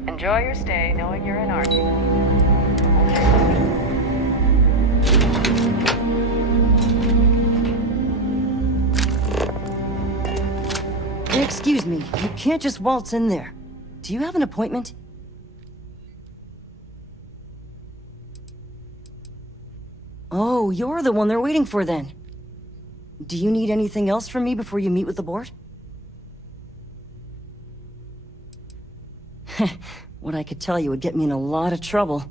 doing. Enjoy your stay knowing you're in Archie. Excuse me, you can't just waltz in there. Do you have an appointment? Oh, you're the one they're waiting for then. Do you need anything else from me before you meet with the board? What I could tell you would get me in a lot of trouble.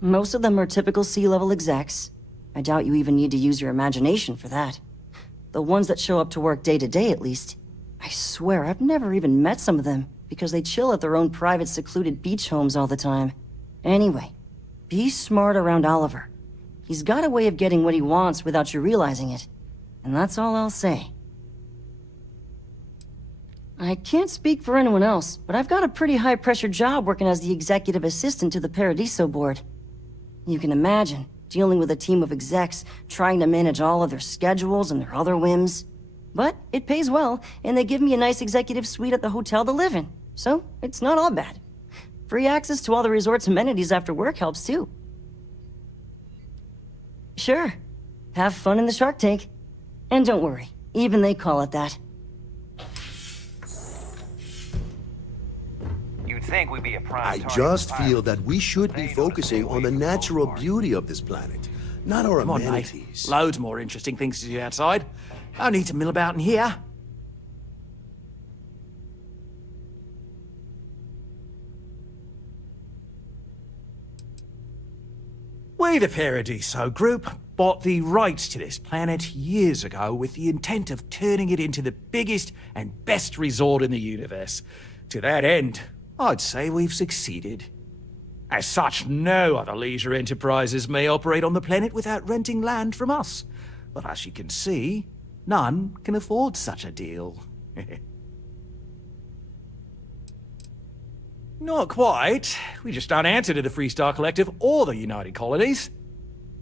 Most of them are typical C-level execs. I doubt you even need to use your imagination for that. The ones that show up to work day to day, at least. I swear, I've never even met some of them, because they chill at their own private secluded beach homes all the time. Anyway, be smart around Oliver. He's got a way of getting what he wants without you realizing it. And that's all I'll say. I can't speak for anyone else, but I've got a pretty high-pressure job working as the executive assistant to the Paradiso board. You can imagine, dealing with a team of execs, trying to manage all of their schedules and their other whims. But it pays well, and they give me a nice executive suite at the hotel to live in. So, it's not all bad. Free access to all the resort's amenities after work helps too. Sure. Have fun in the shark tank. And don't worry, even they call it that. You'd think we'd be a prime I target just for feel pirates. that we should be focusing on the natural beauty of this planet, not our Come on, mate. amenities. Loads more interesting things to do outside. I need to mill about in here. We, the Paradiso Group, bought the rights to this planet years ago with the intent of turning it into the biggest and best resort in the universe. To that end, I'd say we've succeeded. As such, no other leisure enterprises may operate on the planet without renting land from us. But as you can see, none can afford such a deal. Not quite. We just don't answer to the Freestar Collective or the United Colonies.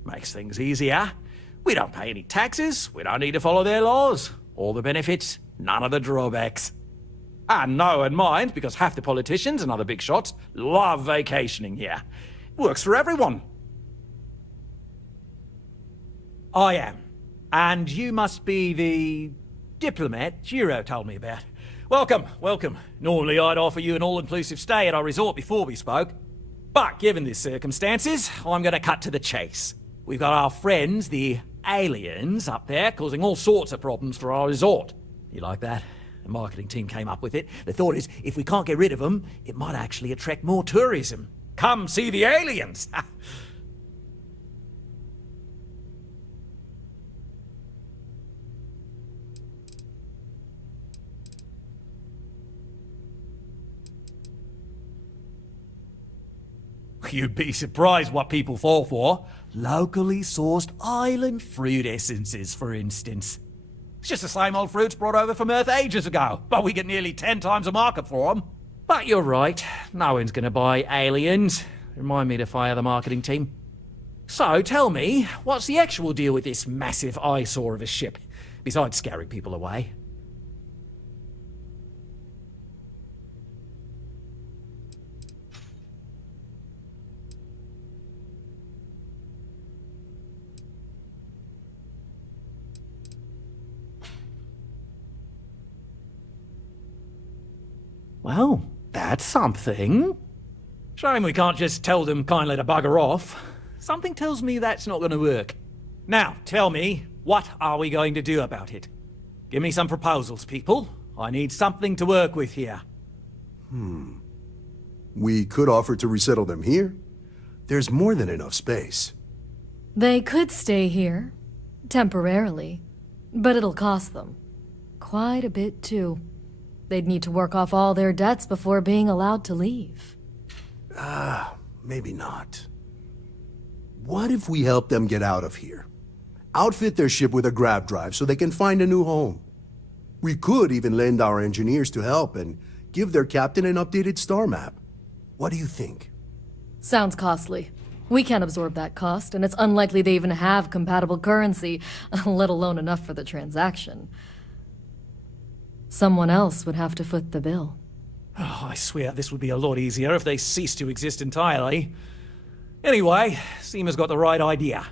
Makes things easier. We don't pay any taxes, we don't need to follow their laws. All the benefits, none of the drawbacks. And no one minds, because half the politicians and other big shots love vacationing here. Works for everyone. I am. And you must be the diplomat Giro told me about. Welcome, welcome. Normally I'd offer you an all-inclusive stay at our resort before we spoke. But given the circumstances, I'm going to cut to the chase. We've got our friends, the aliens, up there, causing all sorts of problems for our resort. You like that? The marketing team came up with it. The thought is, if we can't get rid of them, it might actually attract more tourism. Come see the aliens! You'd be surprised what people fall for. Locally sourced island fruit essences, for instance. It's just the same old fruits brought over from Earth ages ago, but we get nearly 10 times the market for them. But you're right, no one's gonna buy aliens. Remind me to fire the marketing team. So tell me, what's the actual deal with this massive eyesore of a ship, besides scaring people away? Well, that's something. Shame we can't just tell them kindly to bugger off. Something tells me that's not going to work. Now, tell me, what are we going to do about it? Give me some proposals, people. I need something to work with here. We could offer to resettle them here. There's more than enough space. They could stay here, temporarily, but it'll cost them. Quite a bit, too. They'd need to work off all their debts before being allowed to leave. Maybe not. What if we help them get out of here? outfit their ship with a grav drive so they can find a new home. We could even lend our engineers to help and give their captain an updated star map. What do you think? Sounds costly. We can't absorb that cost, and it's unlikely they even have compatible currency, let alone enough for the transaction. Someone else would have to foot the bill. Oh, I swear this would be a lot easier if they ceased to exist entirely. Anyway, Seema's got the right idea.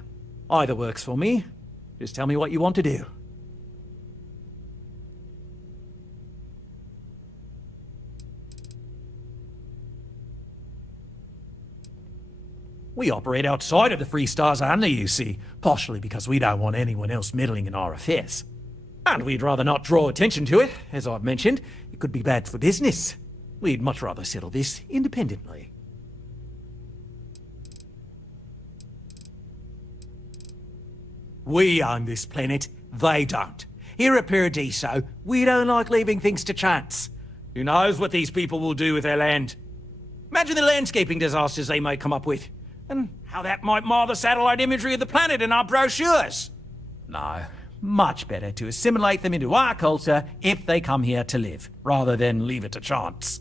Either works for me. Just tell me what you want to do. We operate outside of the Free Stars only, you see, partially because we don't want anyone else meddling in our affairs. And we'd rather not draw attention to it. As I've mentioned, it could be bad for business. We'd much rather settle this independently. We own this planet, they don't. Here at Paradiso, we don't like leaving things to chance. Who knows what these people will do with their land? Imagine the landscaping disasters they may come up with, and how that might mar the satellite imagery of the planet in our brochures. No, much better to assimilate them into our culture if they come here to live, rather than leave it to chance.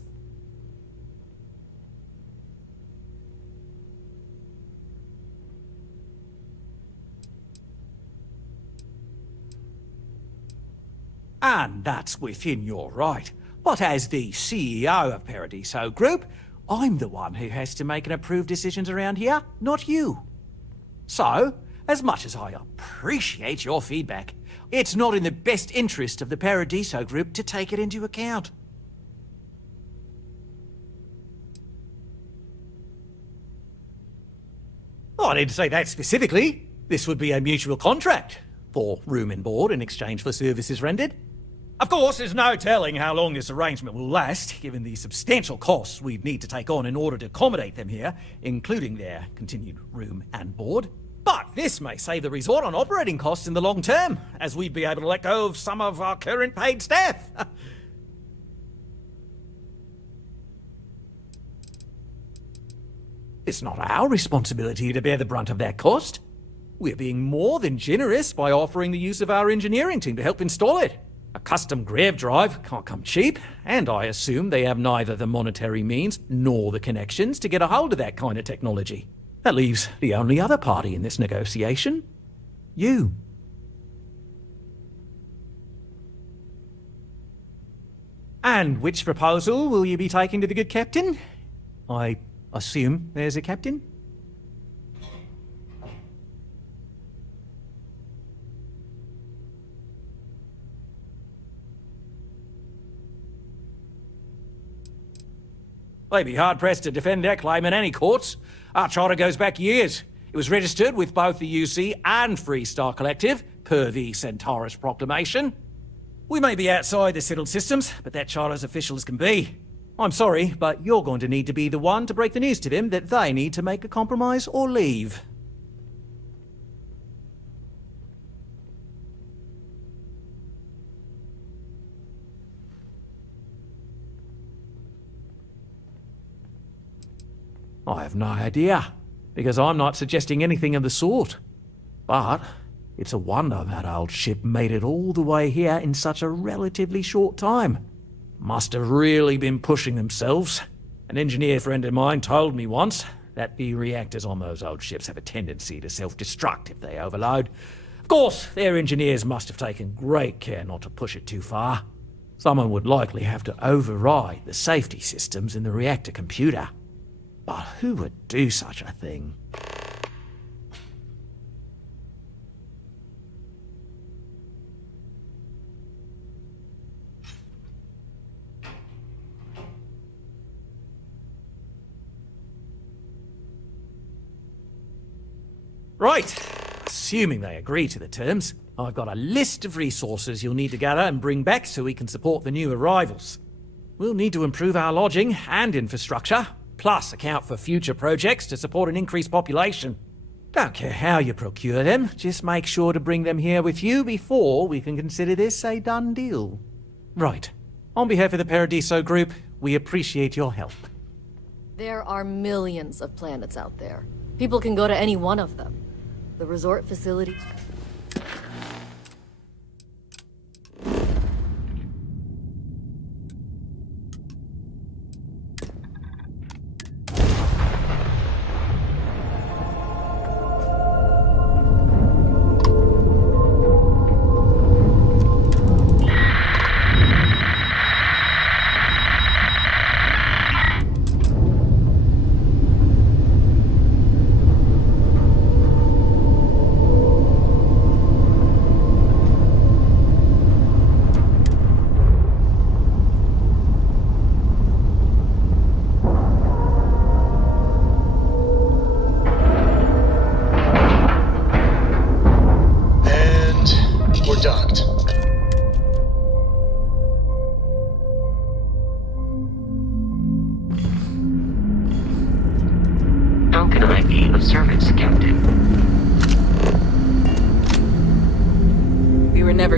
And that's within your right. But as the CEO of Paradiso Group, I'm the one who has to make and approve decisions around here, not you. So, as much as I appreciate your feedback, it's not in the best interest of the Paradiso Group to take it into account. Oh, I didn't say that specifically. This would be a mutual contract for room and board in exchange for services rendered. Of course, there's no telling how long this arrangement will last, given the substantial costs we'd need to take on in order to accommodate them here, including their continued room and board. But this may save the resort on operating costs in the long term, as we'd be able to let go of some of our current paid staff. It's not our responsibility to bear the brunt of that cost. We're being more than generous by offering the use of our engineering team to help install it. A custom grav drive can't come cheap, and I assume they have neither the monetary means nor the connections to get a hold of that kind of technology. That leaves the only other party in this negotiation. You. And which proposal will you be taking to the good captain? I assume there's a captain? They'd be hard-pressed to defend their claim in any courts. Our charter goes back years. It was registered with both the UC and Free Star Collective, per the Centaurus Proclamation. We may be outside the settled systems, but that charter's official as can be. I'm sorry, but you're going to need to be the one to break the news to them that they need to make a compromise or leave. I have no idea, because I'm not suggesting anything of the sort. But it's a wonder that old ship made it all the way here in such a relatively short time. Must have really been pushing themselves. An engineer friend of mine told me once that the reactors on those old ships have a tendency to self-destruct if they overload. Of course, their engineers must have taken great care not to push it too far. Someone would likely have to override the safety systems in the reactor computer. But who would do such a thing? Right. Assuming they agree to the terms, I've got a list of resources you'll need to gather and bring back so we can support the new arrivals. We'll need to improve our lodging and infrastructure, plus account for future projects to support an increased population. Don't care how you procure them, just make sure to bring them here with you before we can consider this a done deal. Right. On behalf of the Paradiso Group, we appreciate your help. There are millions of planets out there. People can go to any one of them. The resort facility...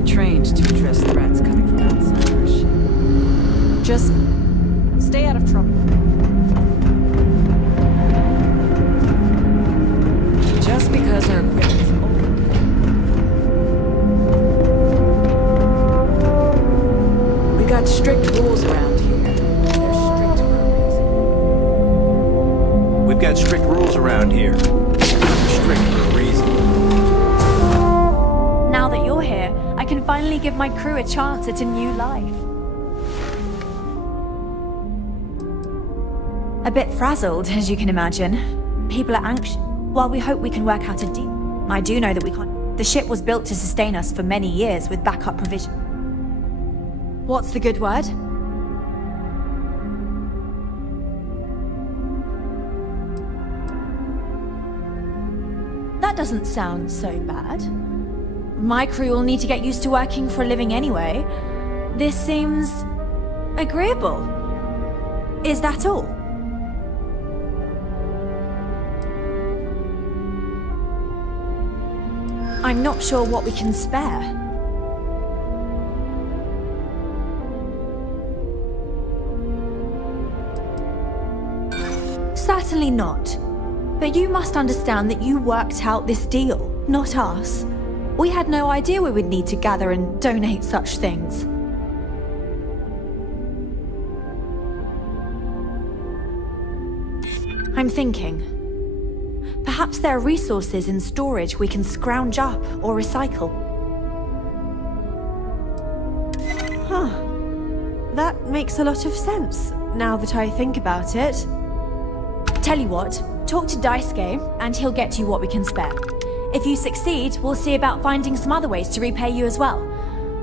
trained to address threats coming from outside our ship. Just stay out of trouble. Just because our equipment is old. We got strict rules around here. They're strict for a reason. We've got strict rules around here. Strict for a reason. Now that you're here, I can finally give my crew a chance at a new life. A bit frazzled, as you can imagine. People are anxious. While we hope we can work out a deal, I do know that we can't. The ship was built to sustain us for many years with backup provision. What's the good word? That doesn't sound so bad. My crew will need to get used to working for a living anyway. This seems agreeable. Is that all? I'm not sure what we can spare. Certainly not. But you must understand that you worked out this deal, not us. We had no idea we would need to gather and donate such things. I'm thinking. Perhaps there are resources in storage we can scrounge up or recycle. Huh. That makes a lot of sense, now that I think about it. Tell you what, talk to Daisuke, and he'll get you what we can spare. If you succeed, we'll see about finding some other ways to repay you as well.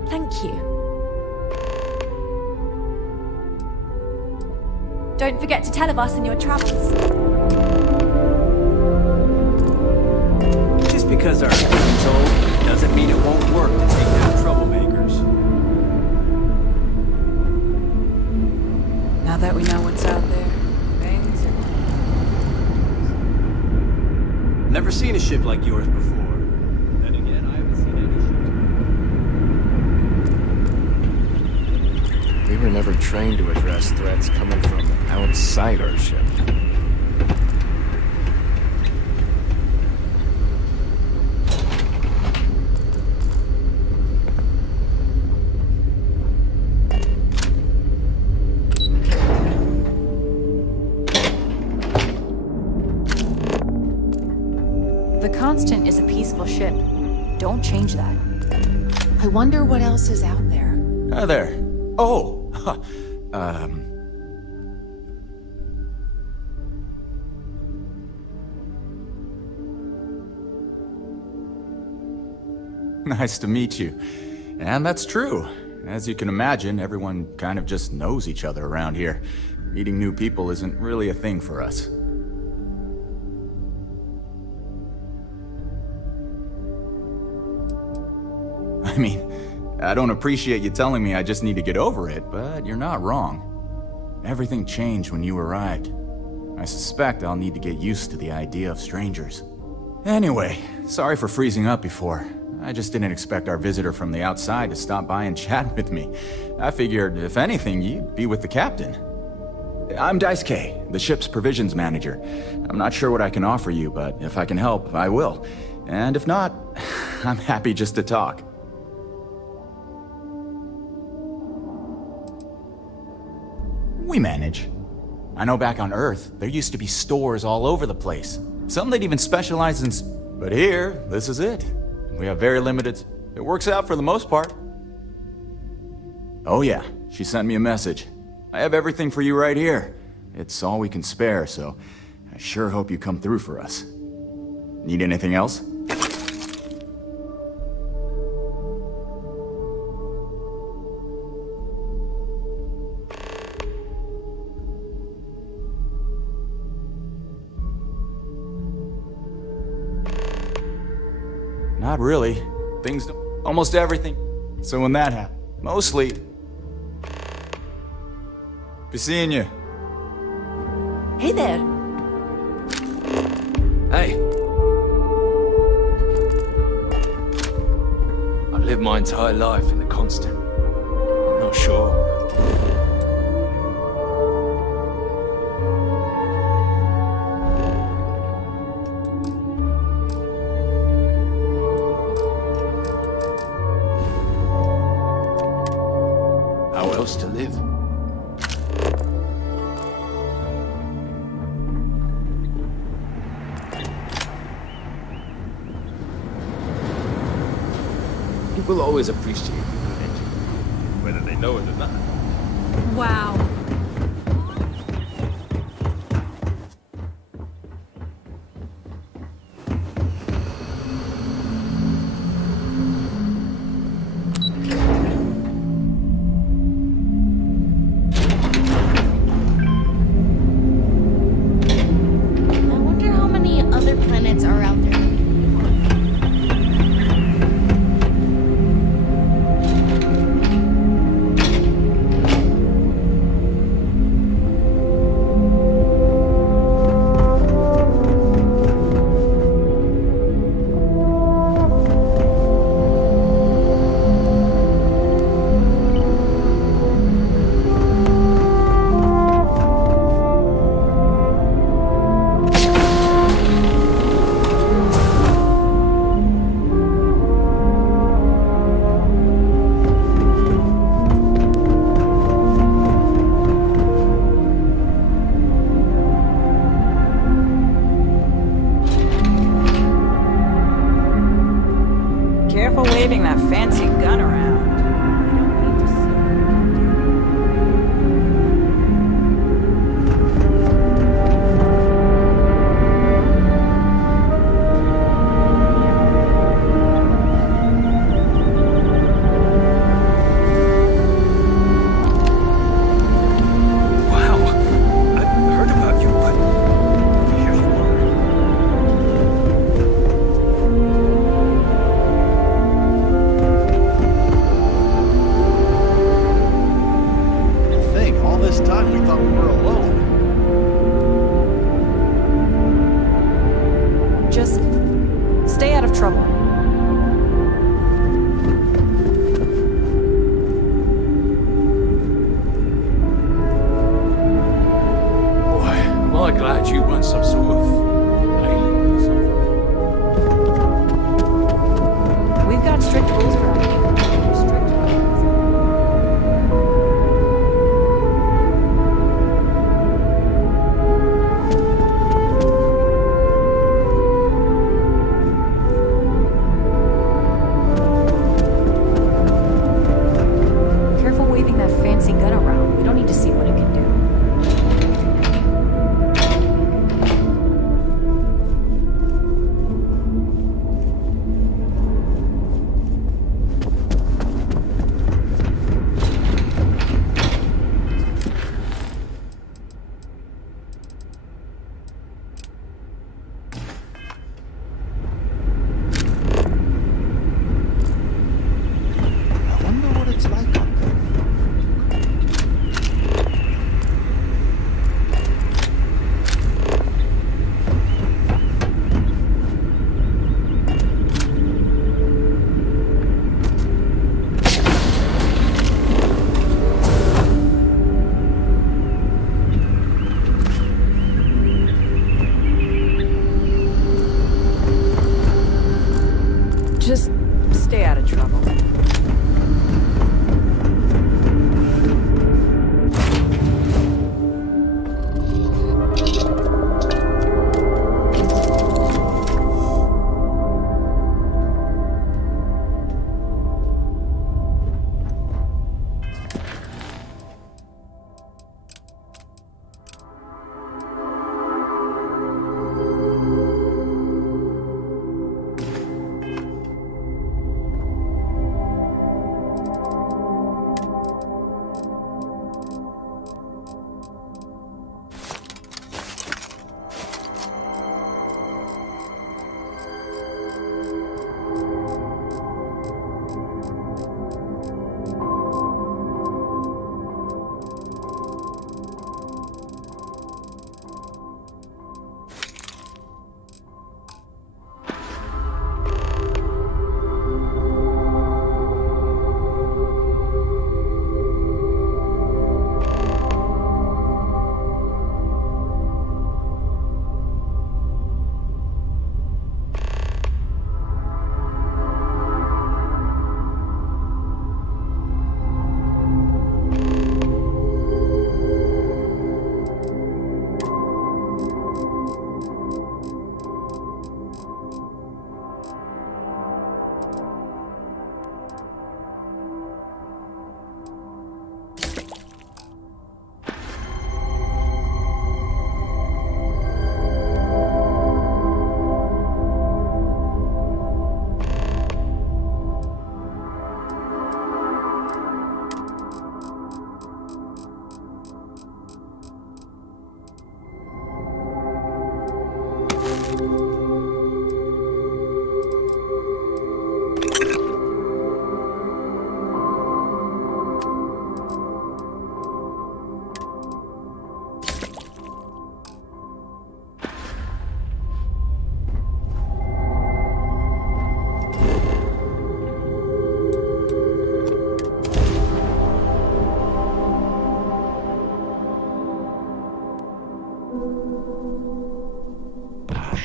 Thank you. Don't forget to tell of us in your travels. Just because our equipment's old doesn't mean it won't work to take down troublemakers. Now that we know what's out there, things are... Never seen a ship like yours before. Then again, I haven't seen any ships. We were never trained to address threats coming from outside our ship. The Constant is a peaceful ship. Don't change that. I wonder what else is out there. Hi there. Oh! Nice to meet you. And that's true. As you can imagine, everyone kind of just knows each other around here. Meeting new people isn't really a thing for us. I mean, I don't appreciate you telling me I just need to get over it, but you're not wrong. Everything changed when you arrived. I suspect I'll need to get used to the idea of strangers. Anyway, sorry for freezing up before. I just didn't expect our visitor from the outside to stop by and chat with me. I figured, if anything, you'd be with the captain. I'm Daisuke, the ship's provisions manager. I'm not sure what I can offer you, but if I can help, I will. And if not, I'm happy just to talk. We manage. I know back on Earth, there used to be stores all over the place. Some that even specialize in... But here, this is it. We have very limited... It works out for the most part. Oh yeah, she sent me a message. I have everything for you right here. It's all we can spare, so I sure hope you come through for us. Need anything else? Not really. Things, almost everything. So when that happened, mostly... Be seeing you. Hey there. Hey. lived my entire life in the constant. I'm not sure. How else to live? People always appreciate a good engine, whether they know it or not. Wow. I wonder how many other planets are out there. Careful waving that fancy gun around. Wow, I've heard about you, but here you are. Think, all this time we thought we were alone. Just stay out of trouble. Boy, am I glad you weren't some sort of alien or something. We've got strict rules around here. Strict rules. Careful waving that fancy gun around. We don't need to see what it can do. I wonder what it's like up there.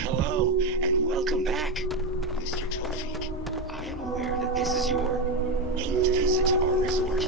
Hello, and welcome back, Mr. Tofik. I am aware that this is your 8th visit to our resort.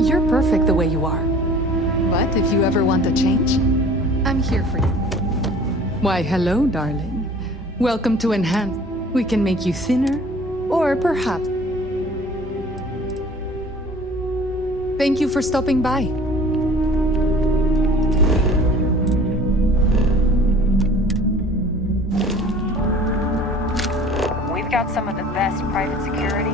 You're perfect the way you are. But if you ever want a change, I'm here for you. Why, hello, darling. Welcome to Enhance. We can make you thinner, or perhaps... Thank you for stopping by. We've got some of the best private security.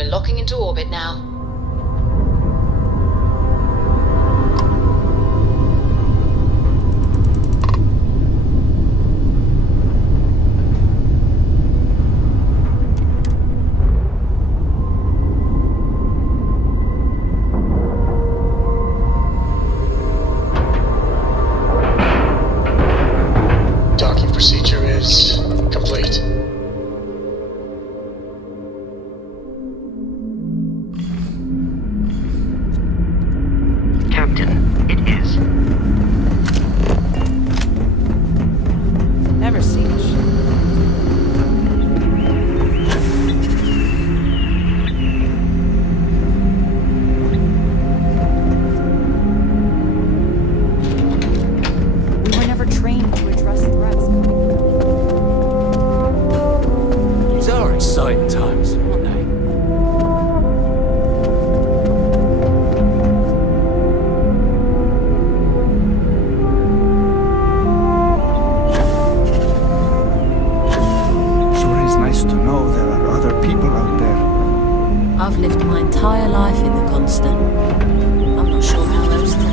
We're locking into orbit now. Docking procedure is complete. Captain, it is. Never seen a ship. We were never trained to address threats coming. These are exciting times, aren't they? Sure is nice to know there are other people out there. I've lived my entire life in the constant. I'm not sure how else to live.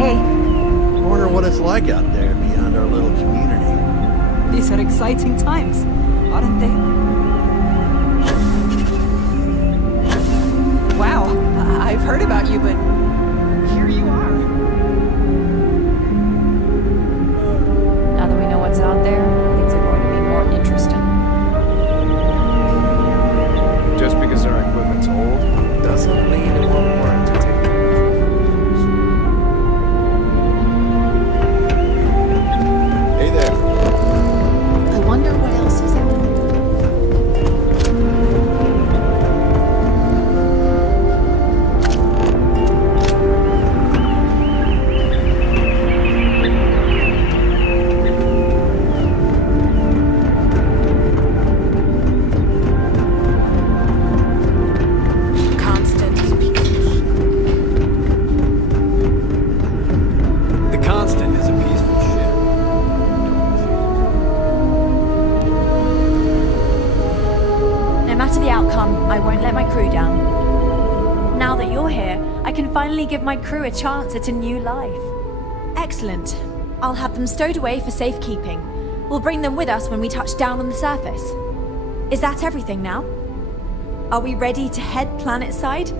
Hey, I wonder what it's like out there beyond our little community. These are exciting times, aren't they? Wow, I've heard about you, but here you are. Now that we know what's out there, things are going to be more interesting. Just because our equipment's old doesn't mean it won't work to take pictures. Hey there. I wonder what else is out there. Constant is a piece of shit. The Constant is a peaceful ship. no matter the outcome, I won't let my crew down. Now that you're here, I can finally give my crew a chance at a new life. Excellent. I'll have them stowed away for safekeeping. We'll bring them with us when we touch down on the surface. Is that everything now? Are we ready to head planetside?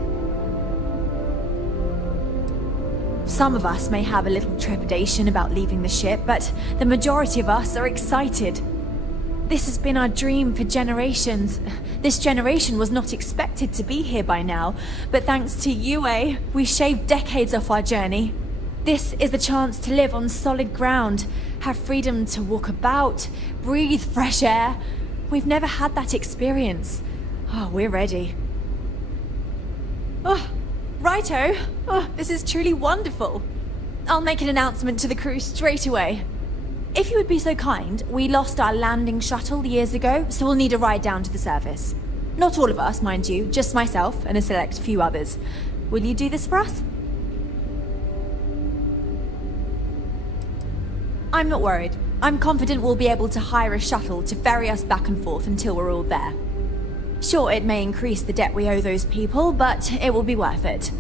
Some of us may have a little trepidation about leaving the ship, but the majority of us are excited. This has been our dream for generations. This generation was not expected to be here by now, but thanks to UA, we shaved decades off our journey. This is the chance to live on solid ground, have freedom to walk about, breathe fresh air. We've never had that experience. Oh, we're ready. Oh, righto. Oh, this is truly wonderful. I'll make an announcement to the crew straight away. If you would be so kind, we lost our landing shuttle years ago, so we'll need a ride down to the surface. Not all of us, mind you, just myself and a select few others. Will you do this for us? I'm not worried. I'm confident we'll be able to hire a shuttle to ferry us back and forth until we're all there. Sure, it may increase the debt we owe those people, but it will be worth it.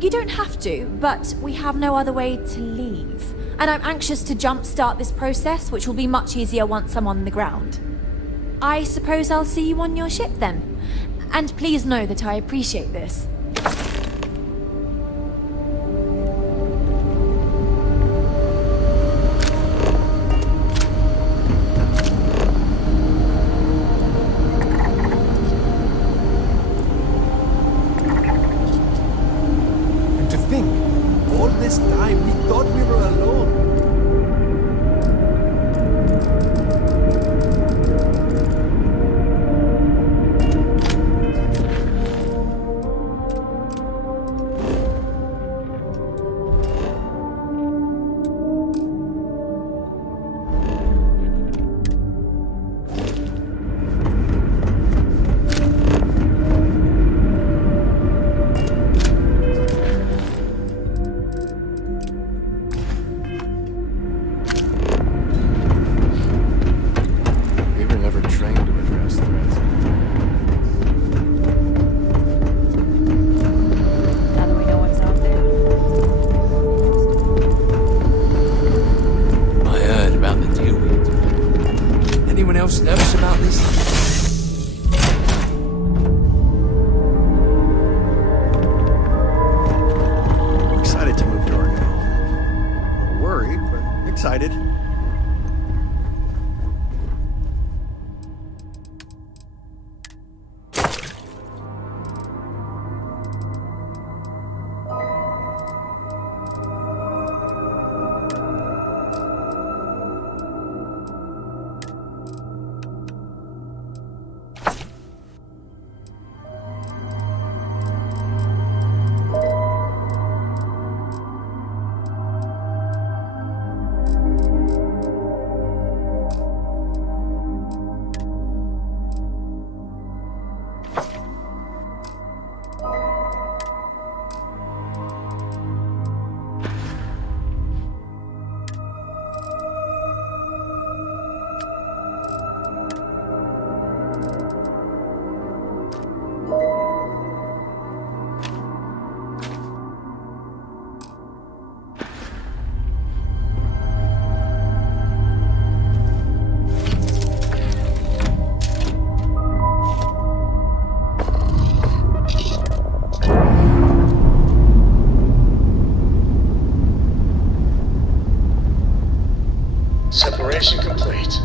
You don't have to, but we have no other way to leave. And I'm anxious to jumpstart this process, which will be much easier once I'm on the ground. I suppose I'll see you on your ship then. And please know that I appreciate this. All this time, we thought we were alone. most nervous about this? Excited to move to Oregon. A little worried, but excited. Separation complete.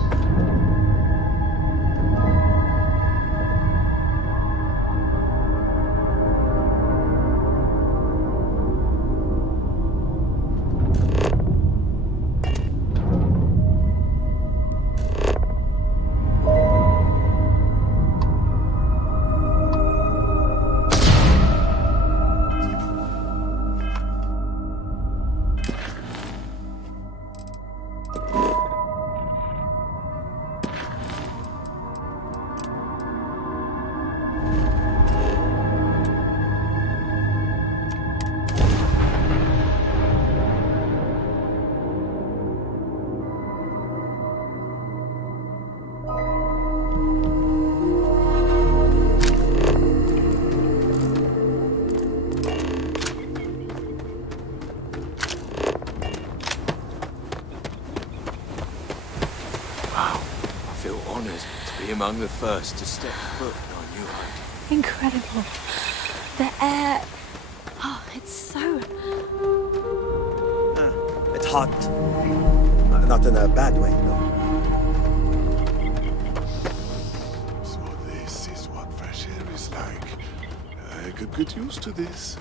Among the first to step foot in our new home. Incredible. The air... Oh, it's so... It's hot. Not in a bad way, no. So this is what fresh air is like. I could get used to this.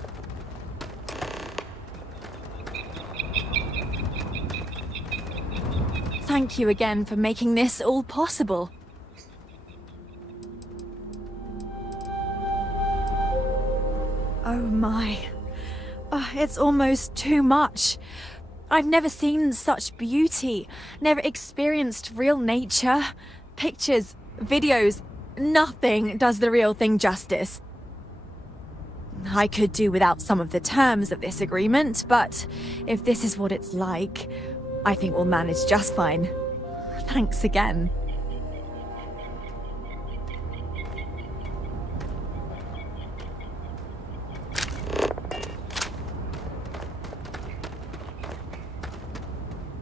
Thank you again for making this all possible. Oh my. Oh, it's almost too much. I've never seen such beauty, never experienced real nature. Pictures, videos, nothing does the real thing justice. I could do without some of the terms of this agreement, but if this is what it's like, I think we'll manage just fine. Thanks again.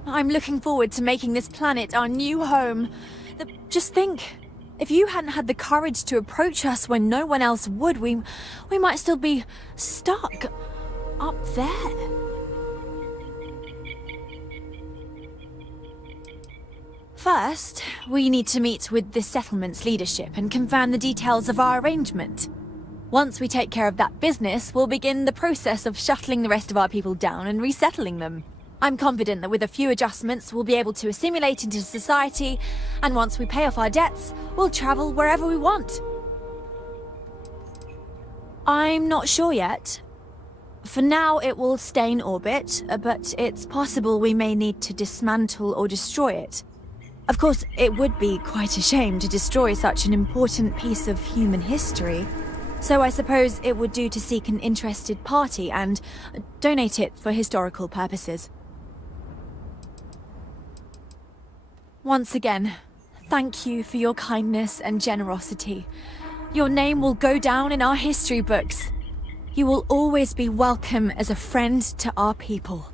I'm looking forward to making this planet our new home. Just think, if you hadn't had the courage to approach us when no one else would, we might still be stuck up there. First, we need to meet with the settlement's leadership and confirm the details of our arrangement. Once we take care of that business, we'll begin the process of shuttling the rest of our people down and resettling them. I'm confident that with a few adjustments, we'll be able to assimilate into society, and once we pay off our debts, we'll travel wherever we want. I'm not sure yet. For now, it will stay in orbit, but it's possible we may need to dismantle or destroy it. Of course, it would be quite a shame to destroy such an important piece of human history. So I suppose it would do to seek an interested party and donate it for historical purposes. Once again, thank you for your kindness and generosity. Your name will go down in our history books. You will always be welcome as a friend to our people.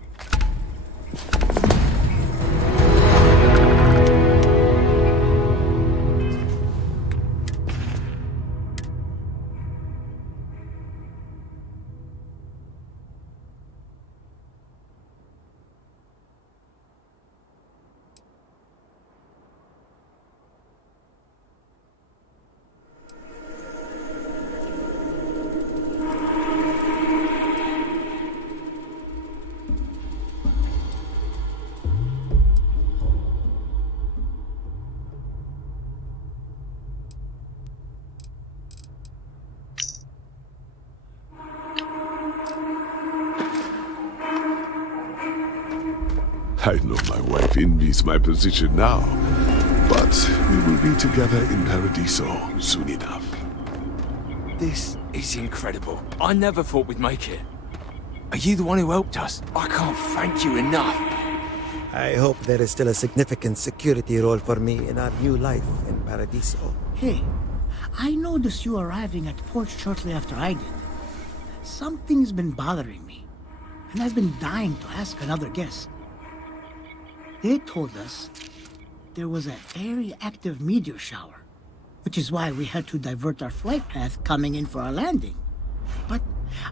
I know my wife envies my position now, but we will be together in Paradiso soon enough. This is incredible. I never thought we'd make it. Are you the one who helped us? I can't thank you enough. I hope there is still a significant security role for me in our new life in Paradiso. Hey, I noticed you arriving at port shortly after I did. Something's been bothering me, and I've been dying to ask another guest. They told us there was a very active meteor shower, which is why we had to divert our flight path coming in for our landing. But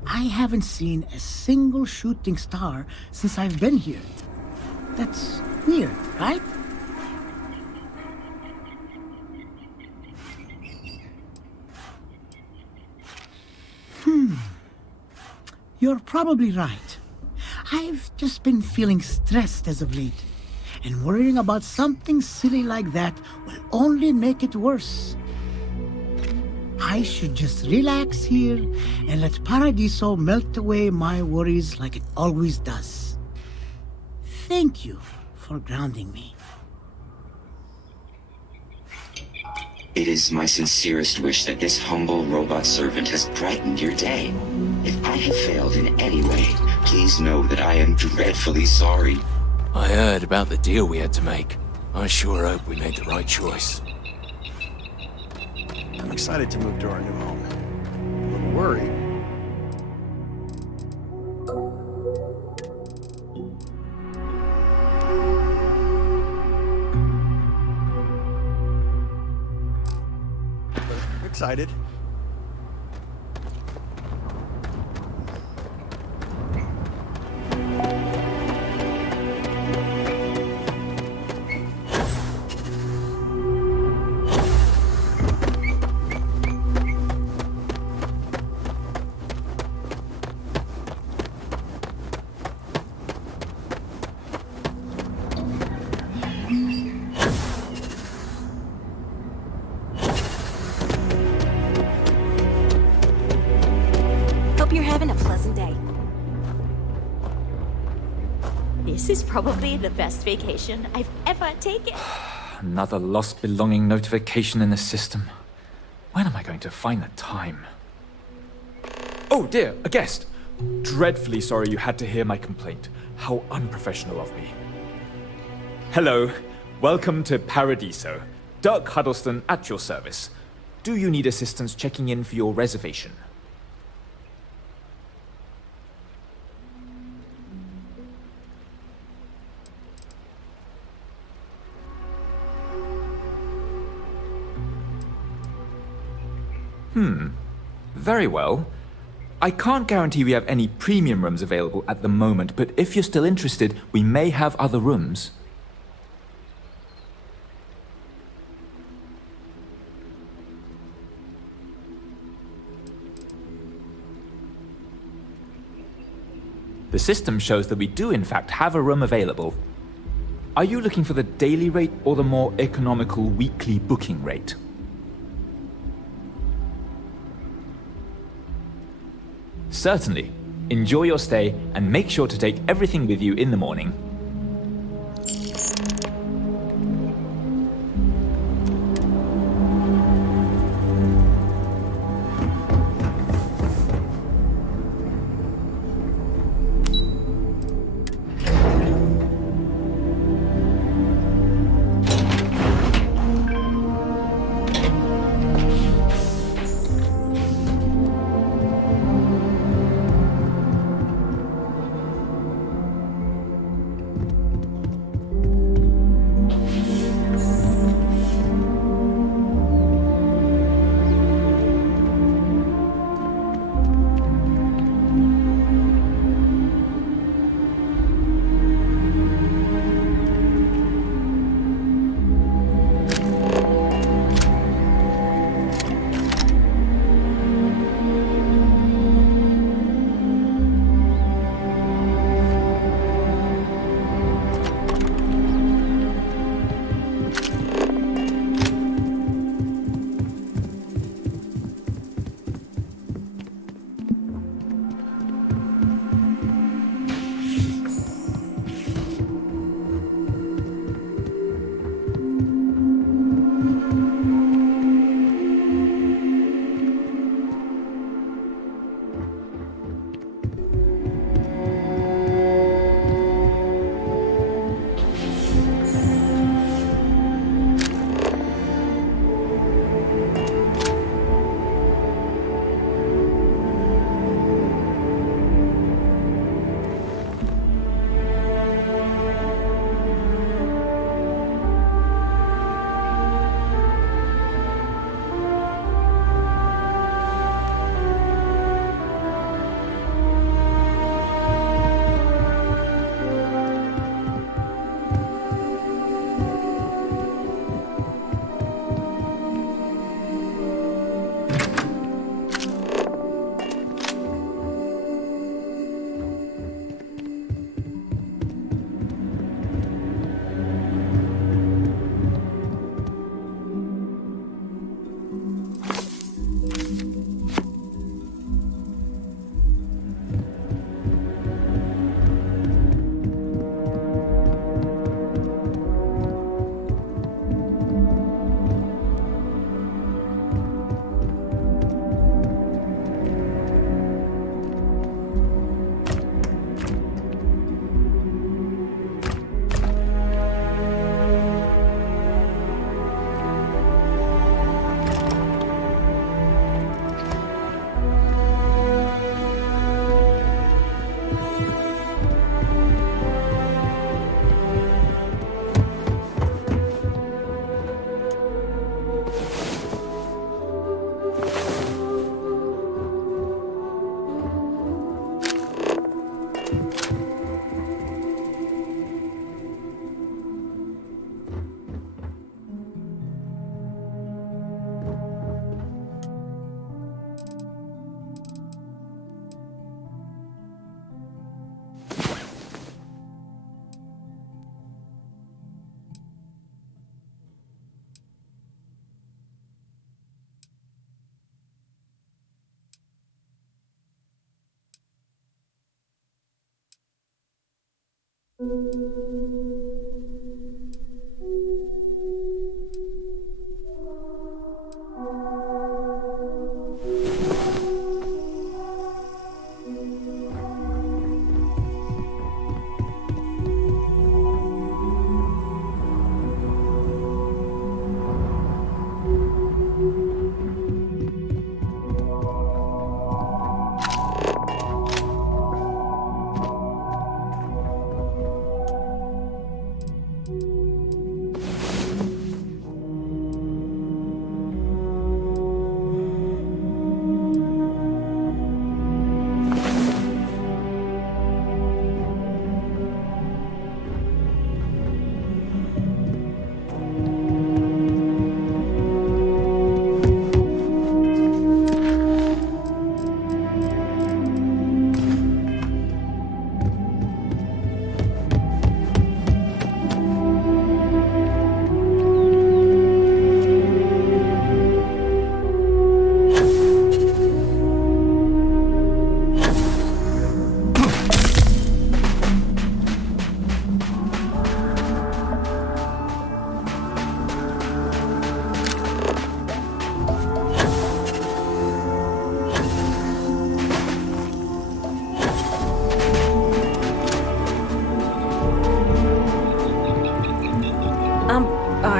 I haven't seen a single shooting star since I've been here. That's weird, right? You're probably right. I've just been feeling stressed as of late, and worrying about something silly like that will only make it worse. I should just relax here and let Paradiso melt away my worries like it always does. Thank you for grounding me. It is my sincerest wish that this humble robot servant has brightened your day. If I have failed in any way, please know that I am dreadfully sorry. I heard about the deal we had to make. I sure hope we made the right choice. I'm excited to move to our new home. A little worried. But excited. Hope you're having a pleasant day. This is probably the best vacation I've ever taken. Another lost belonging notification in the system. When am I going to find the time? Oh dear, a guest! Dreadfully sorry you had to hear my complaint. How unprofessional of me. Hello, welcome to Paradiso. Dirk Huddleston at your service. Do you need assistance checking in for your reservation? Very well. I can't guarantee we have any premium rooms available at the moment, but if you're still interested, we may have other rooms. The system shows that we do in fact have a room available. Are you looking for the daily rate or the more economical weekly booking rate? Certainly. Enjoy your stay and make sure to take everything with you in the morning. I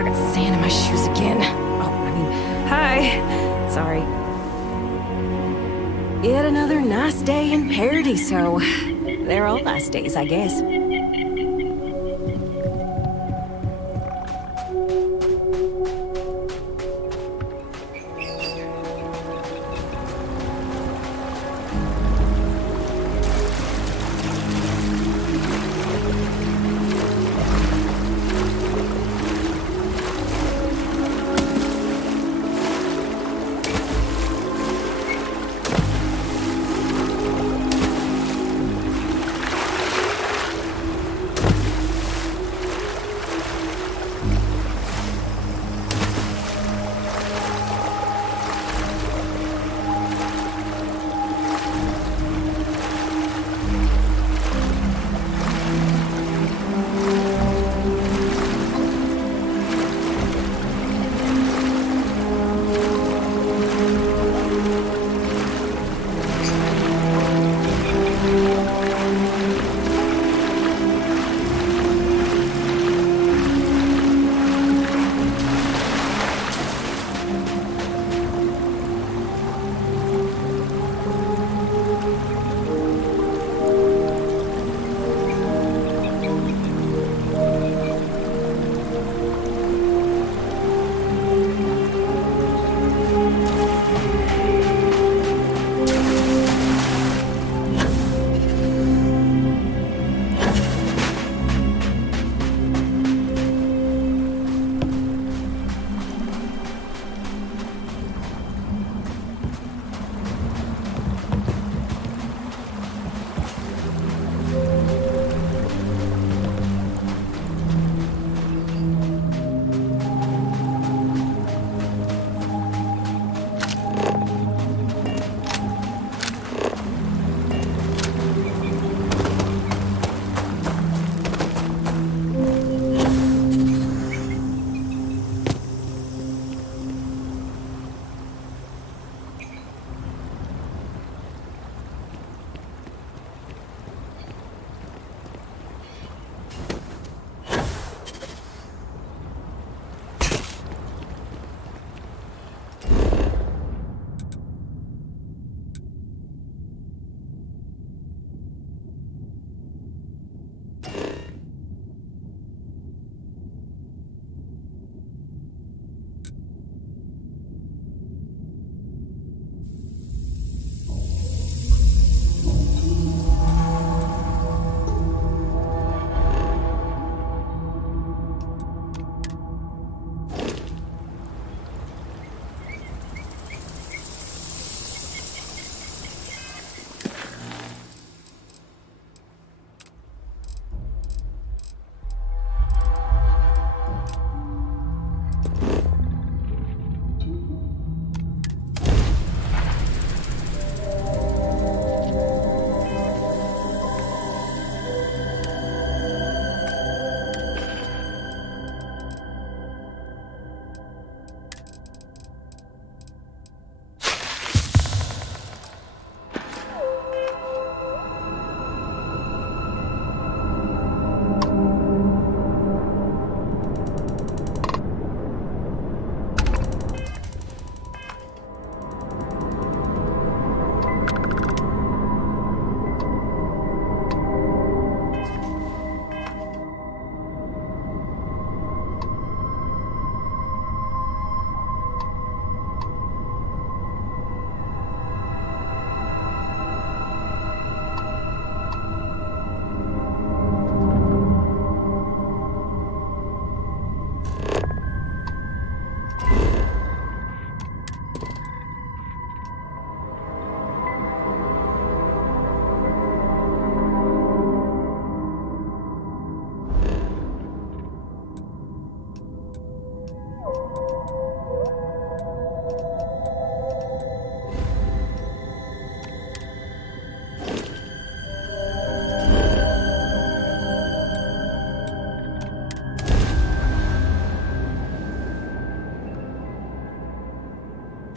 got sand in my shoes again. Hi. Sorry. Yet another nice day in Paradise, so they're all nice days, I guess.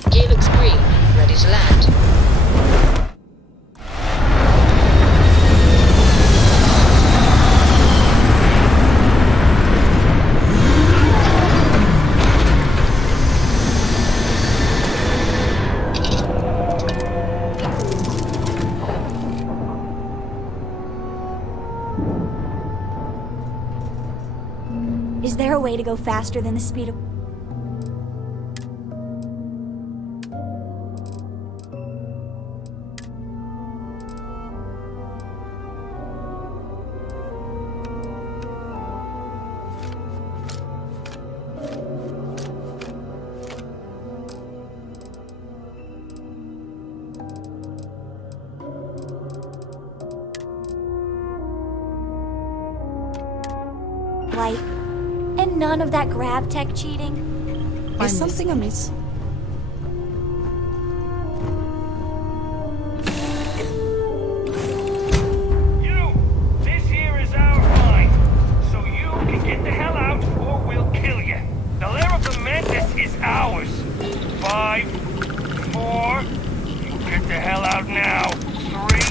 Gear looks green. Ready to land. Is there a way to go faster than the speed of... light? And none of that grav tech cheating? Is something amiss? This here is our find. So you can get the hell out or we'll kill you. The lair of the Mantis is ours. 5, 4, you get the hell out now. 3.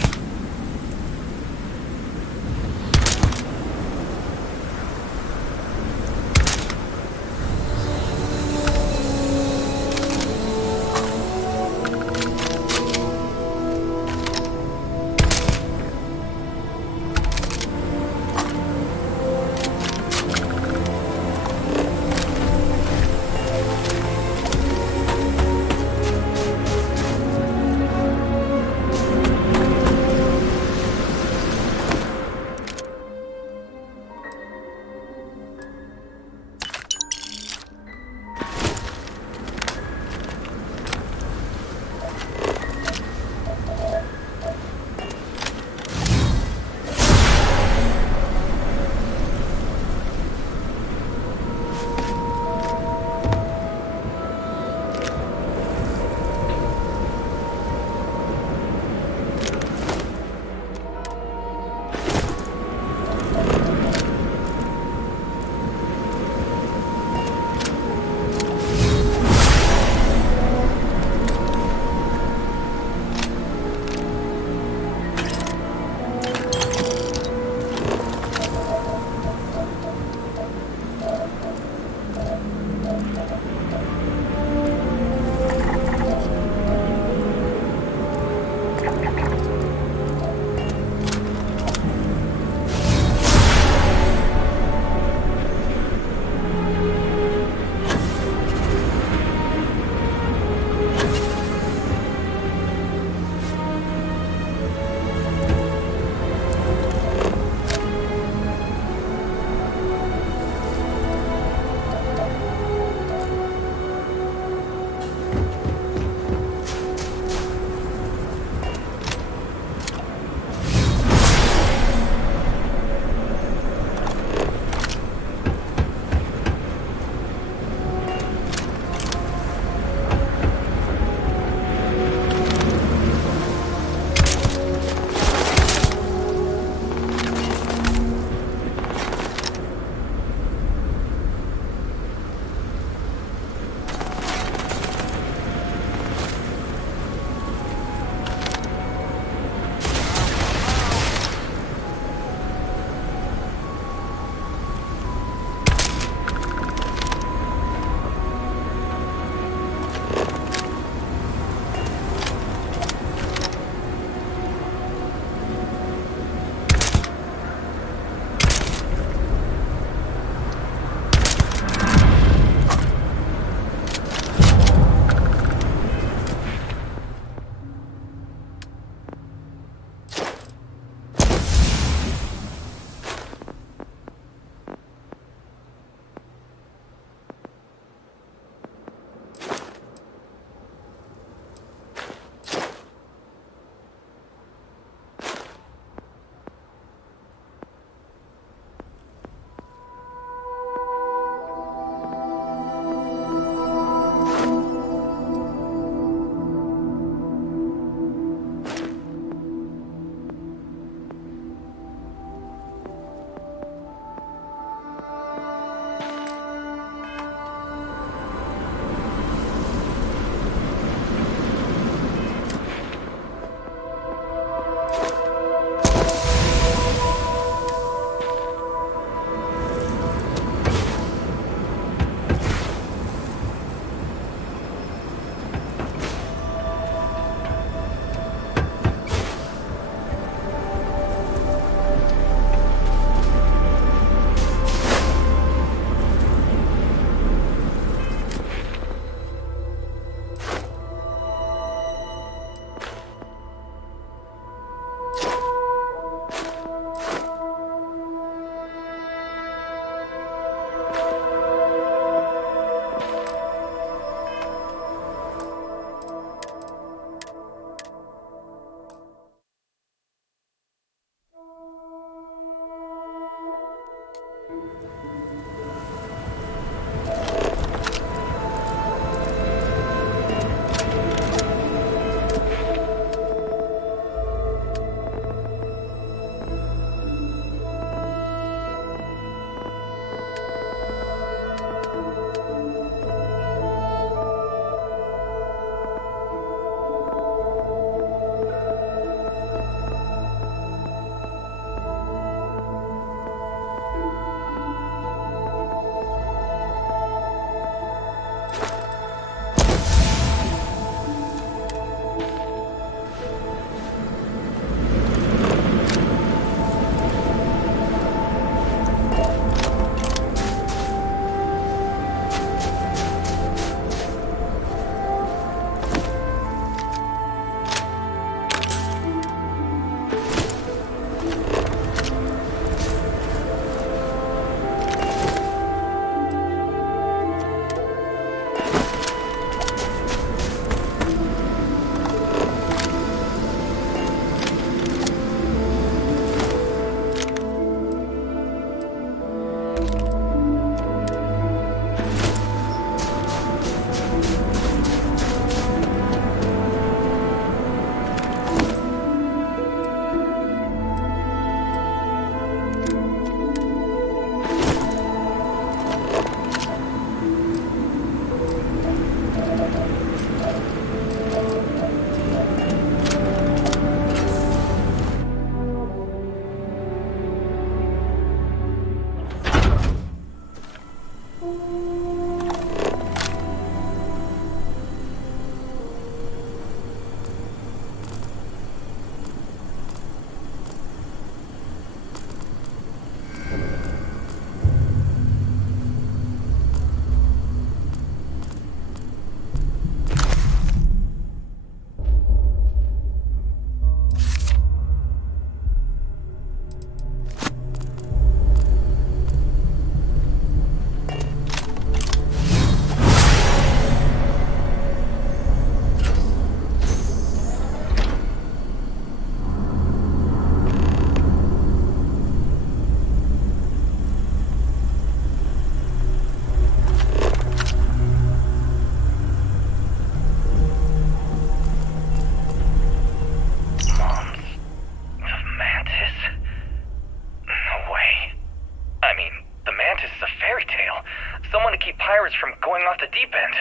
the deep end.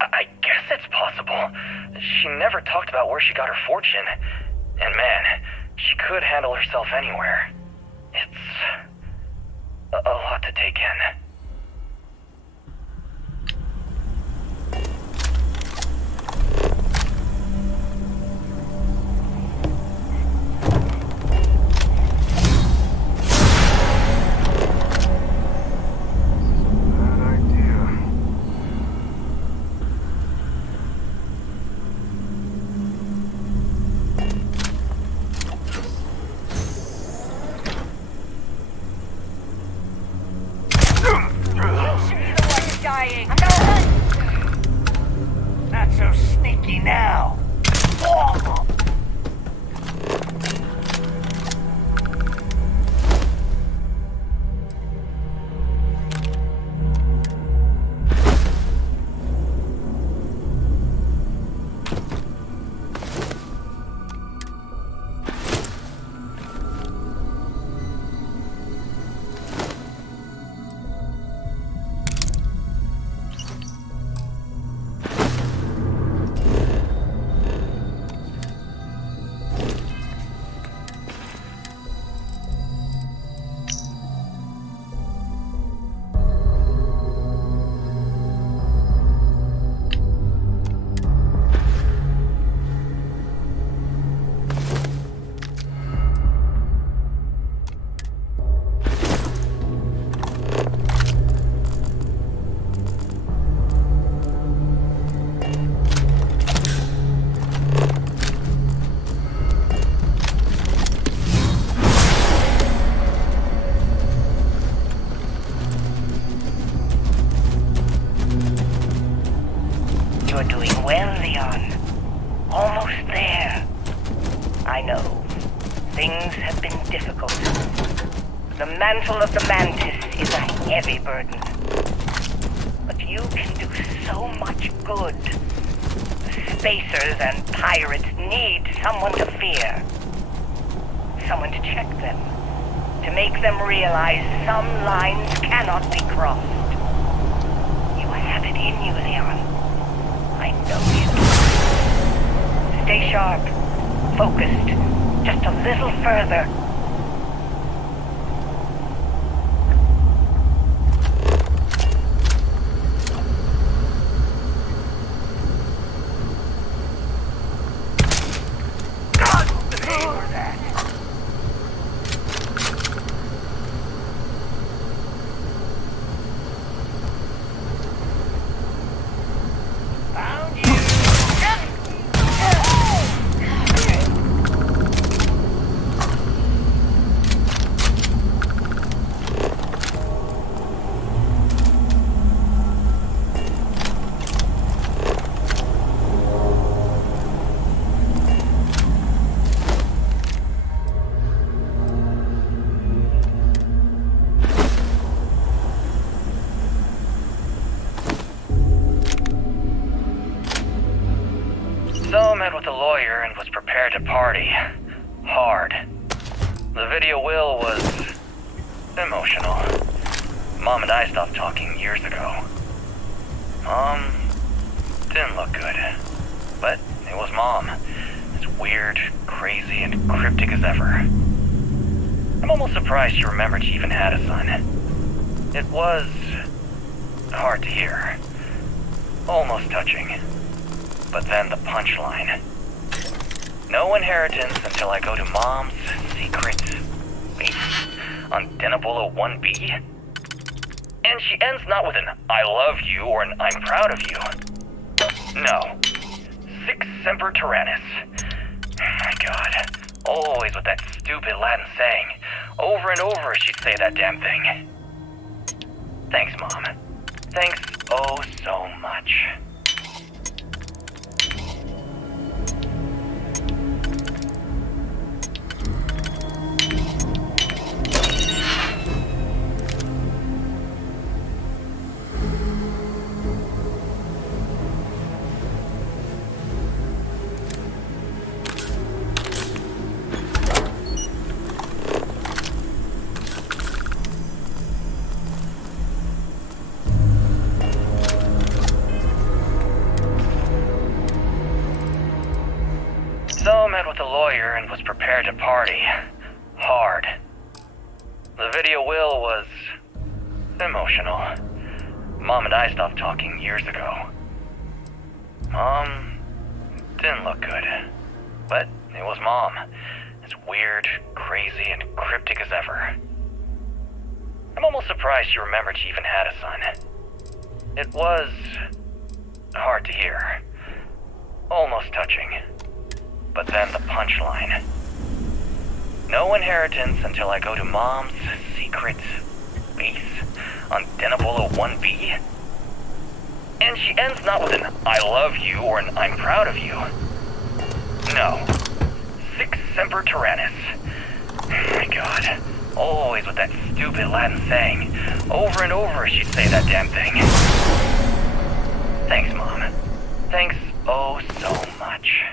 I guess it's possible. She never talked about where she got her fortune. And man, she could handle herself anywhere. It's a lot to take in. Not so sneaky now. You're doing well, Leon. Almost there. I know. Things have been difficult. The mantle of the Mantis is a heavy burden. But you can do so much good. The Spacers and pirates need someone to fear. Someone to check them. To make them realize some lines cannot be crossed. You have it in you, Leon. I know you. Stay sharp. Focused. Just a little further. So met with a lawyer and was prepared to party. Hard. The video will was emotional. Mom and I stopped talking years ago. Mom didn't look good. But it was Mom. As weird, crazy, and cryptic as ever. I'm almost surprised she remembered she even had a son. It was hard to hear. Almost touching. But then the punchline. No inheritance until I go to Mom's secret base on Denebola 1B. And she ends not with an I love you or an I'm proud of you. No. Sic semper tyrannis. My God. Always with that stupid Latin saying. Over and over she'd say that damn thing. Thanks, Mom. Thanks oh so much. earlier and was prepared to party. Hard. The video will was emotional. Mom and I stopped talking years ago. Mom didn't look good, but it was Mom. As weird, crazy, and cryptic as ever. I'm almost surprised she remembered she even had a son. It was hard to hear. Almost touching. But then the punchline. No inheritance until I go to Mom's secret base on Denebola 1B. And she ends not with an I love you or an I'm proud of you. No. Sic Semper Tyrannis. Oh my god. Always with that stupid Latin saying. Over and over she'd say that damn thing. Thanks, Mom. Thanks oh so much.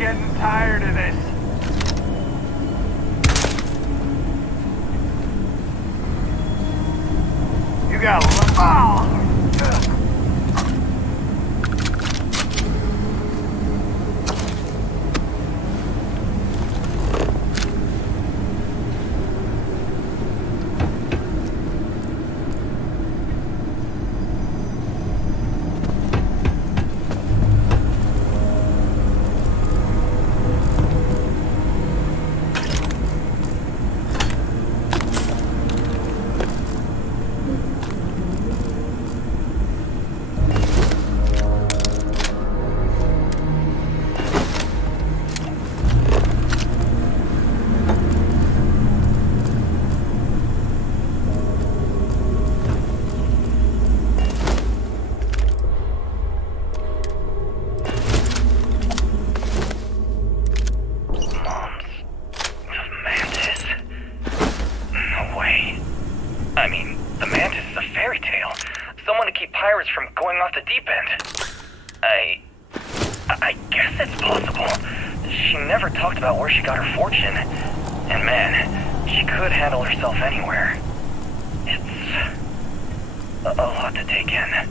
getting tired of this. You got from going off the deep end. I guess it's possible. She never talked about where she got her fortune. And man, she could handle herself anywhere. It's a lot to take in.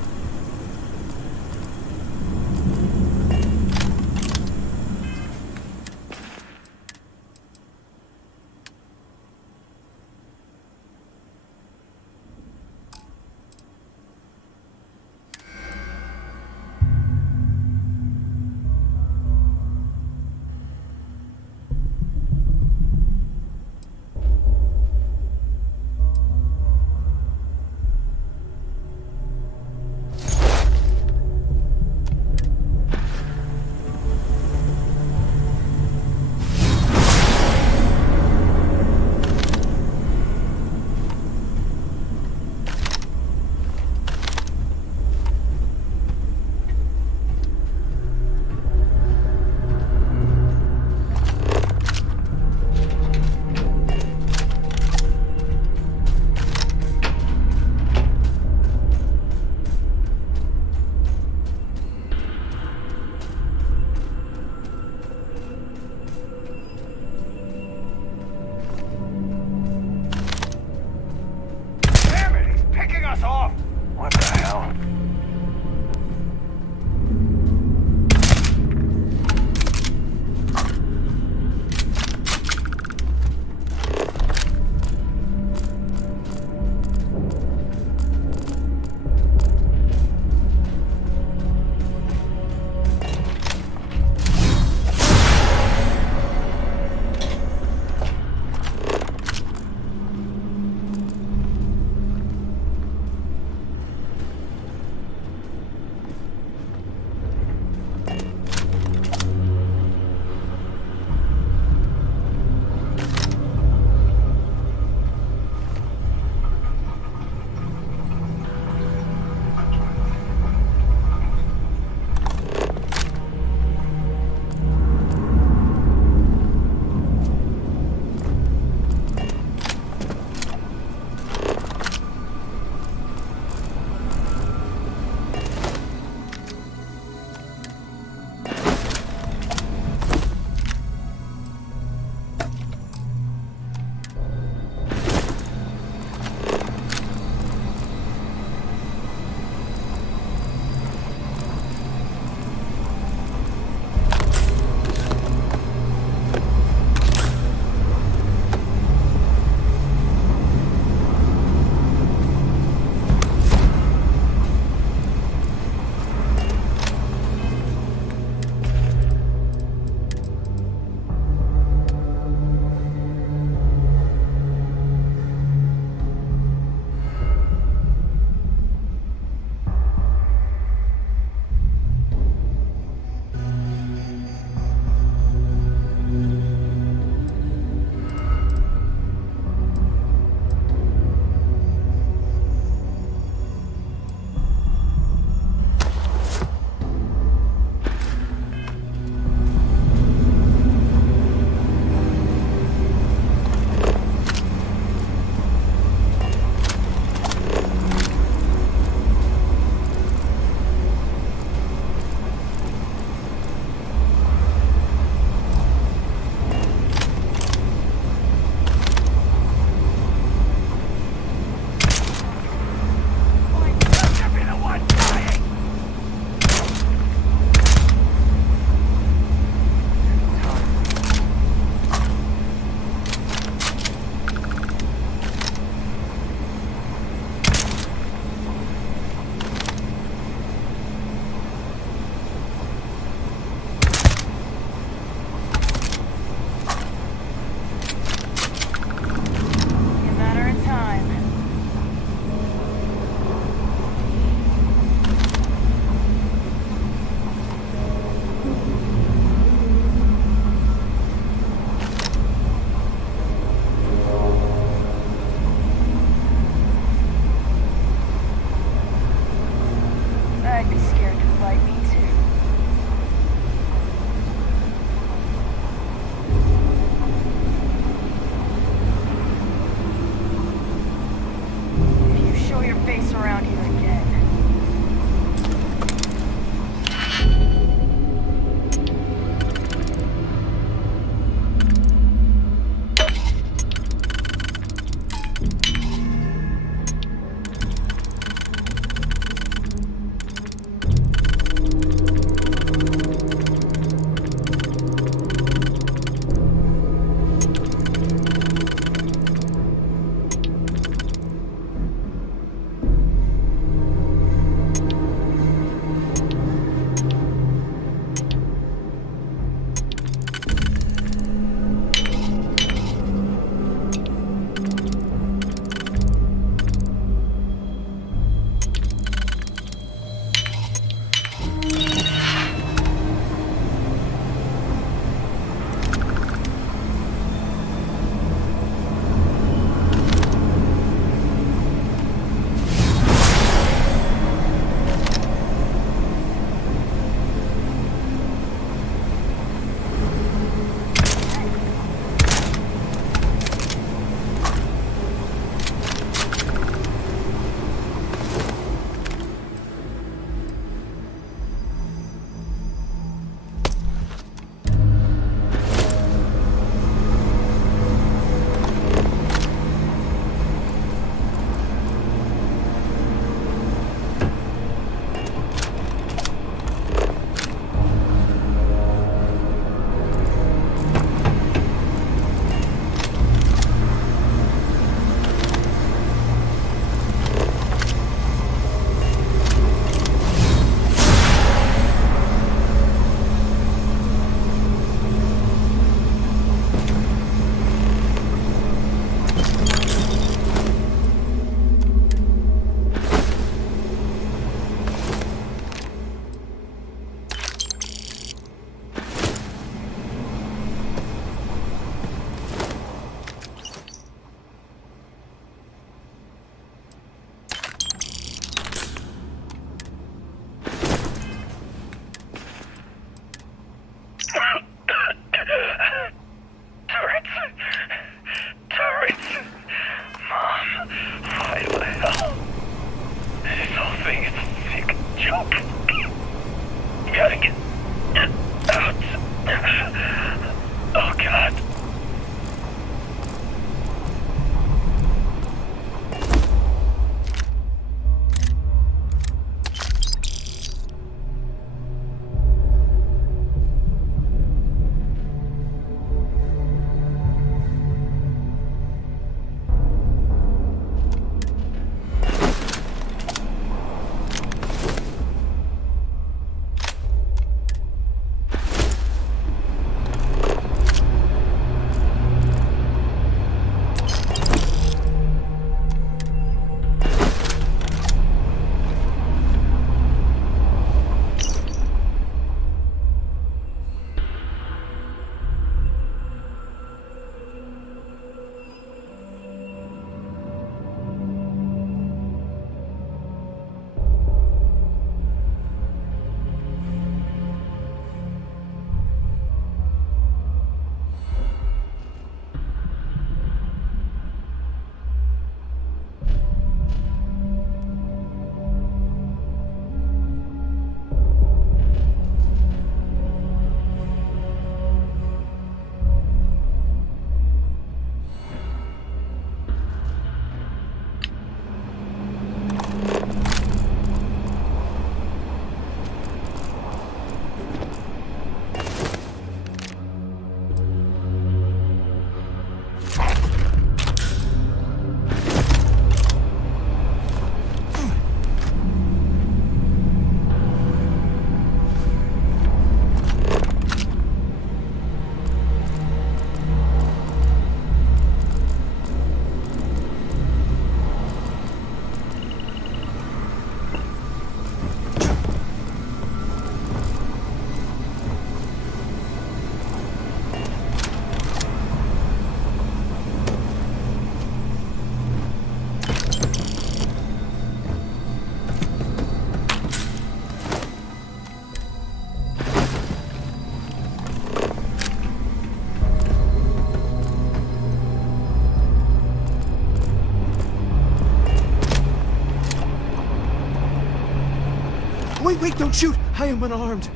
Wait, don't shoot! I am unarmed.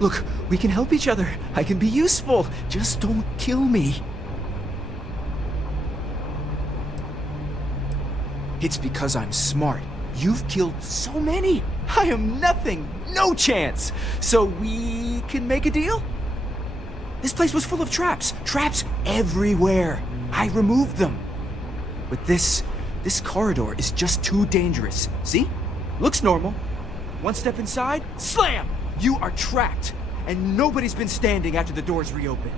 Look, we can help each other. I can be useful. Just don't kill me. It's because I'm smart. You've killed so many. I am nothing. No chance. So we can make a deal? This place was full of traps. Traps everywhere. I removed them. But this corridor is just too dangerous. See? Looks normal. One step inside, slam! You are trapped. And nobody's been standing after the doors reopen.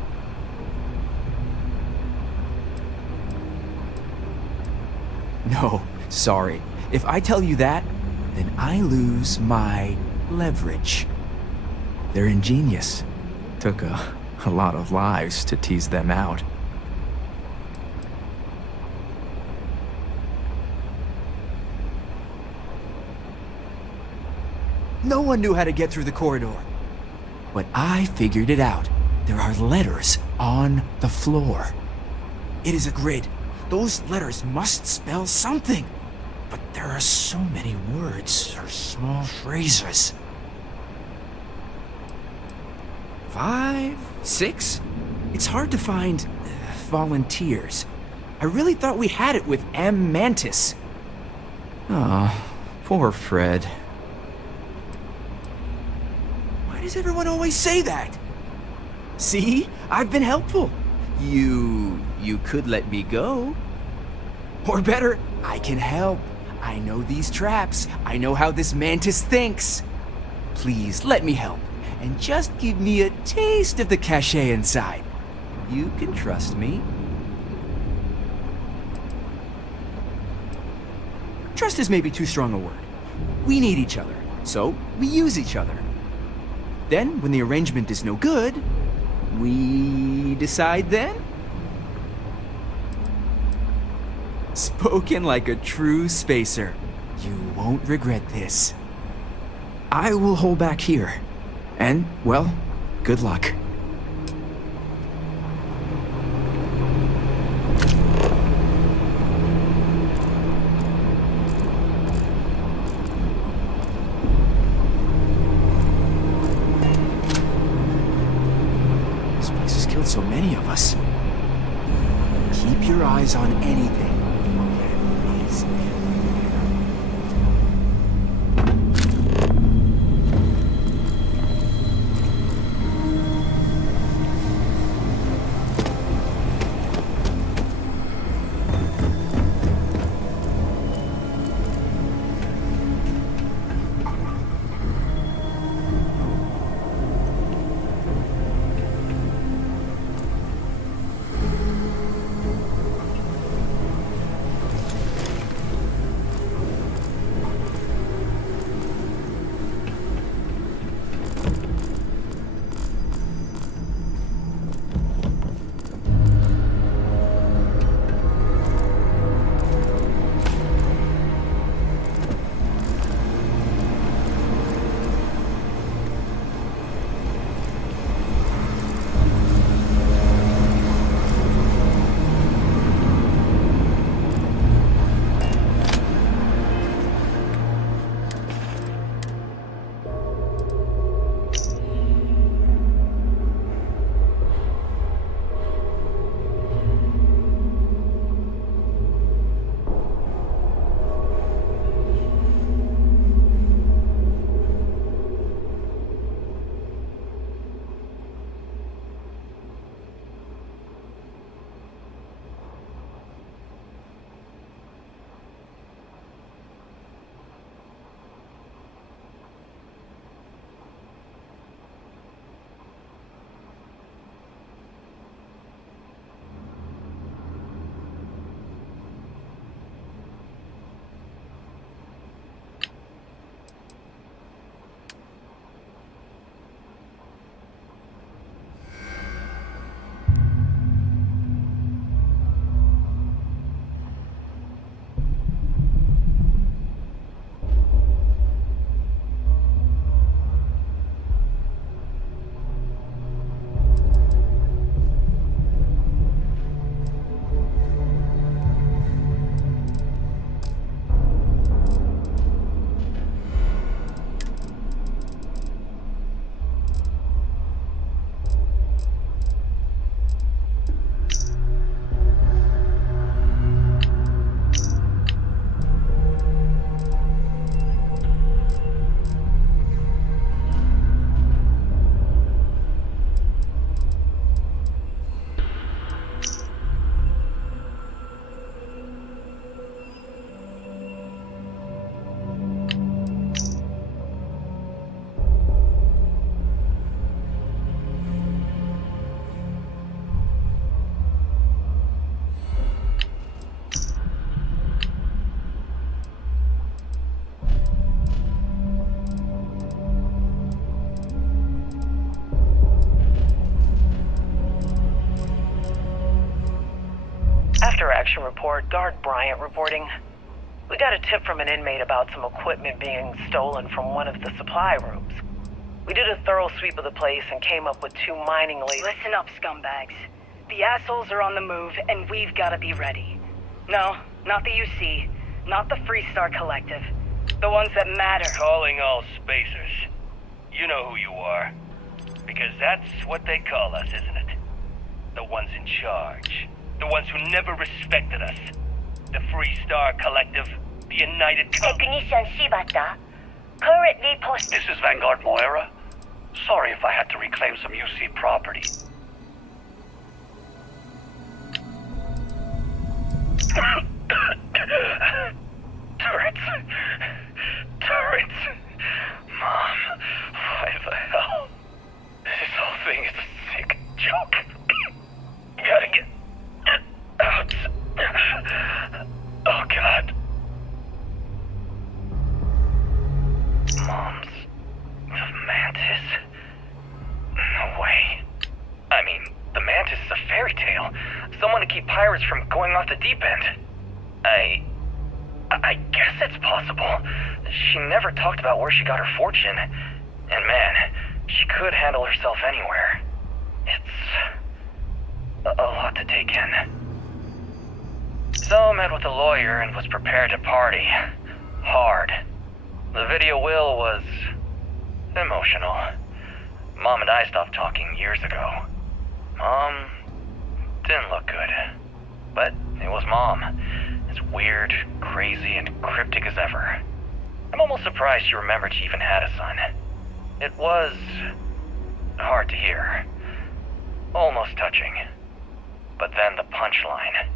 No, sorry. If I tell you that, then I lose my leverage. They're ingenious. Took a lot of lives to tease them out. No one knew how to get through the corridor. But I figured it out. There are letters on the floor. It is a grid. Those letters must spell something. But there are so many words or small phrases. 5, 6? It's hard to find volunteers. I really thought we had it with M. Mantis. Aw, poor Fred. Why does everyone always say that? See? I've been helpful. You could let me go. Or better, I can help. I know these traps. I know how this Mantis thinks. Please, let me help. And just give me a taste of the cachet inside. You can trust me. Trust is maybe too strong a word. We need each other, so we use each other. Then, when the arrangement is no good, we decide then? Spoken like a true spacer. You won't regret this. I will hold back here. And, well, good luck. This place has killed so many of us. Keep your eyes on anything. extraction report. Guard Bryant reporting. We got a tip from an inmate about some equipment being stolen from one of the supply rooms. We did a thorough sweep of the place and came up with 2 mining lasers. Listen up, scumbags. The assholes are on the move, and we've got to be ready. No, not the UC, not the Freestar Collective. The ones that matter. Calling all spacers. You know who you are. Because that's what they call us, isn't it? The ones in charge. The ones who never respected us. The Freestar Collective. The United Technician Shibata. Currently posted. This is Vanguard Moira. Sorry if I had to reclaim some UC property. Turrets. Turrets. Mom, why the hell? This whole thing is a sick joke. Gotta get out. Oh, God. Mom's the Mantis? No way. I mean, the Mantis is a fairy tale. Someone to keep pirates from going off the deep end. I guess it's possible. She never talked about where she got her fortune. And man, she could handle herself anywhere. It's a lot to take in. So I met with a lawyer and was prepared to party. Hard. The video will was emotional. Mom and I stopped talking years ago. Mom didn't look good. But it was Mom. As weird, crazy, and cryptic as ever. I'm almost surprised she remembered she even had a son. It was hard to hear. Almost touching. But then the punchline.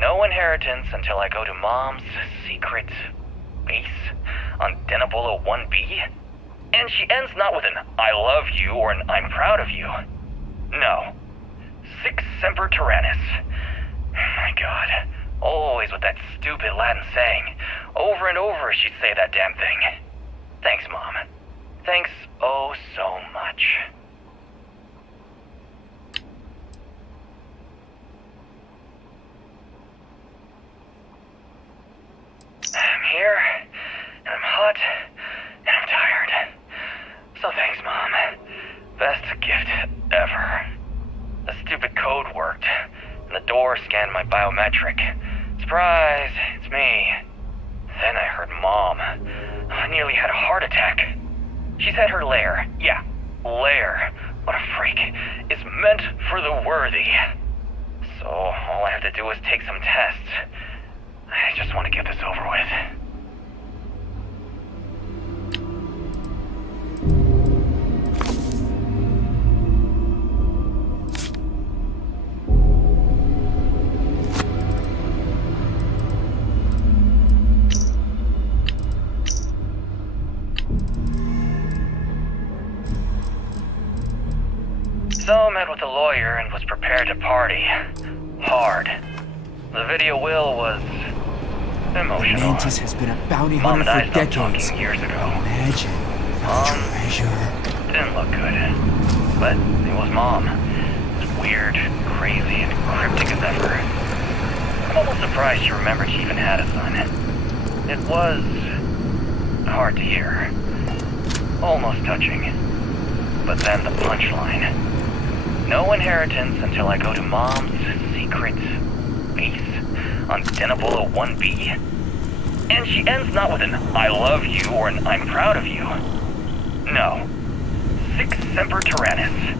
No inheritance until I go to Mom's secret base on Denabolo 1B. And she ends not with an I love you or an I'm proud of you. No. Sic semper tyrannis. My God. Always with that stupid Latin saying. Over and over she'd say that damn thing. Thanks, Mom. Thanks oh so much. I'm here, and I'm hot, and I'm tired. So thanks, Mom. Best gift ever. The stupid code worked, and the door scanned my biometric. Surprise, it's me. Then I heard Mom. I nearly had a heart attack. She said her lair, yeah, lair, what a freak, is meant for the worthy. So all I have to do is take some tests. I just want to get this over with. So I met with a lawyer and was prepared to party. Hard. The video will was emotional. Mantis has been a bounty Mom hunter and I for stopped decades. talking years ago. Imagine the treasure. Didn't look good. But it was Mom. As weird, crazy, and cryptic as ever. I'm almost surprised she remembered she even had a son. It was hard to hear. Almost touching. But then the punchline. No inheritance until I go to Mom's secret base on Denabolo 1B. And she ends not with an I love you or an I'm proud of you. No. Sic semper tyrannis.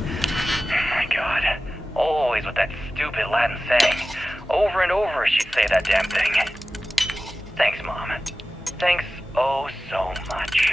My God. Always with that stupid Latin saying. Over and over she'd say that damn thing. Thanks, Mom. Thanks oh so much.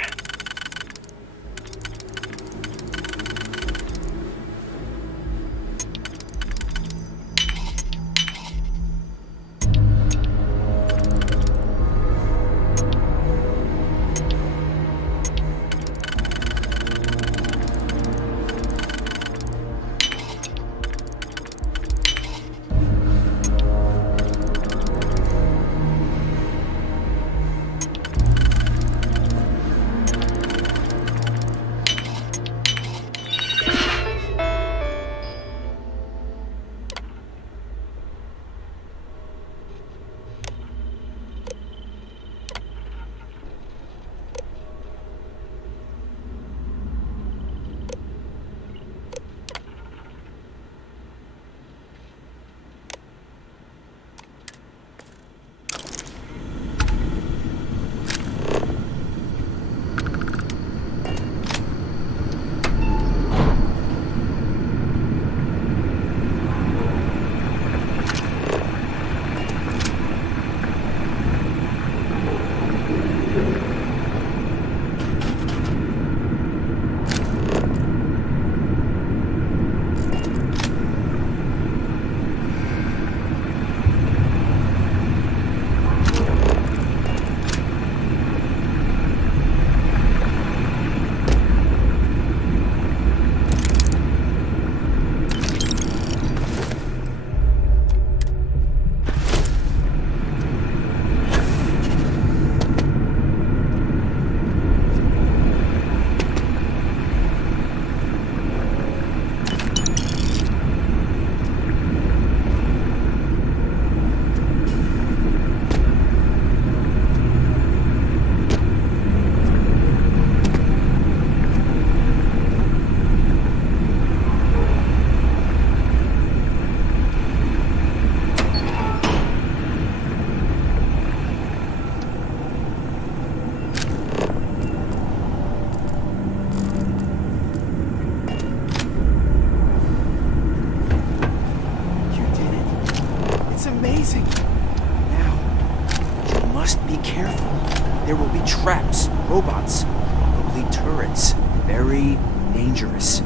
traps, robots, probably turrets. Very dangerous.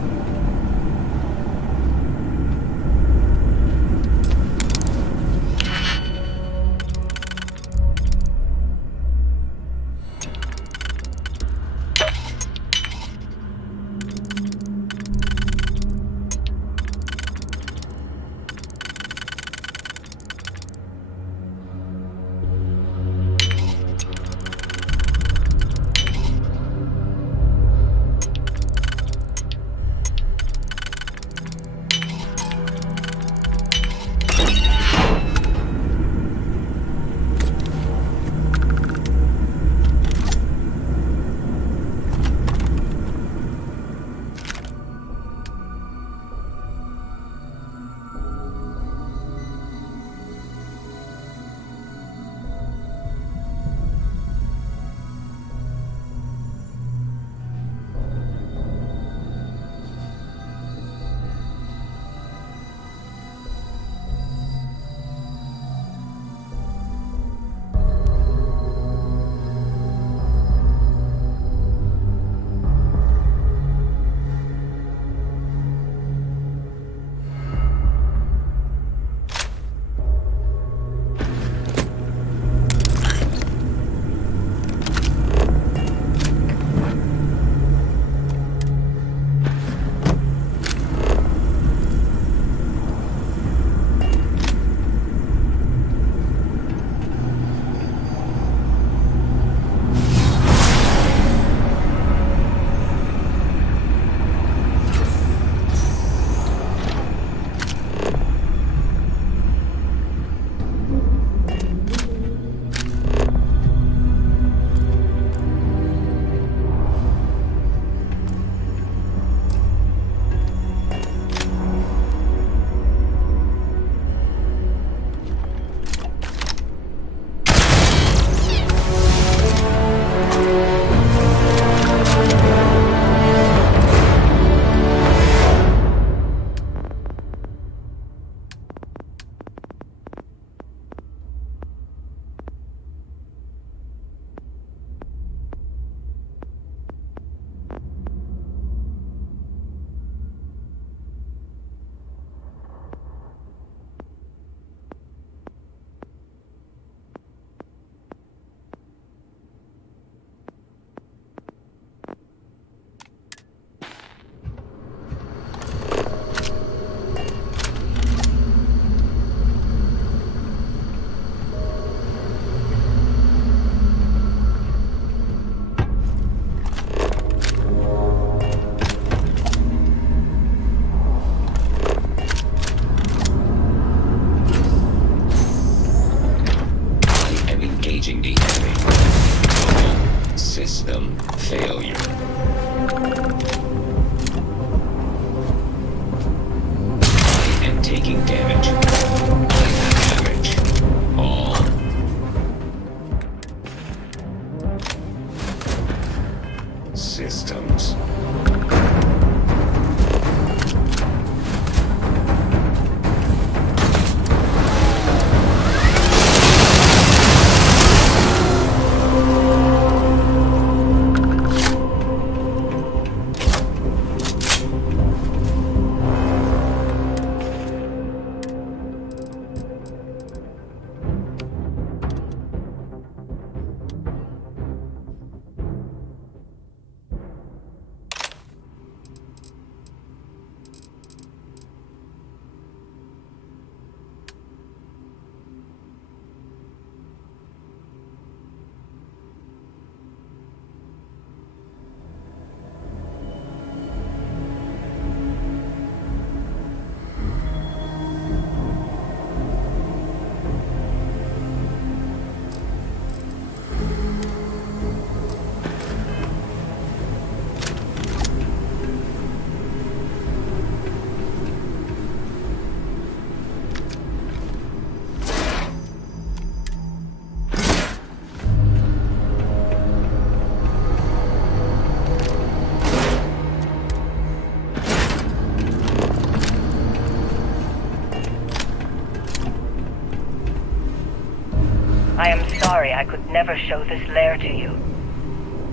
I am sorry I could never show this lair to you.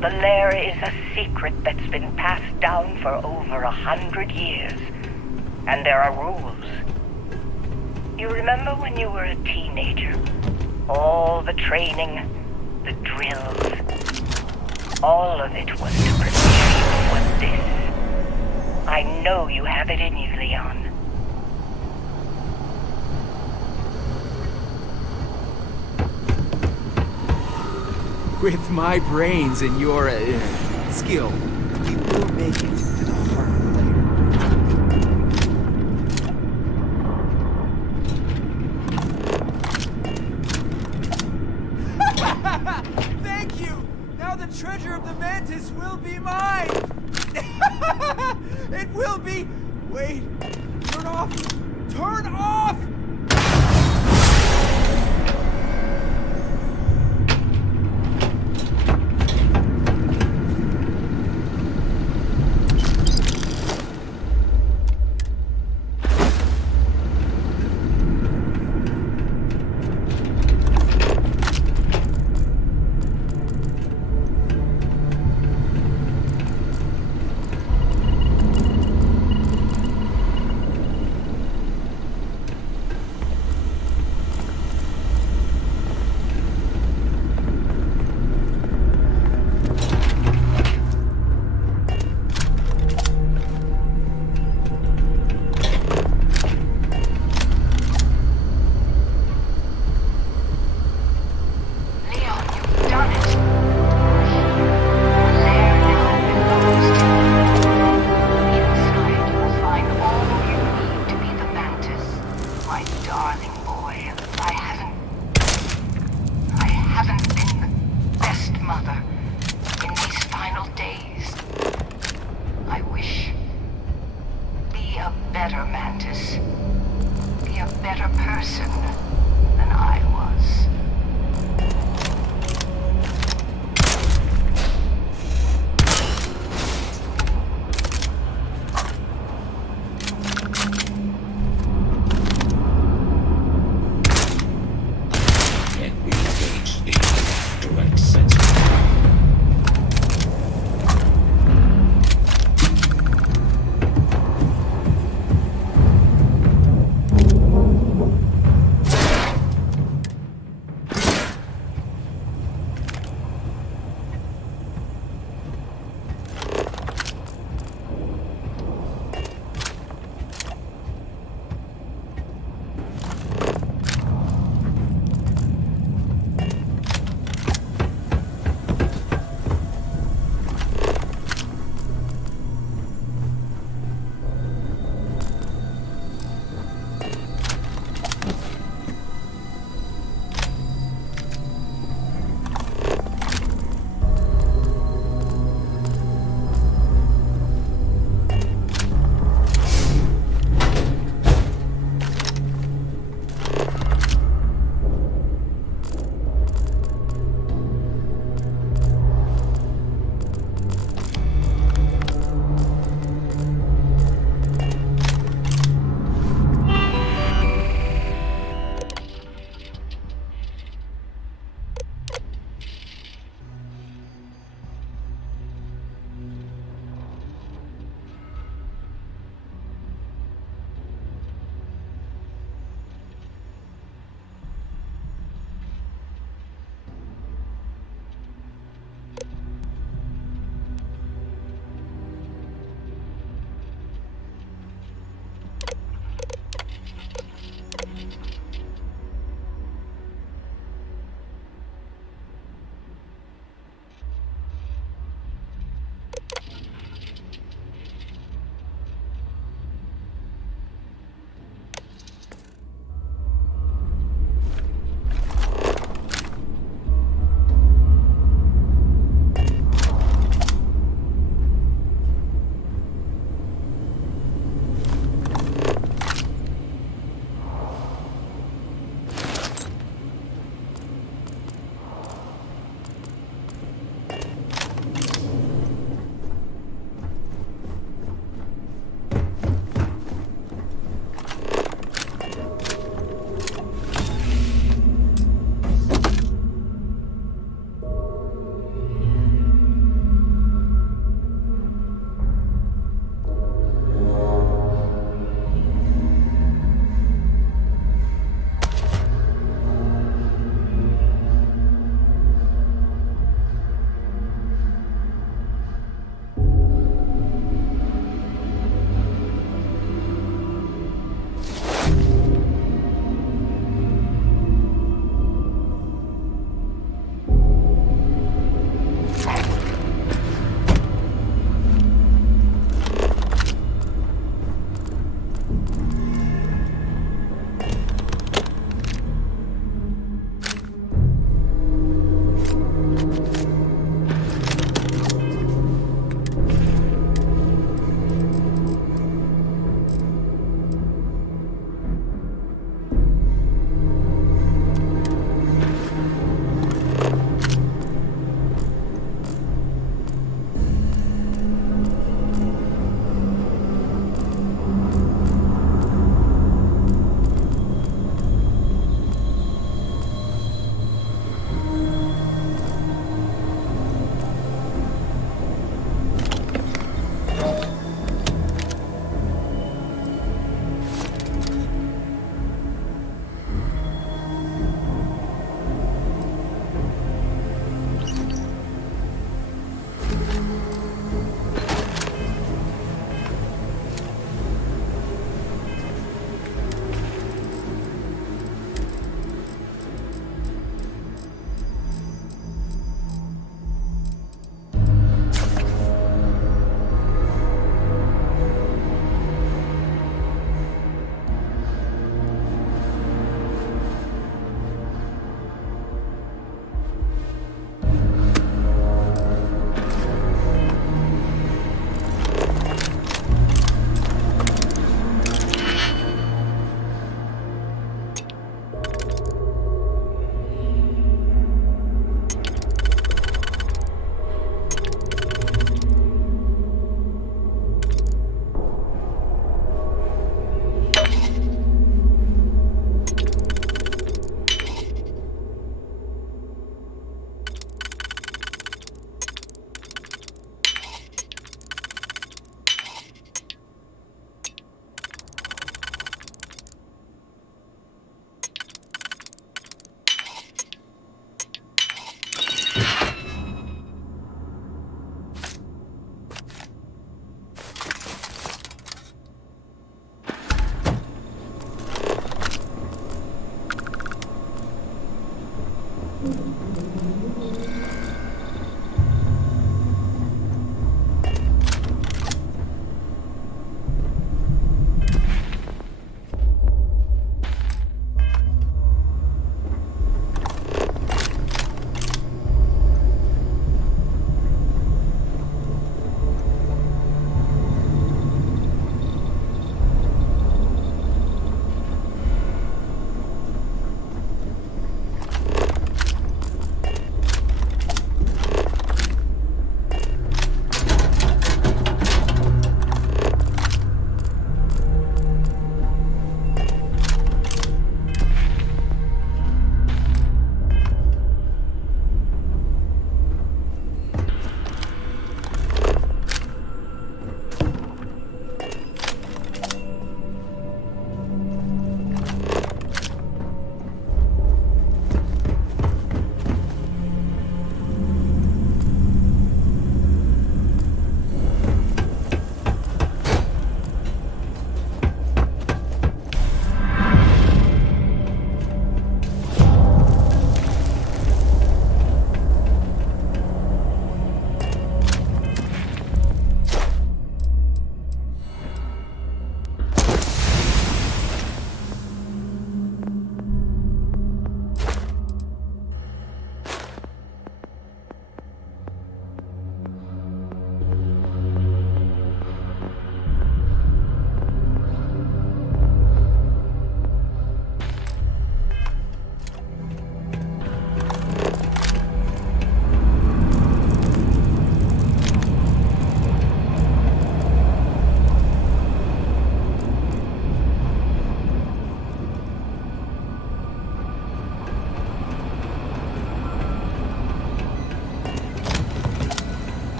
The lair is a secret that's been passed down for over 100 years. And there are rules. You remember when you were a teenager? All the training, the drills, all of it was to prepare you for this. I know you have it in you, Leon. With my brains and your skill, we will make it to the heart of the lair. Thank you! Now the treasure of the Mantis will be mine! It will be... Wait. Turn off! Turn off!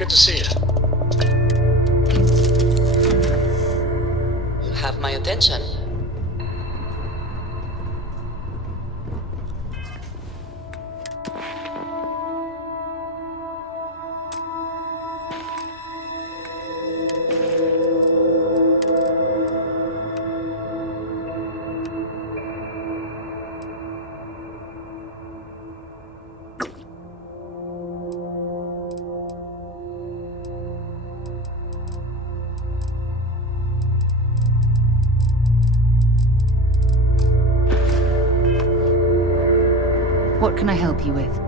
Good to see you. You have my attention. What can I help you with?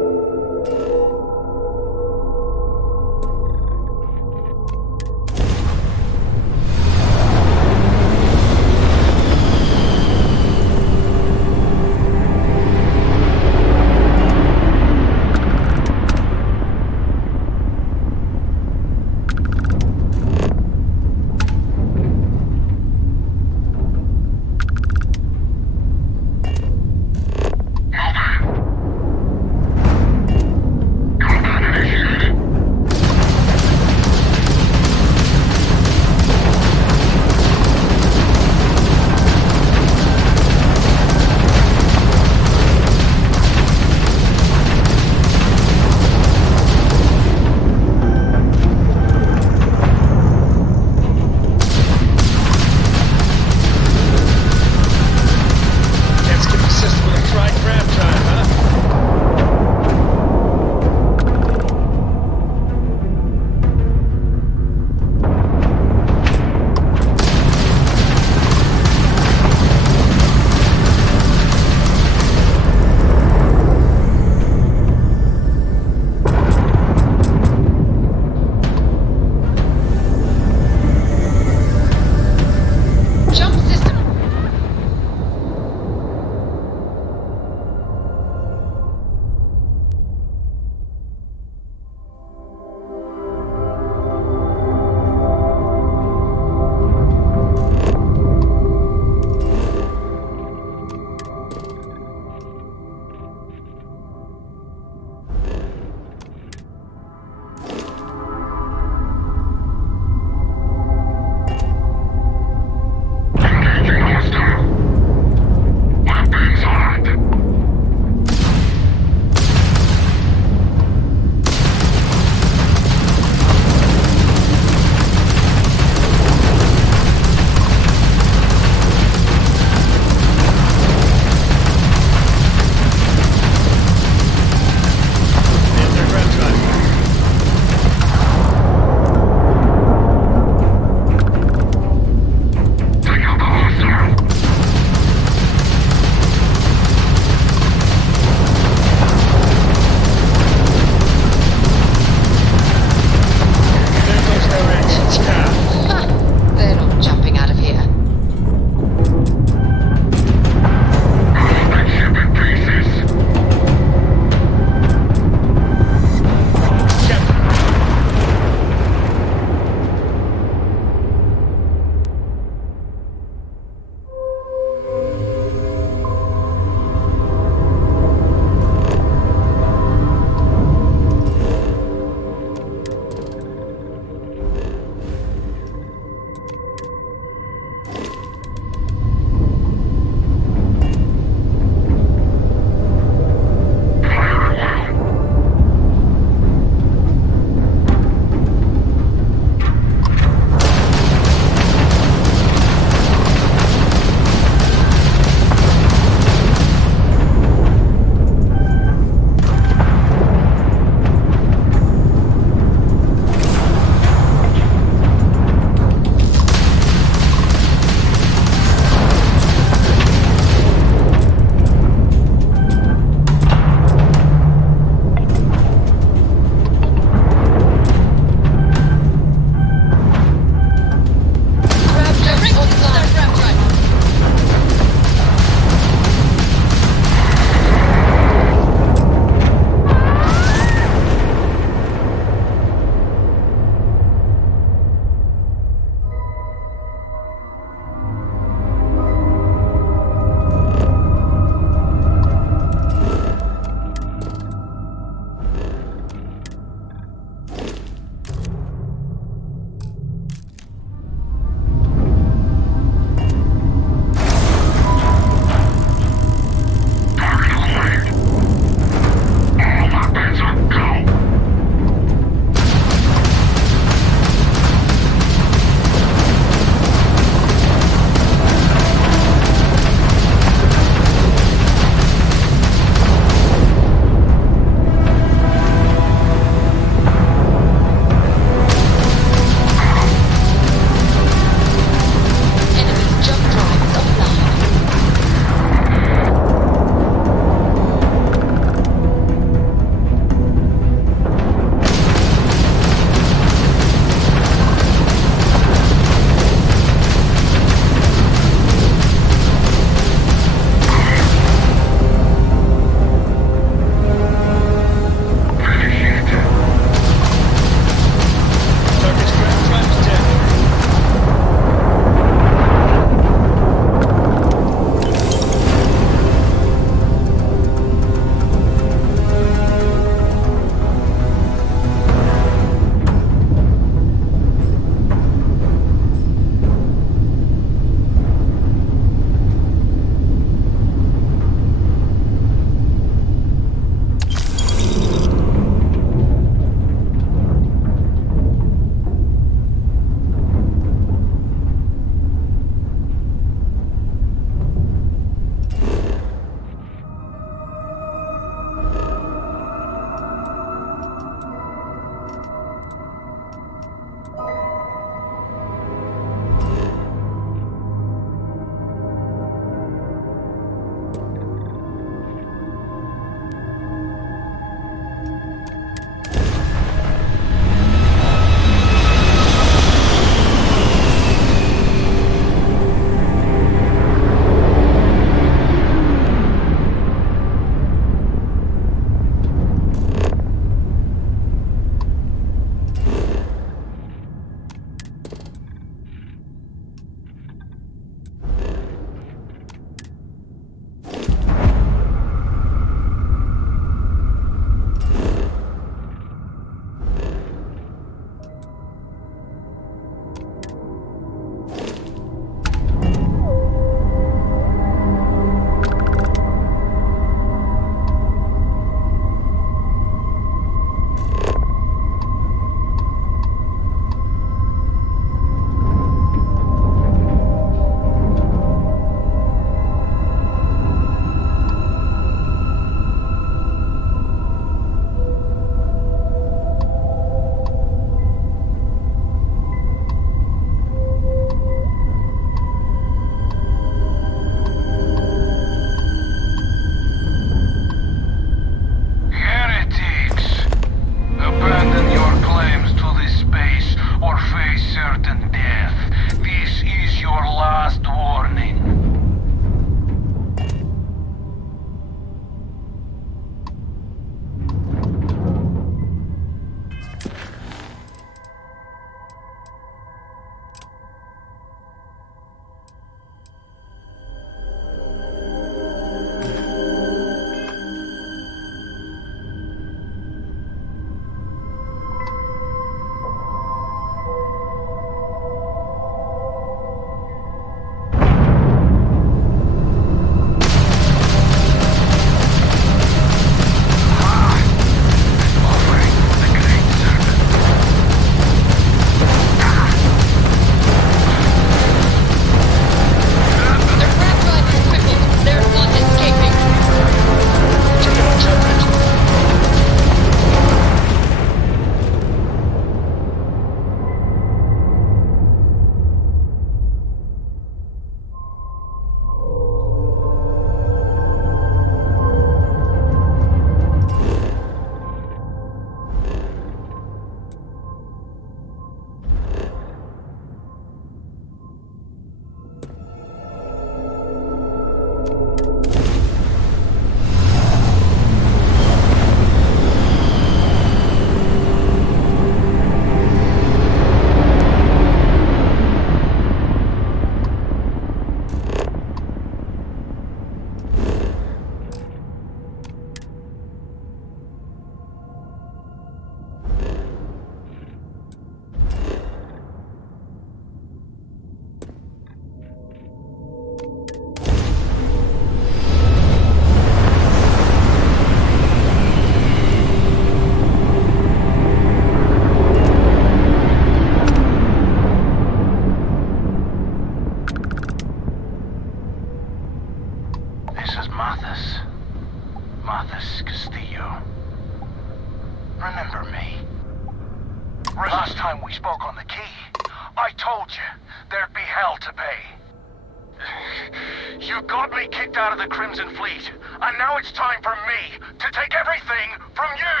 You got me kicked out of the Crimson Fleet, and now it's time for me to take everything from you!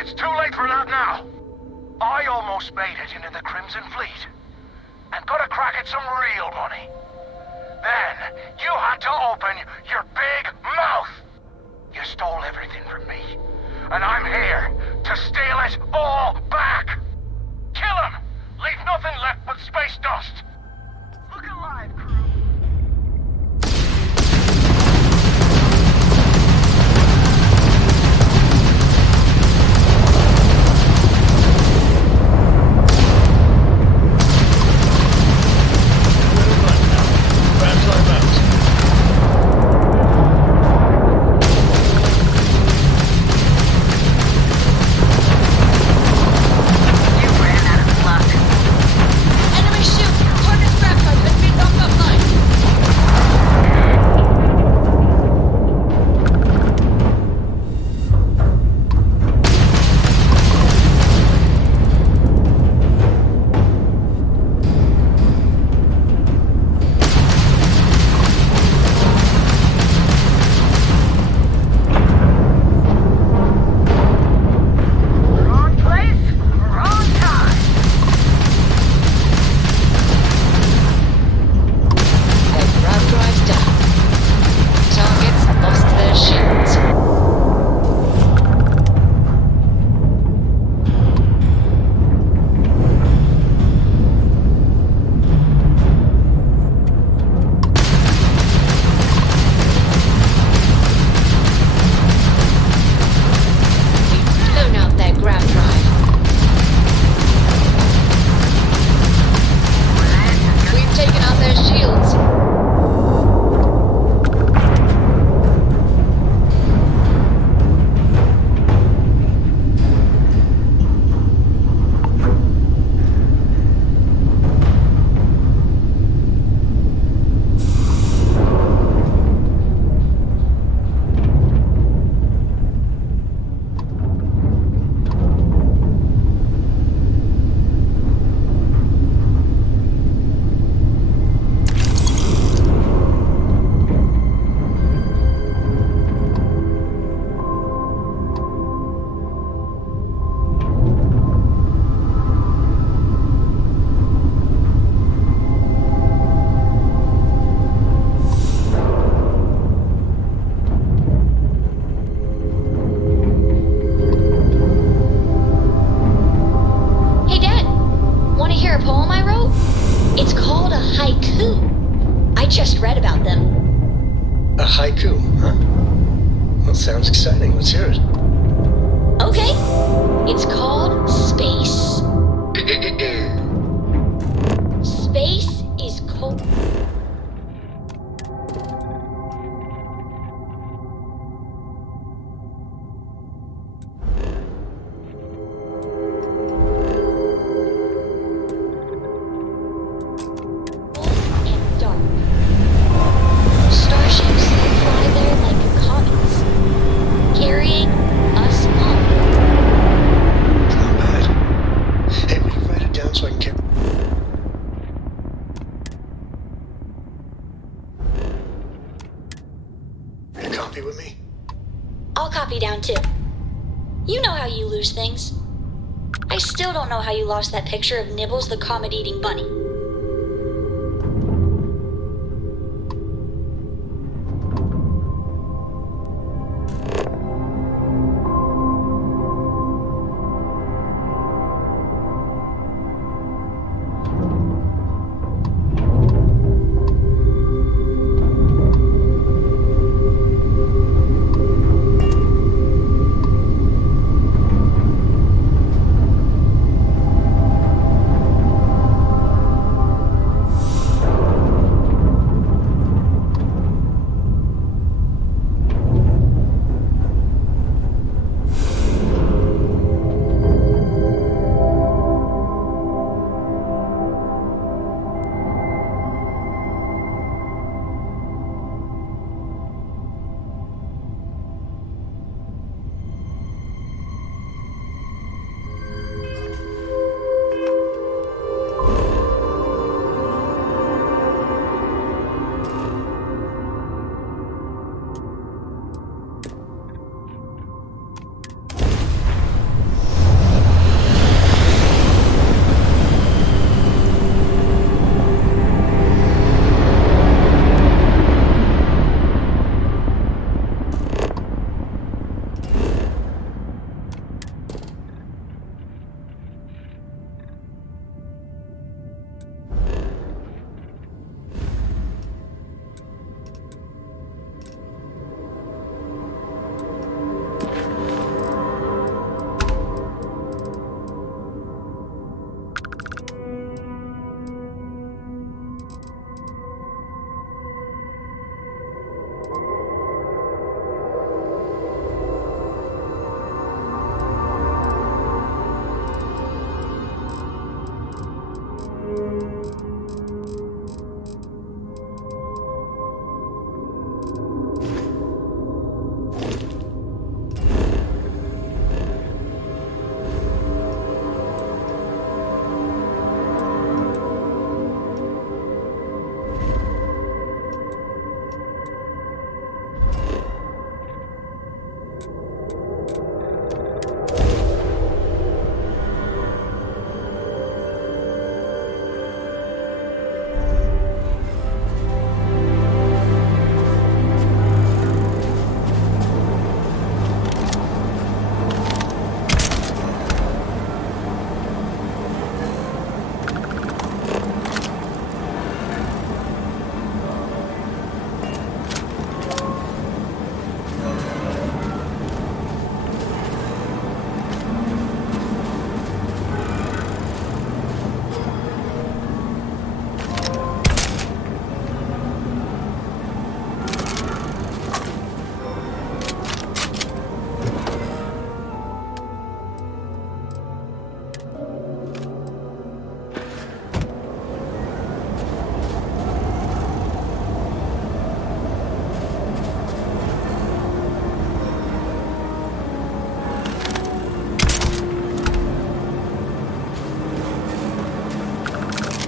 It's too late for that now. I almost made it into the Crimson Fleet, and got a crack at some real money. Then, you had to open your big mouth! You stole everything from me, and I'm here to steal it all back! Kill him! Leave nothing left but space dust! Look alive, crew! Sounds exciting. Let's hear it. Okay. It's called Space. Space is cold. And dark. Starships fly there like comets, carrying us home. Not bad. Hey, will you write it down so I can get... A copy with me? I'll copy down too. You know how you lose things. I still don't know how you lost that picture of Nibbles the comet-eating bunny.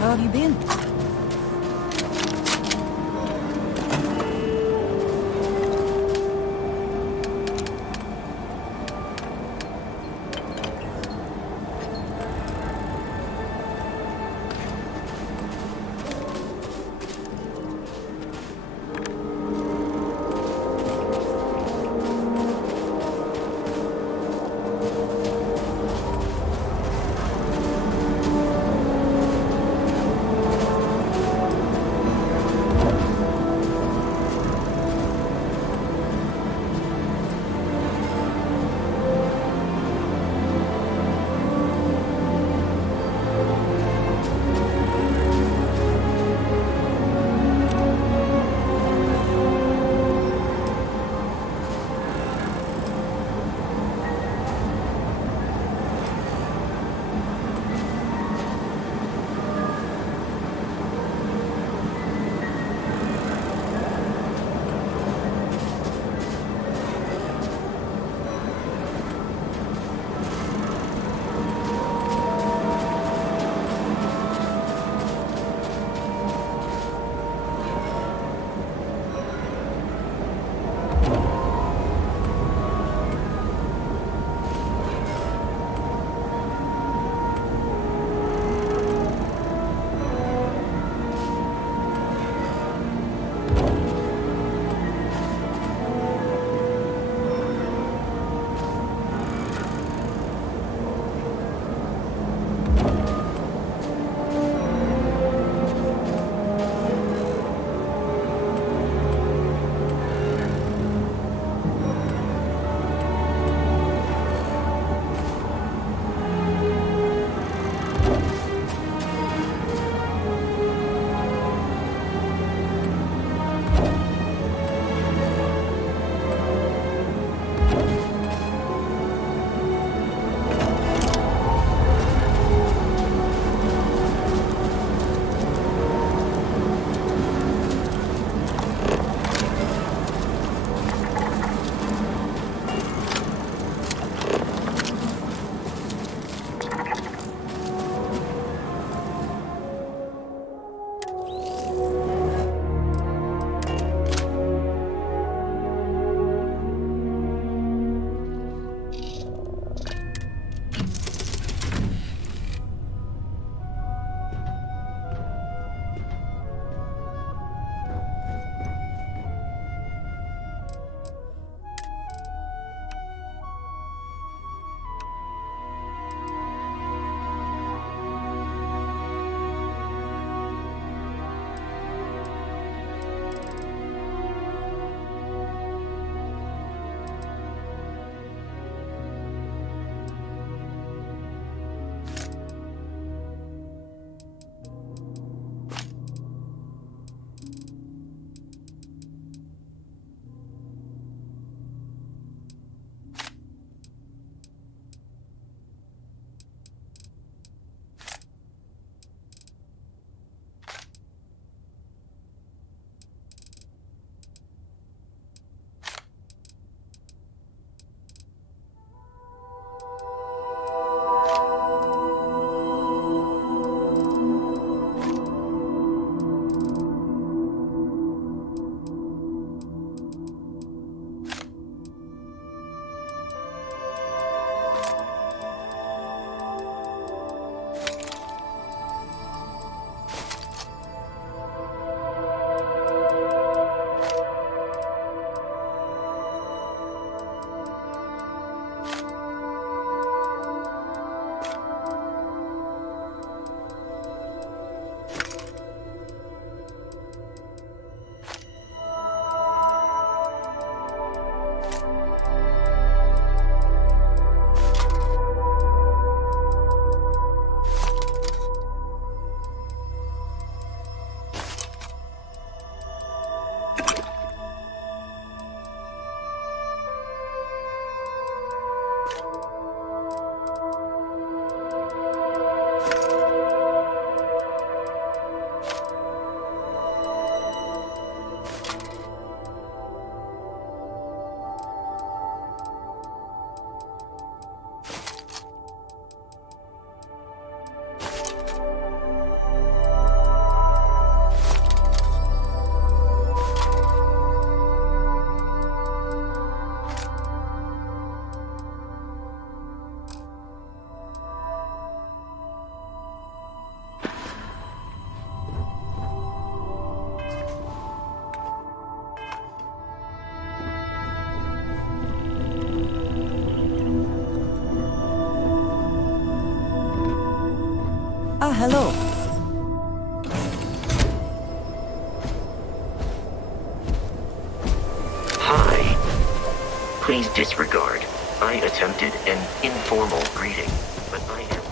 How have you been? hello. Hi. Please disregard. I attempted an informal greeting, but I am...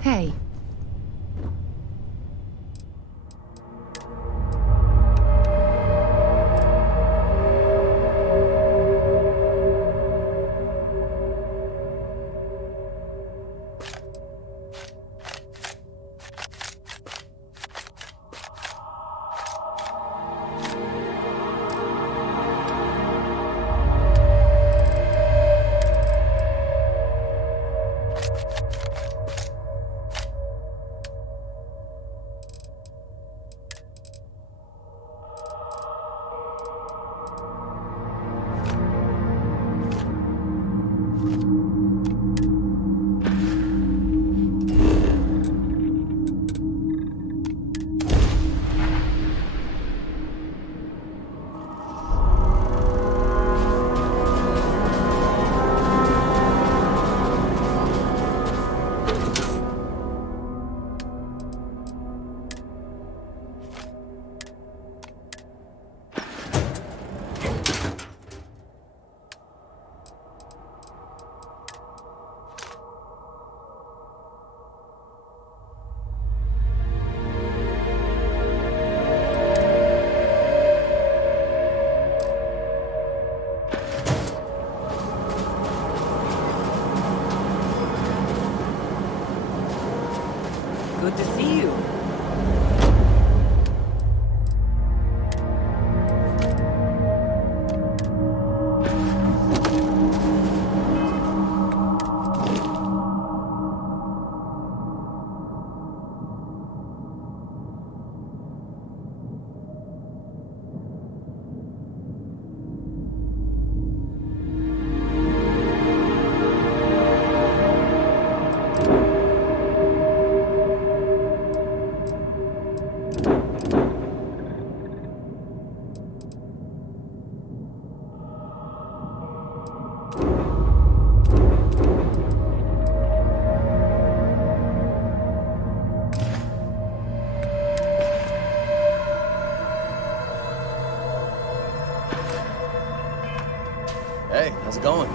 Hey. How's it going?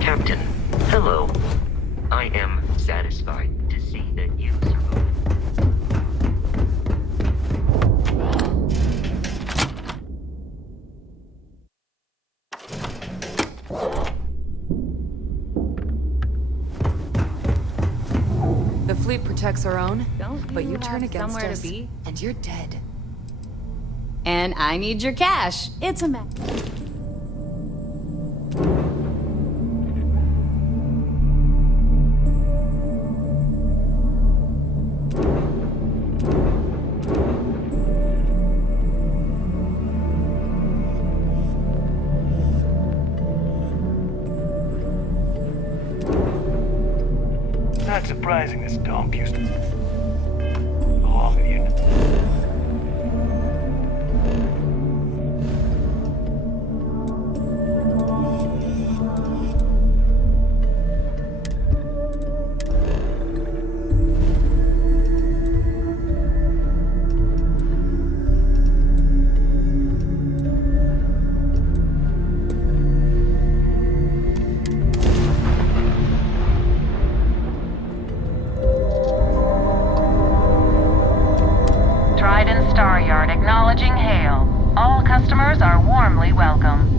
Captain, hello. I am satisfied to see that you survived. The fleet protects our own, but you turn have against somewhere us, to be? and you're dead. And I need your cash. It's a mess. Not surprising this dump used to belong with you. Star Yard acknowledging hail. All customers are warmly welcome.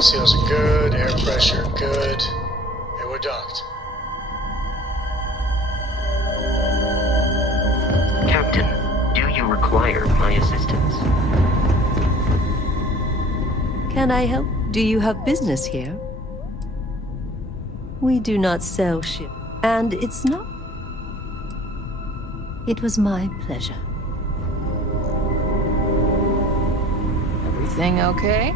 Seals are good, air pressure good, and we're docked. Captain, do you require my assistance? Can I help? Do you have business here? We do not sell ship, and it's not. It was my pleasure. Everything okay?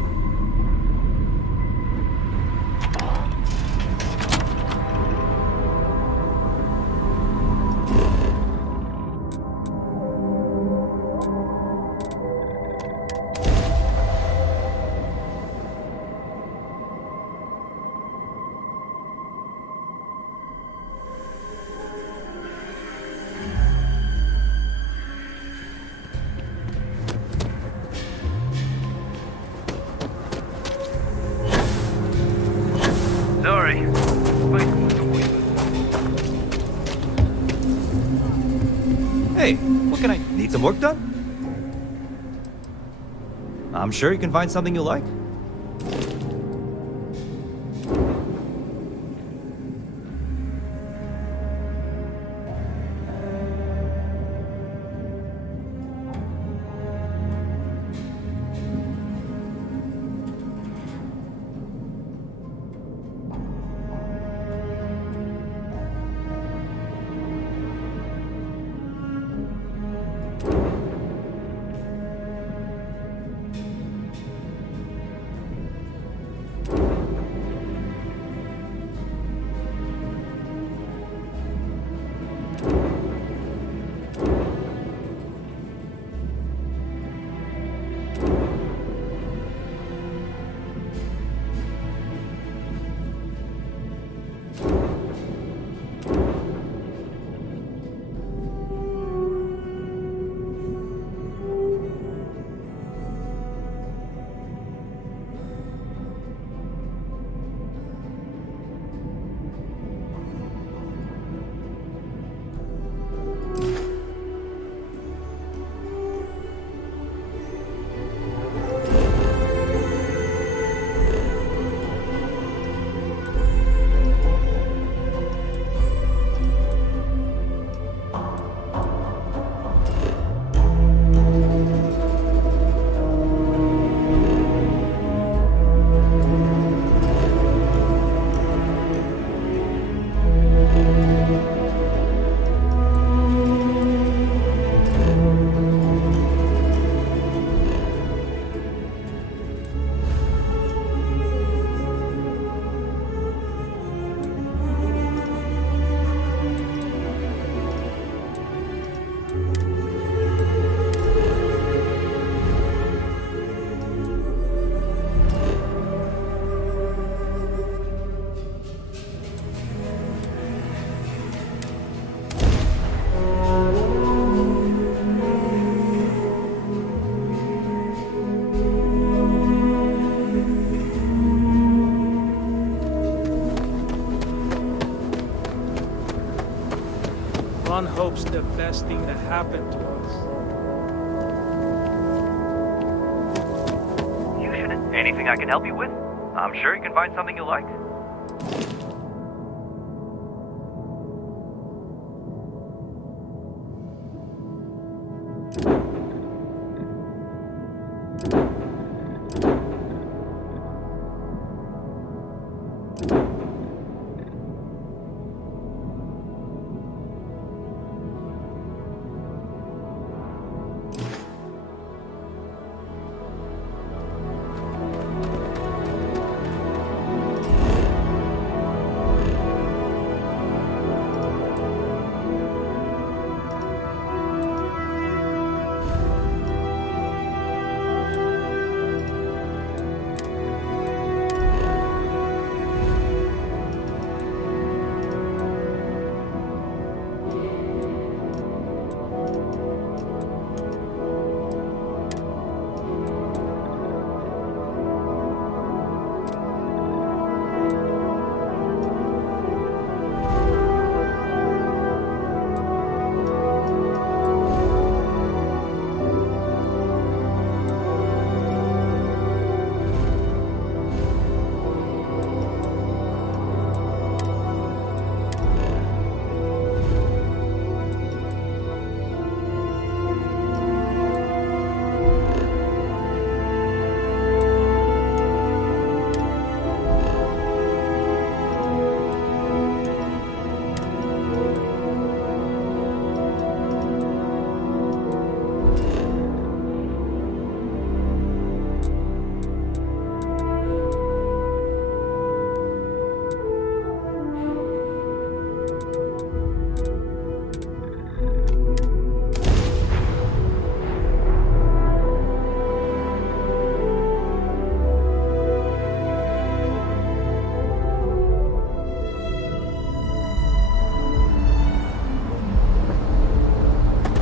Sorry. Hey, what can I... Need some work done? I'm sure you can find something you like. hope's the best thing that happened to us. You should. Anything I can help you with? I'm sure you can find something you like.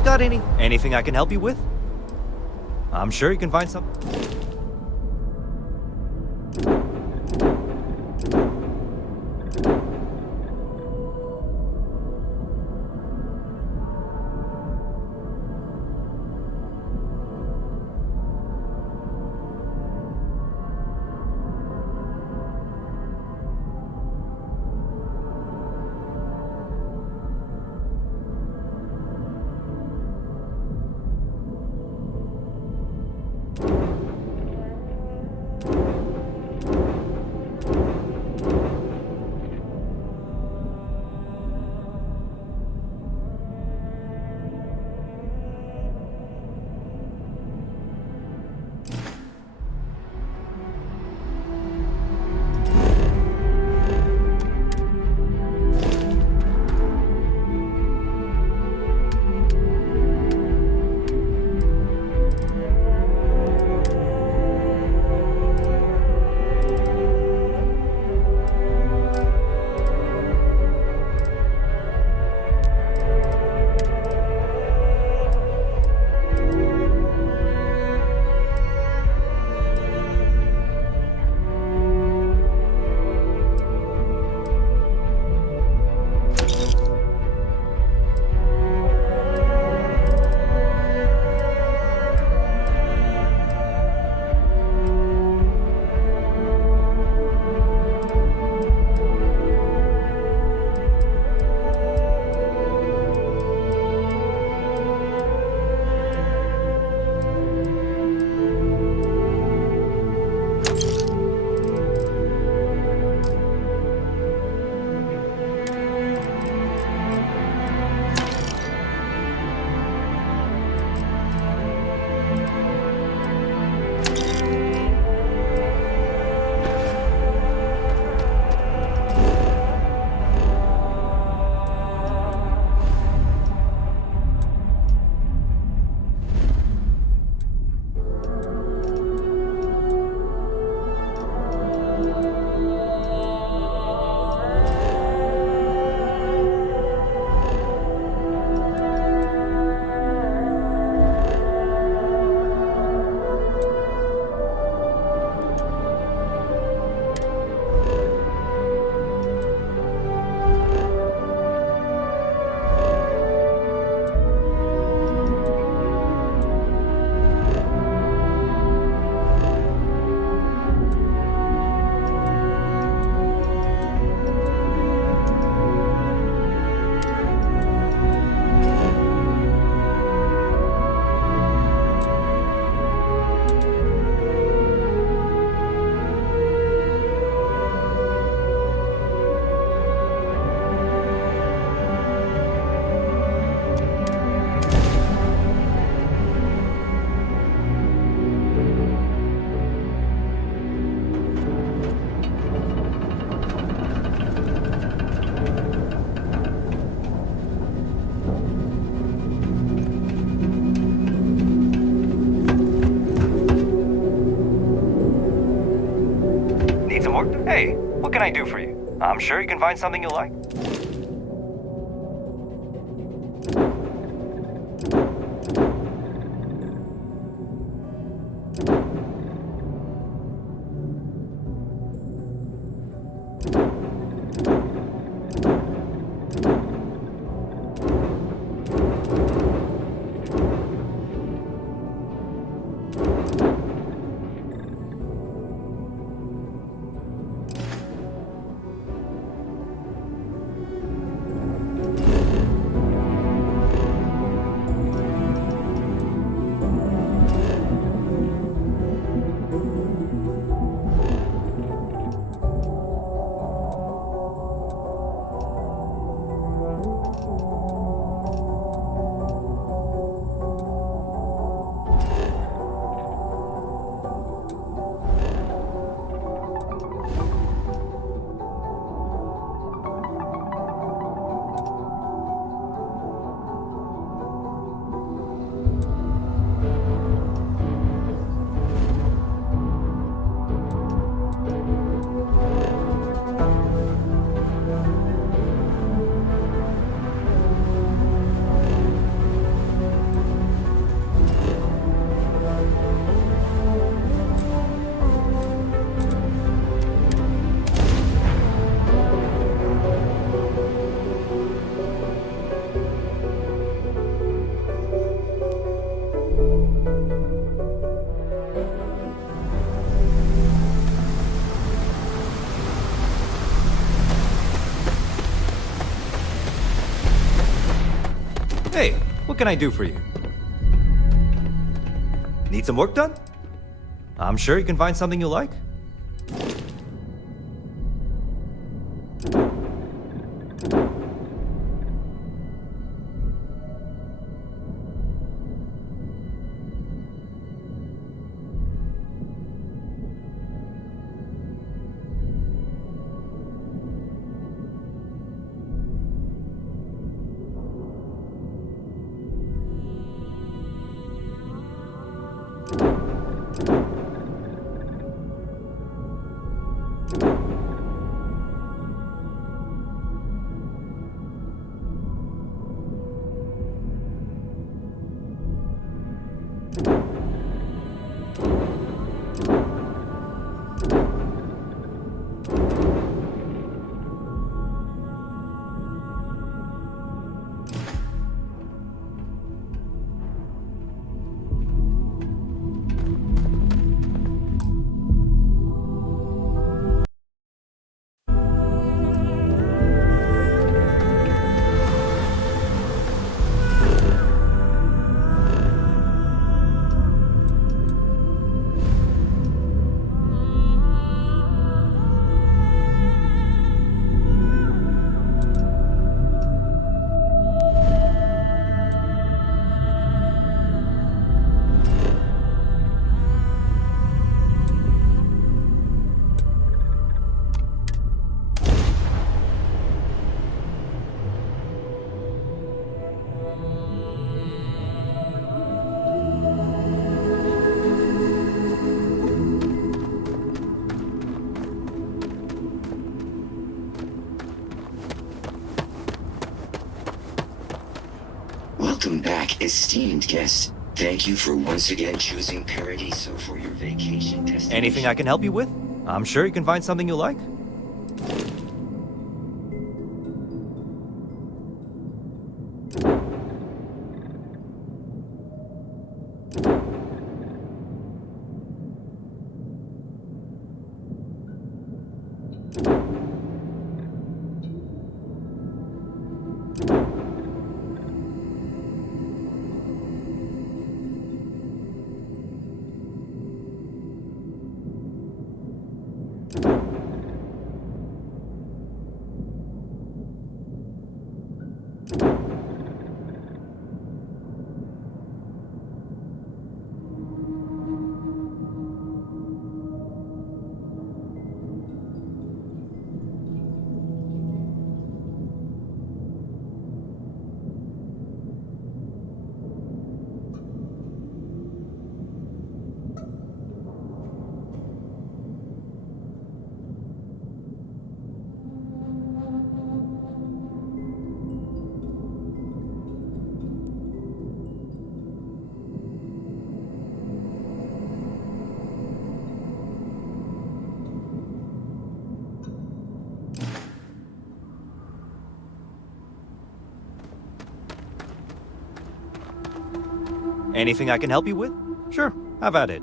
Got anything I can help you with? I'm sure you can find something. Hey, what can I do for you? I'm sure you can find something you like. Hey, what can I do for you? Need some work done? I'm sure you can find something you like. Welcome back, esteemed guests. Thank you for once again choosing Paradiso for your vacation destination. Anything I can help you with? I'm sure you can find something you like. Anything I can help you with? Sure, have at it.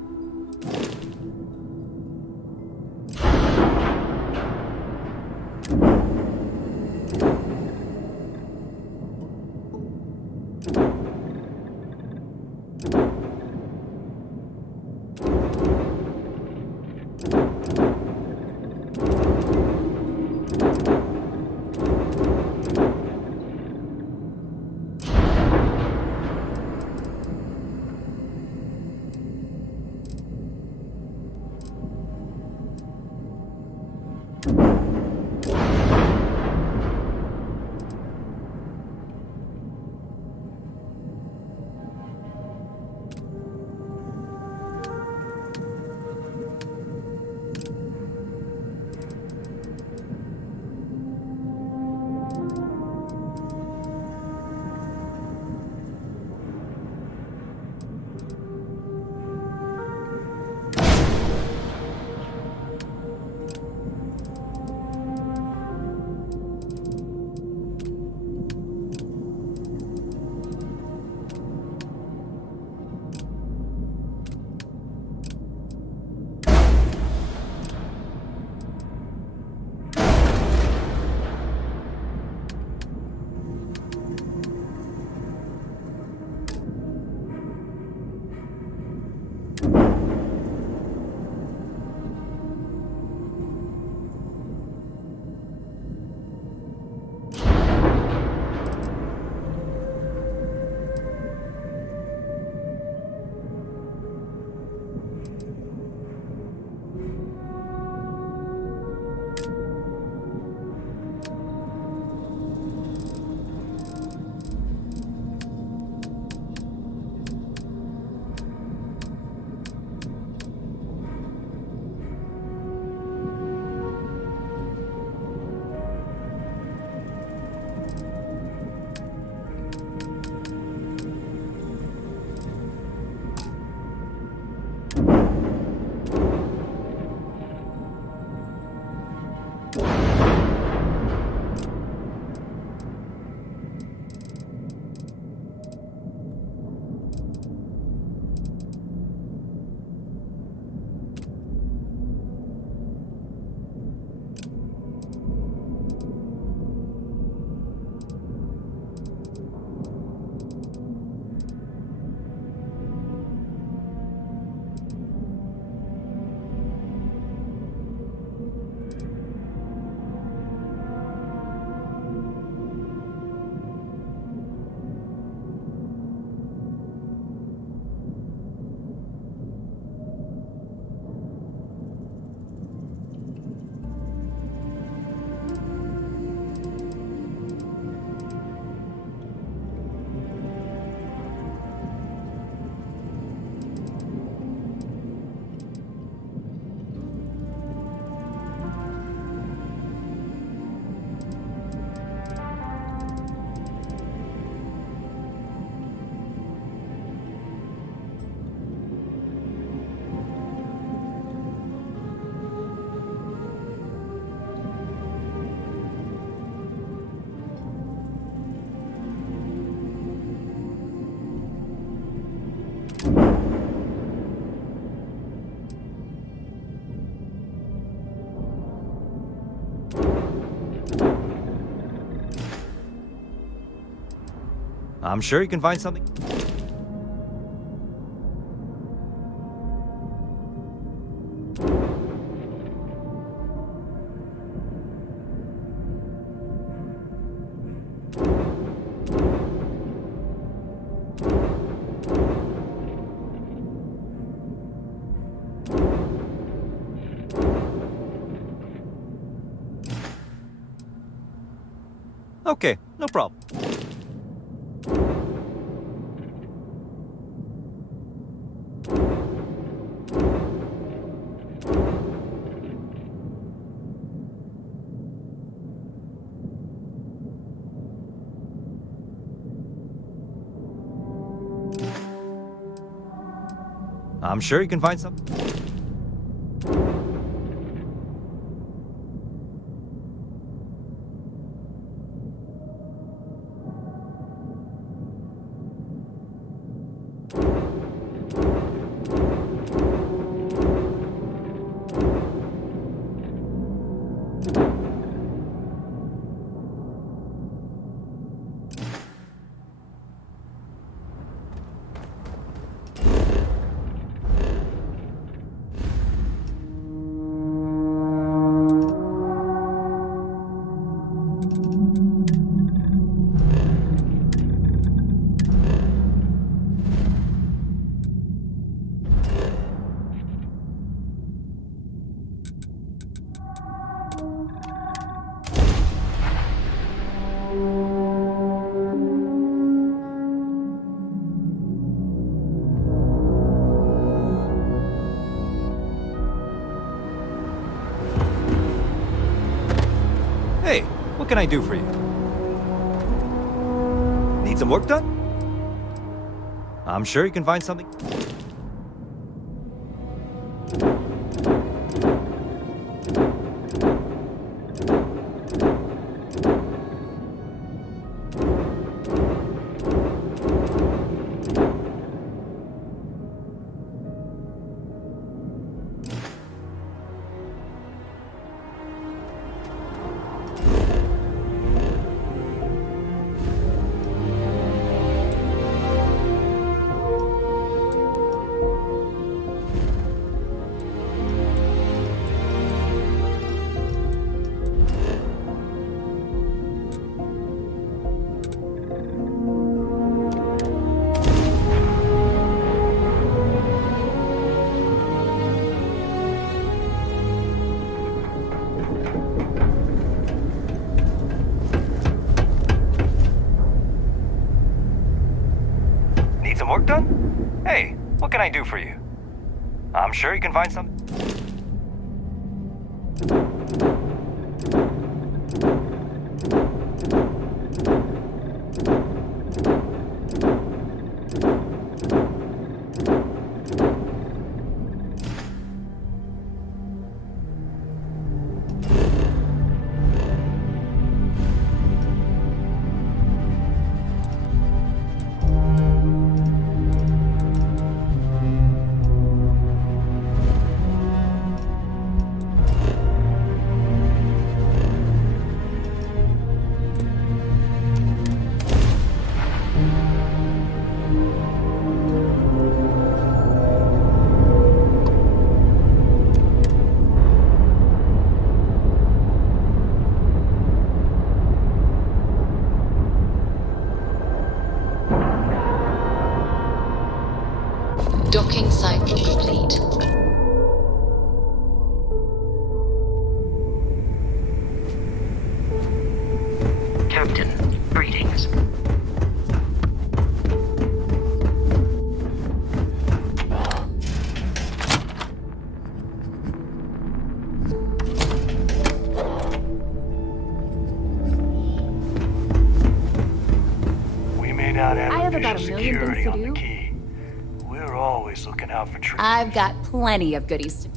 I'm sure you can find something. Okay, no problem. I'm sure you can find something. what can I do for you? Need some work done? I'm sure you can find something. Need some work done? Hey, what can I do for you? I'm sure you can find some. Docking cycle complete. Captain, greetings. We may not have I have about official a million things security to on the do. key. We're always looking out for treasure. I've got plenty of goodies to.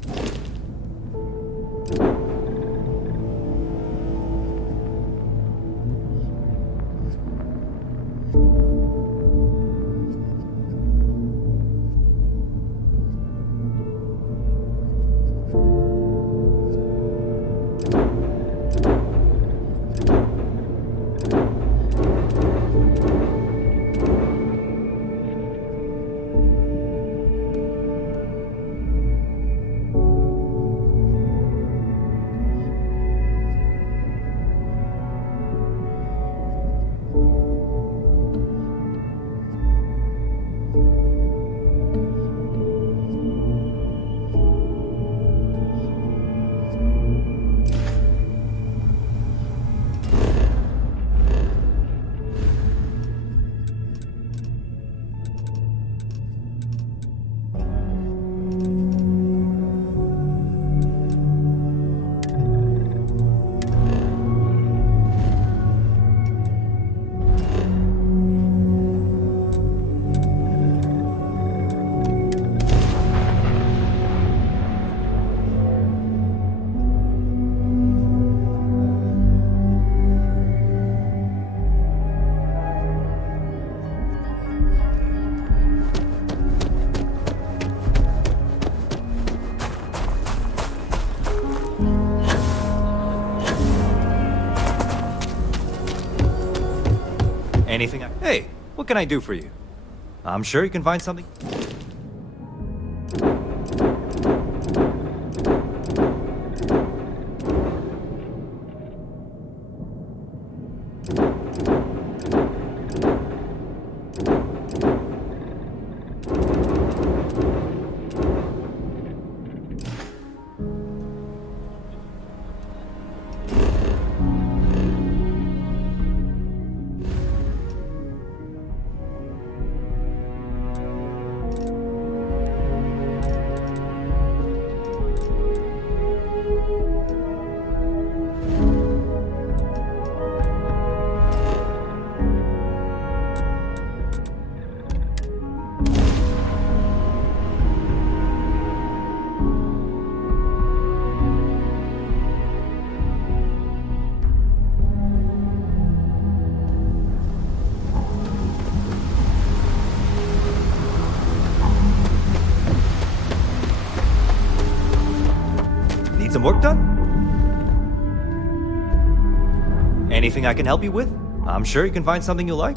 Anything? Hey, what can I do for you? I'm sure you can find something. some work done? Anything I can help you with? I'm sure you can find something you like.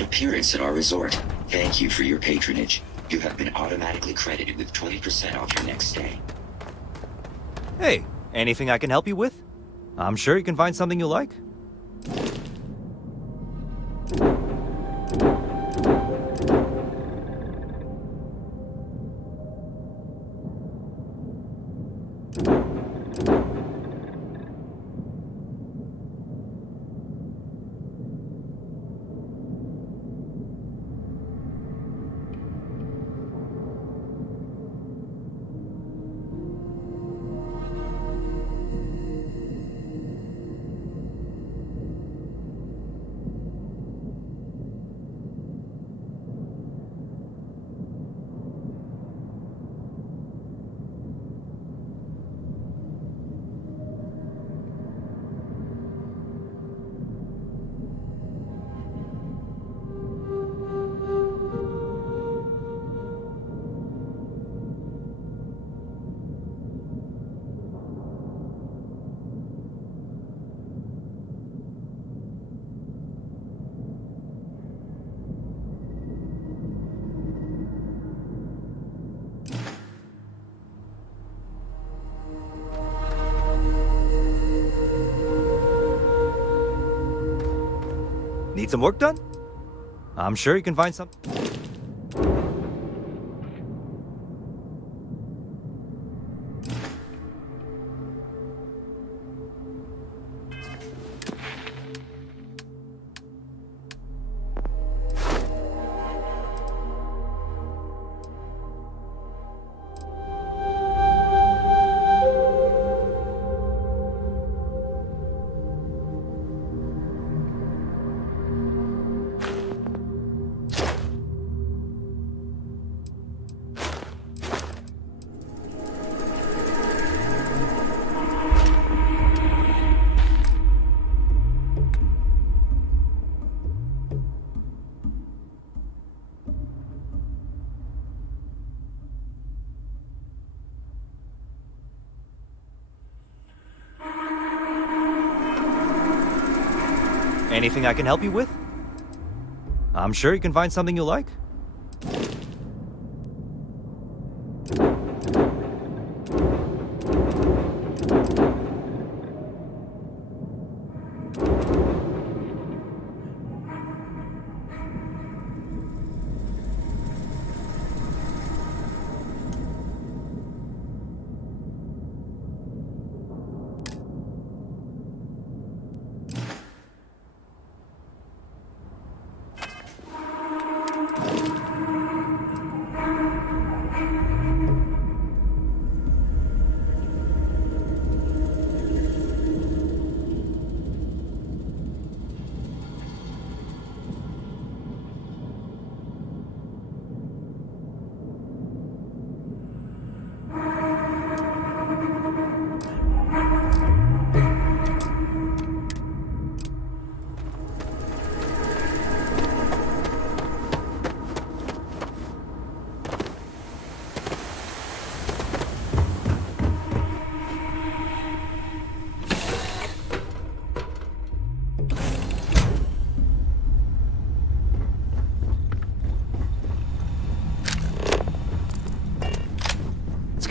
Appearance at our resort. Thank you for your patronage. You have been automatically credited with 20% off your next stay. Hey, anything I can help you with? I'm sure you can find something you like. Need some work done? I'm sure you can find some. Anything I can help you with? I'm sure you can find something you like.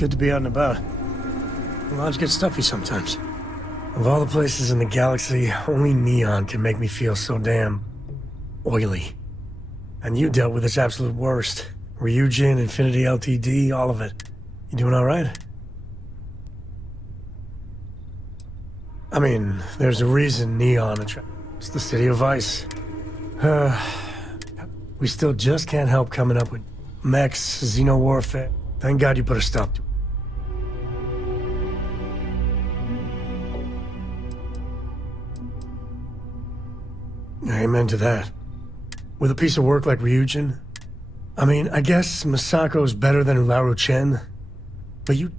good to be out and about. The lodge gets stuffy sometimes. Of all the places in the galaxy, only Neon can make me feel so damn oily. And you dealt with its absolute worst. Ryujin, Infinity LTD, all of it. You doing all right? I mean, there's a reason Neon it's the city of ice. We still just can't help coming up with mechs, xeno-warfare. Thank God you put a stop to it. Amen to that. With a piece of work like Ryujin, I mean, I guess Masako's better than Ularu Chen, but you...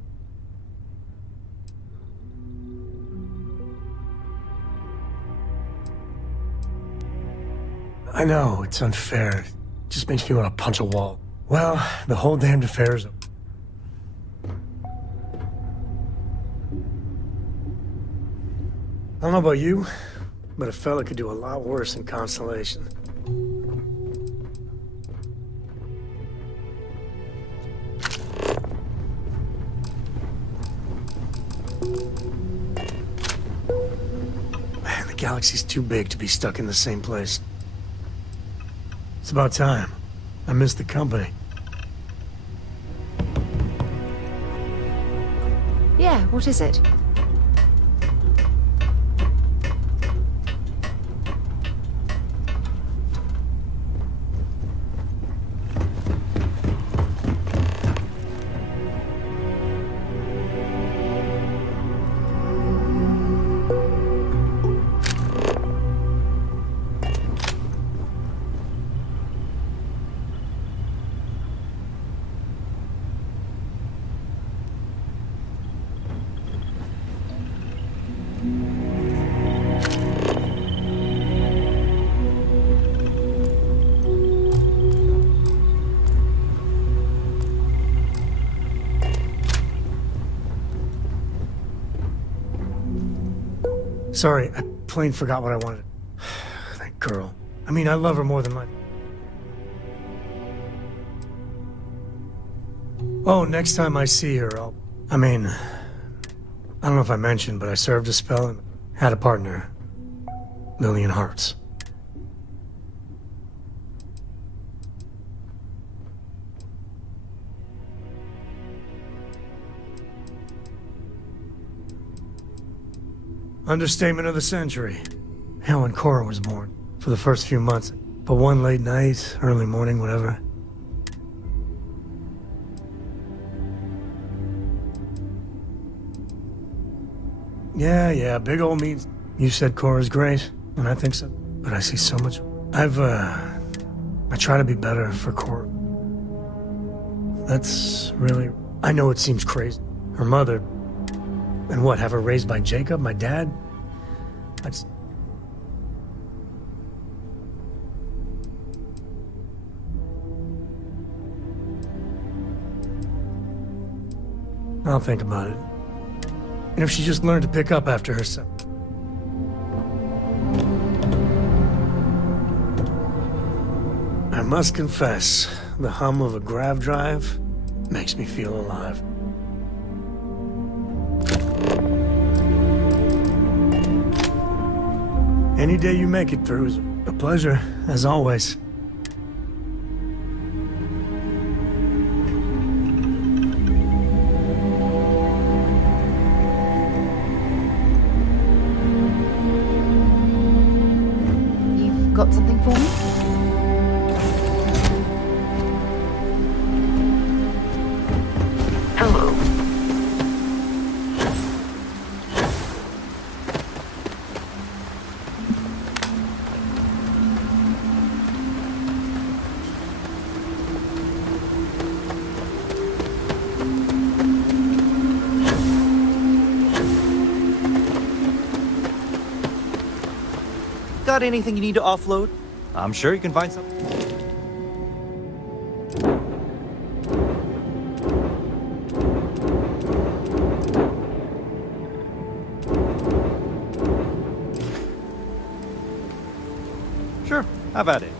I know, it's unfair. It just makes me want to punch a wall. Well, the whole damned affair's... I don't know about you, but a fella could do a lot worse in Constellation. Man, the galaxy's too big to be stuck in the same place. It's about time. I miss the company. Yeah, what is it? Sorry, I plain forgot what I wanted. That girl. I mean, I love her more than life. Oh, next time I see her, I mean, I don't know if I mentioned, but I served a spell and had a partner. Lillian Hartz. Understatement of the century. Hell, when Cora was born. For the first few months. But one late night, early morning, whatever. Yeah, big old means. You said Cora's great, and I think so. But I see so much. I try to be better for Cora. That's really... I know it seems crazy. Her mother... And what, have her raised by Jacob, my dad? I'll think about it. And if she just learned to pick up after herself. I must confess, the hum of a grav drive makes me feel alive. Any day you make it through is a pleasure, as always. You've got something for me? Hello. Got anything you need to offload? I'm sure you can find something. Sure, have at it.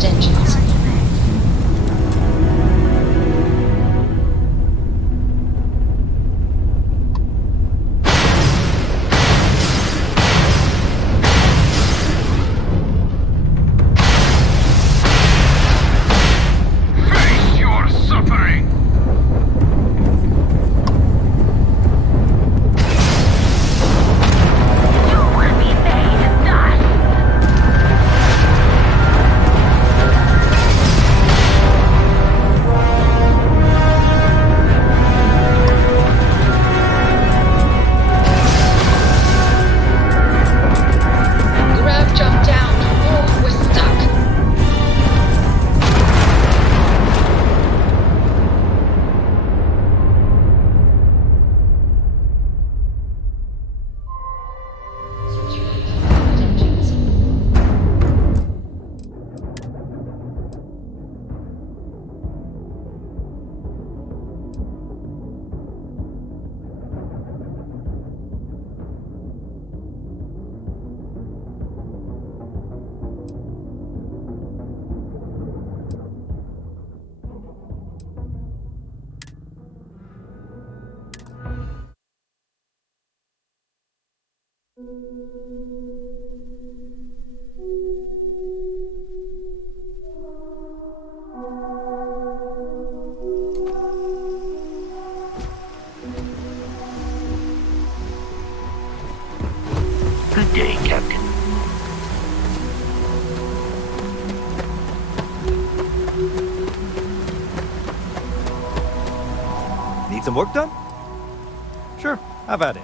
turret engines. Face your suffering! You will be made dust! Grav jump down. Oh, we're stuck. Good day, Captain. Need some work done? Sure, have at it.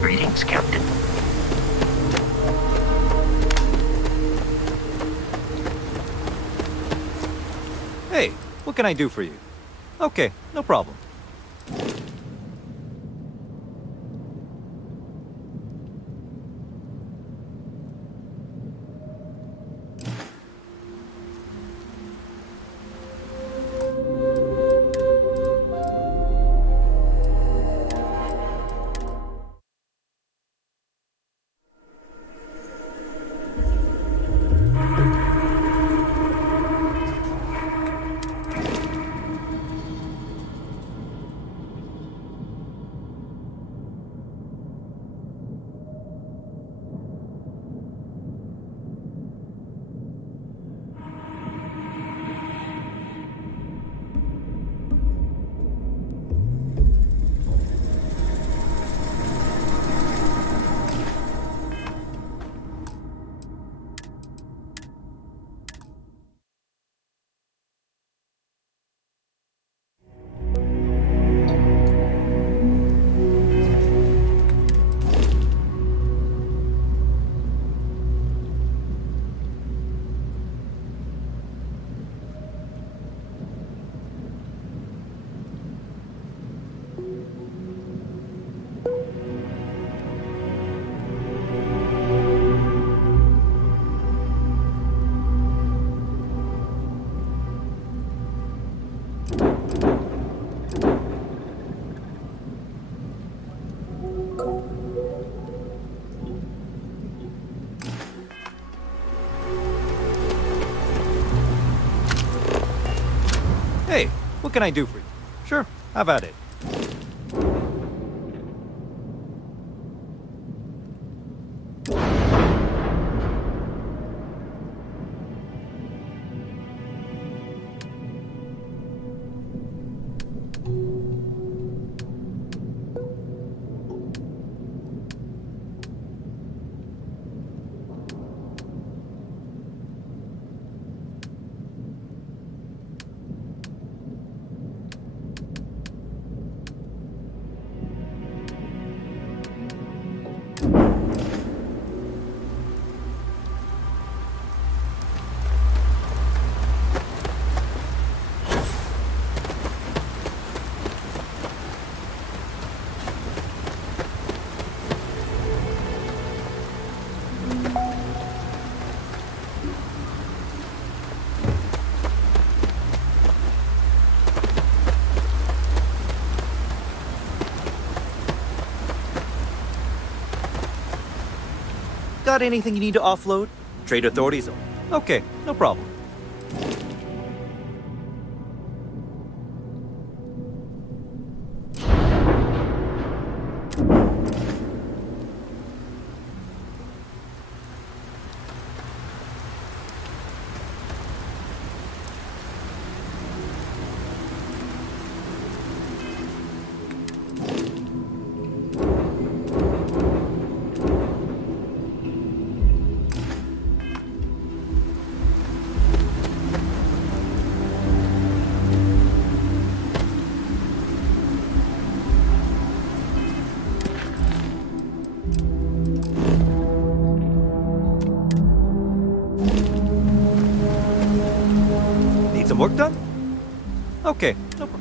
Greetings, Captain. Hey, what can I do for you? Okay, no problem. Hey, what can I do for you? Sure, have at it. Got anything you need to offload? Trade authorities? Okay, no problem. Need some work done? Okay, no problem.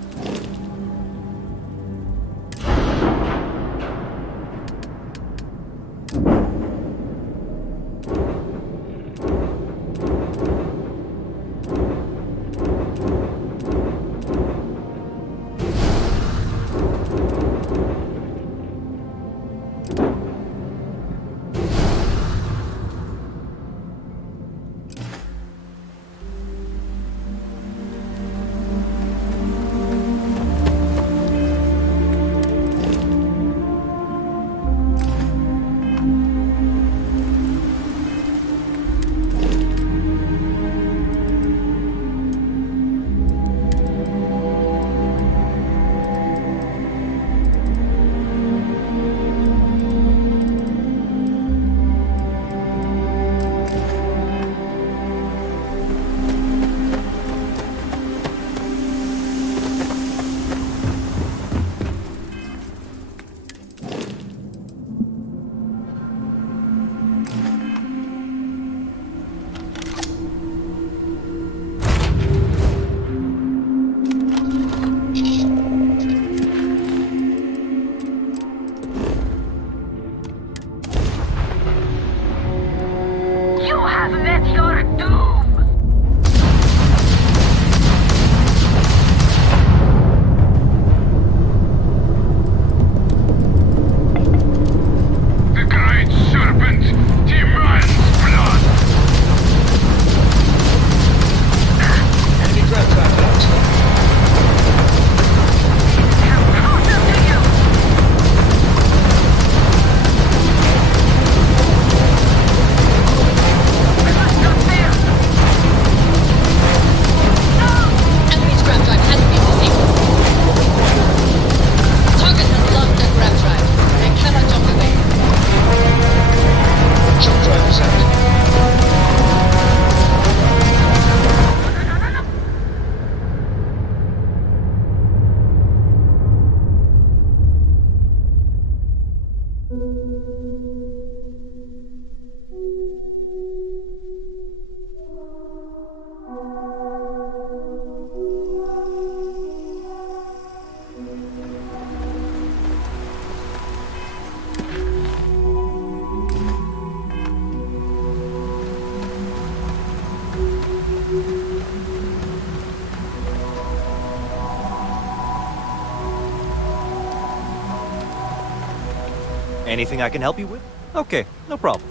Anything I can help you with? Okay, no problem.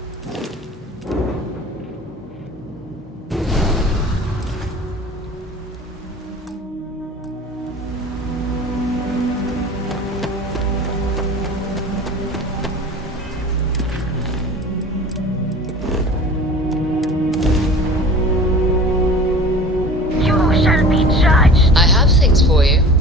You shall be judged. I have things for you.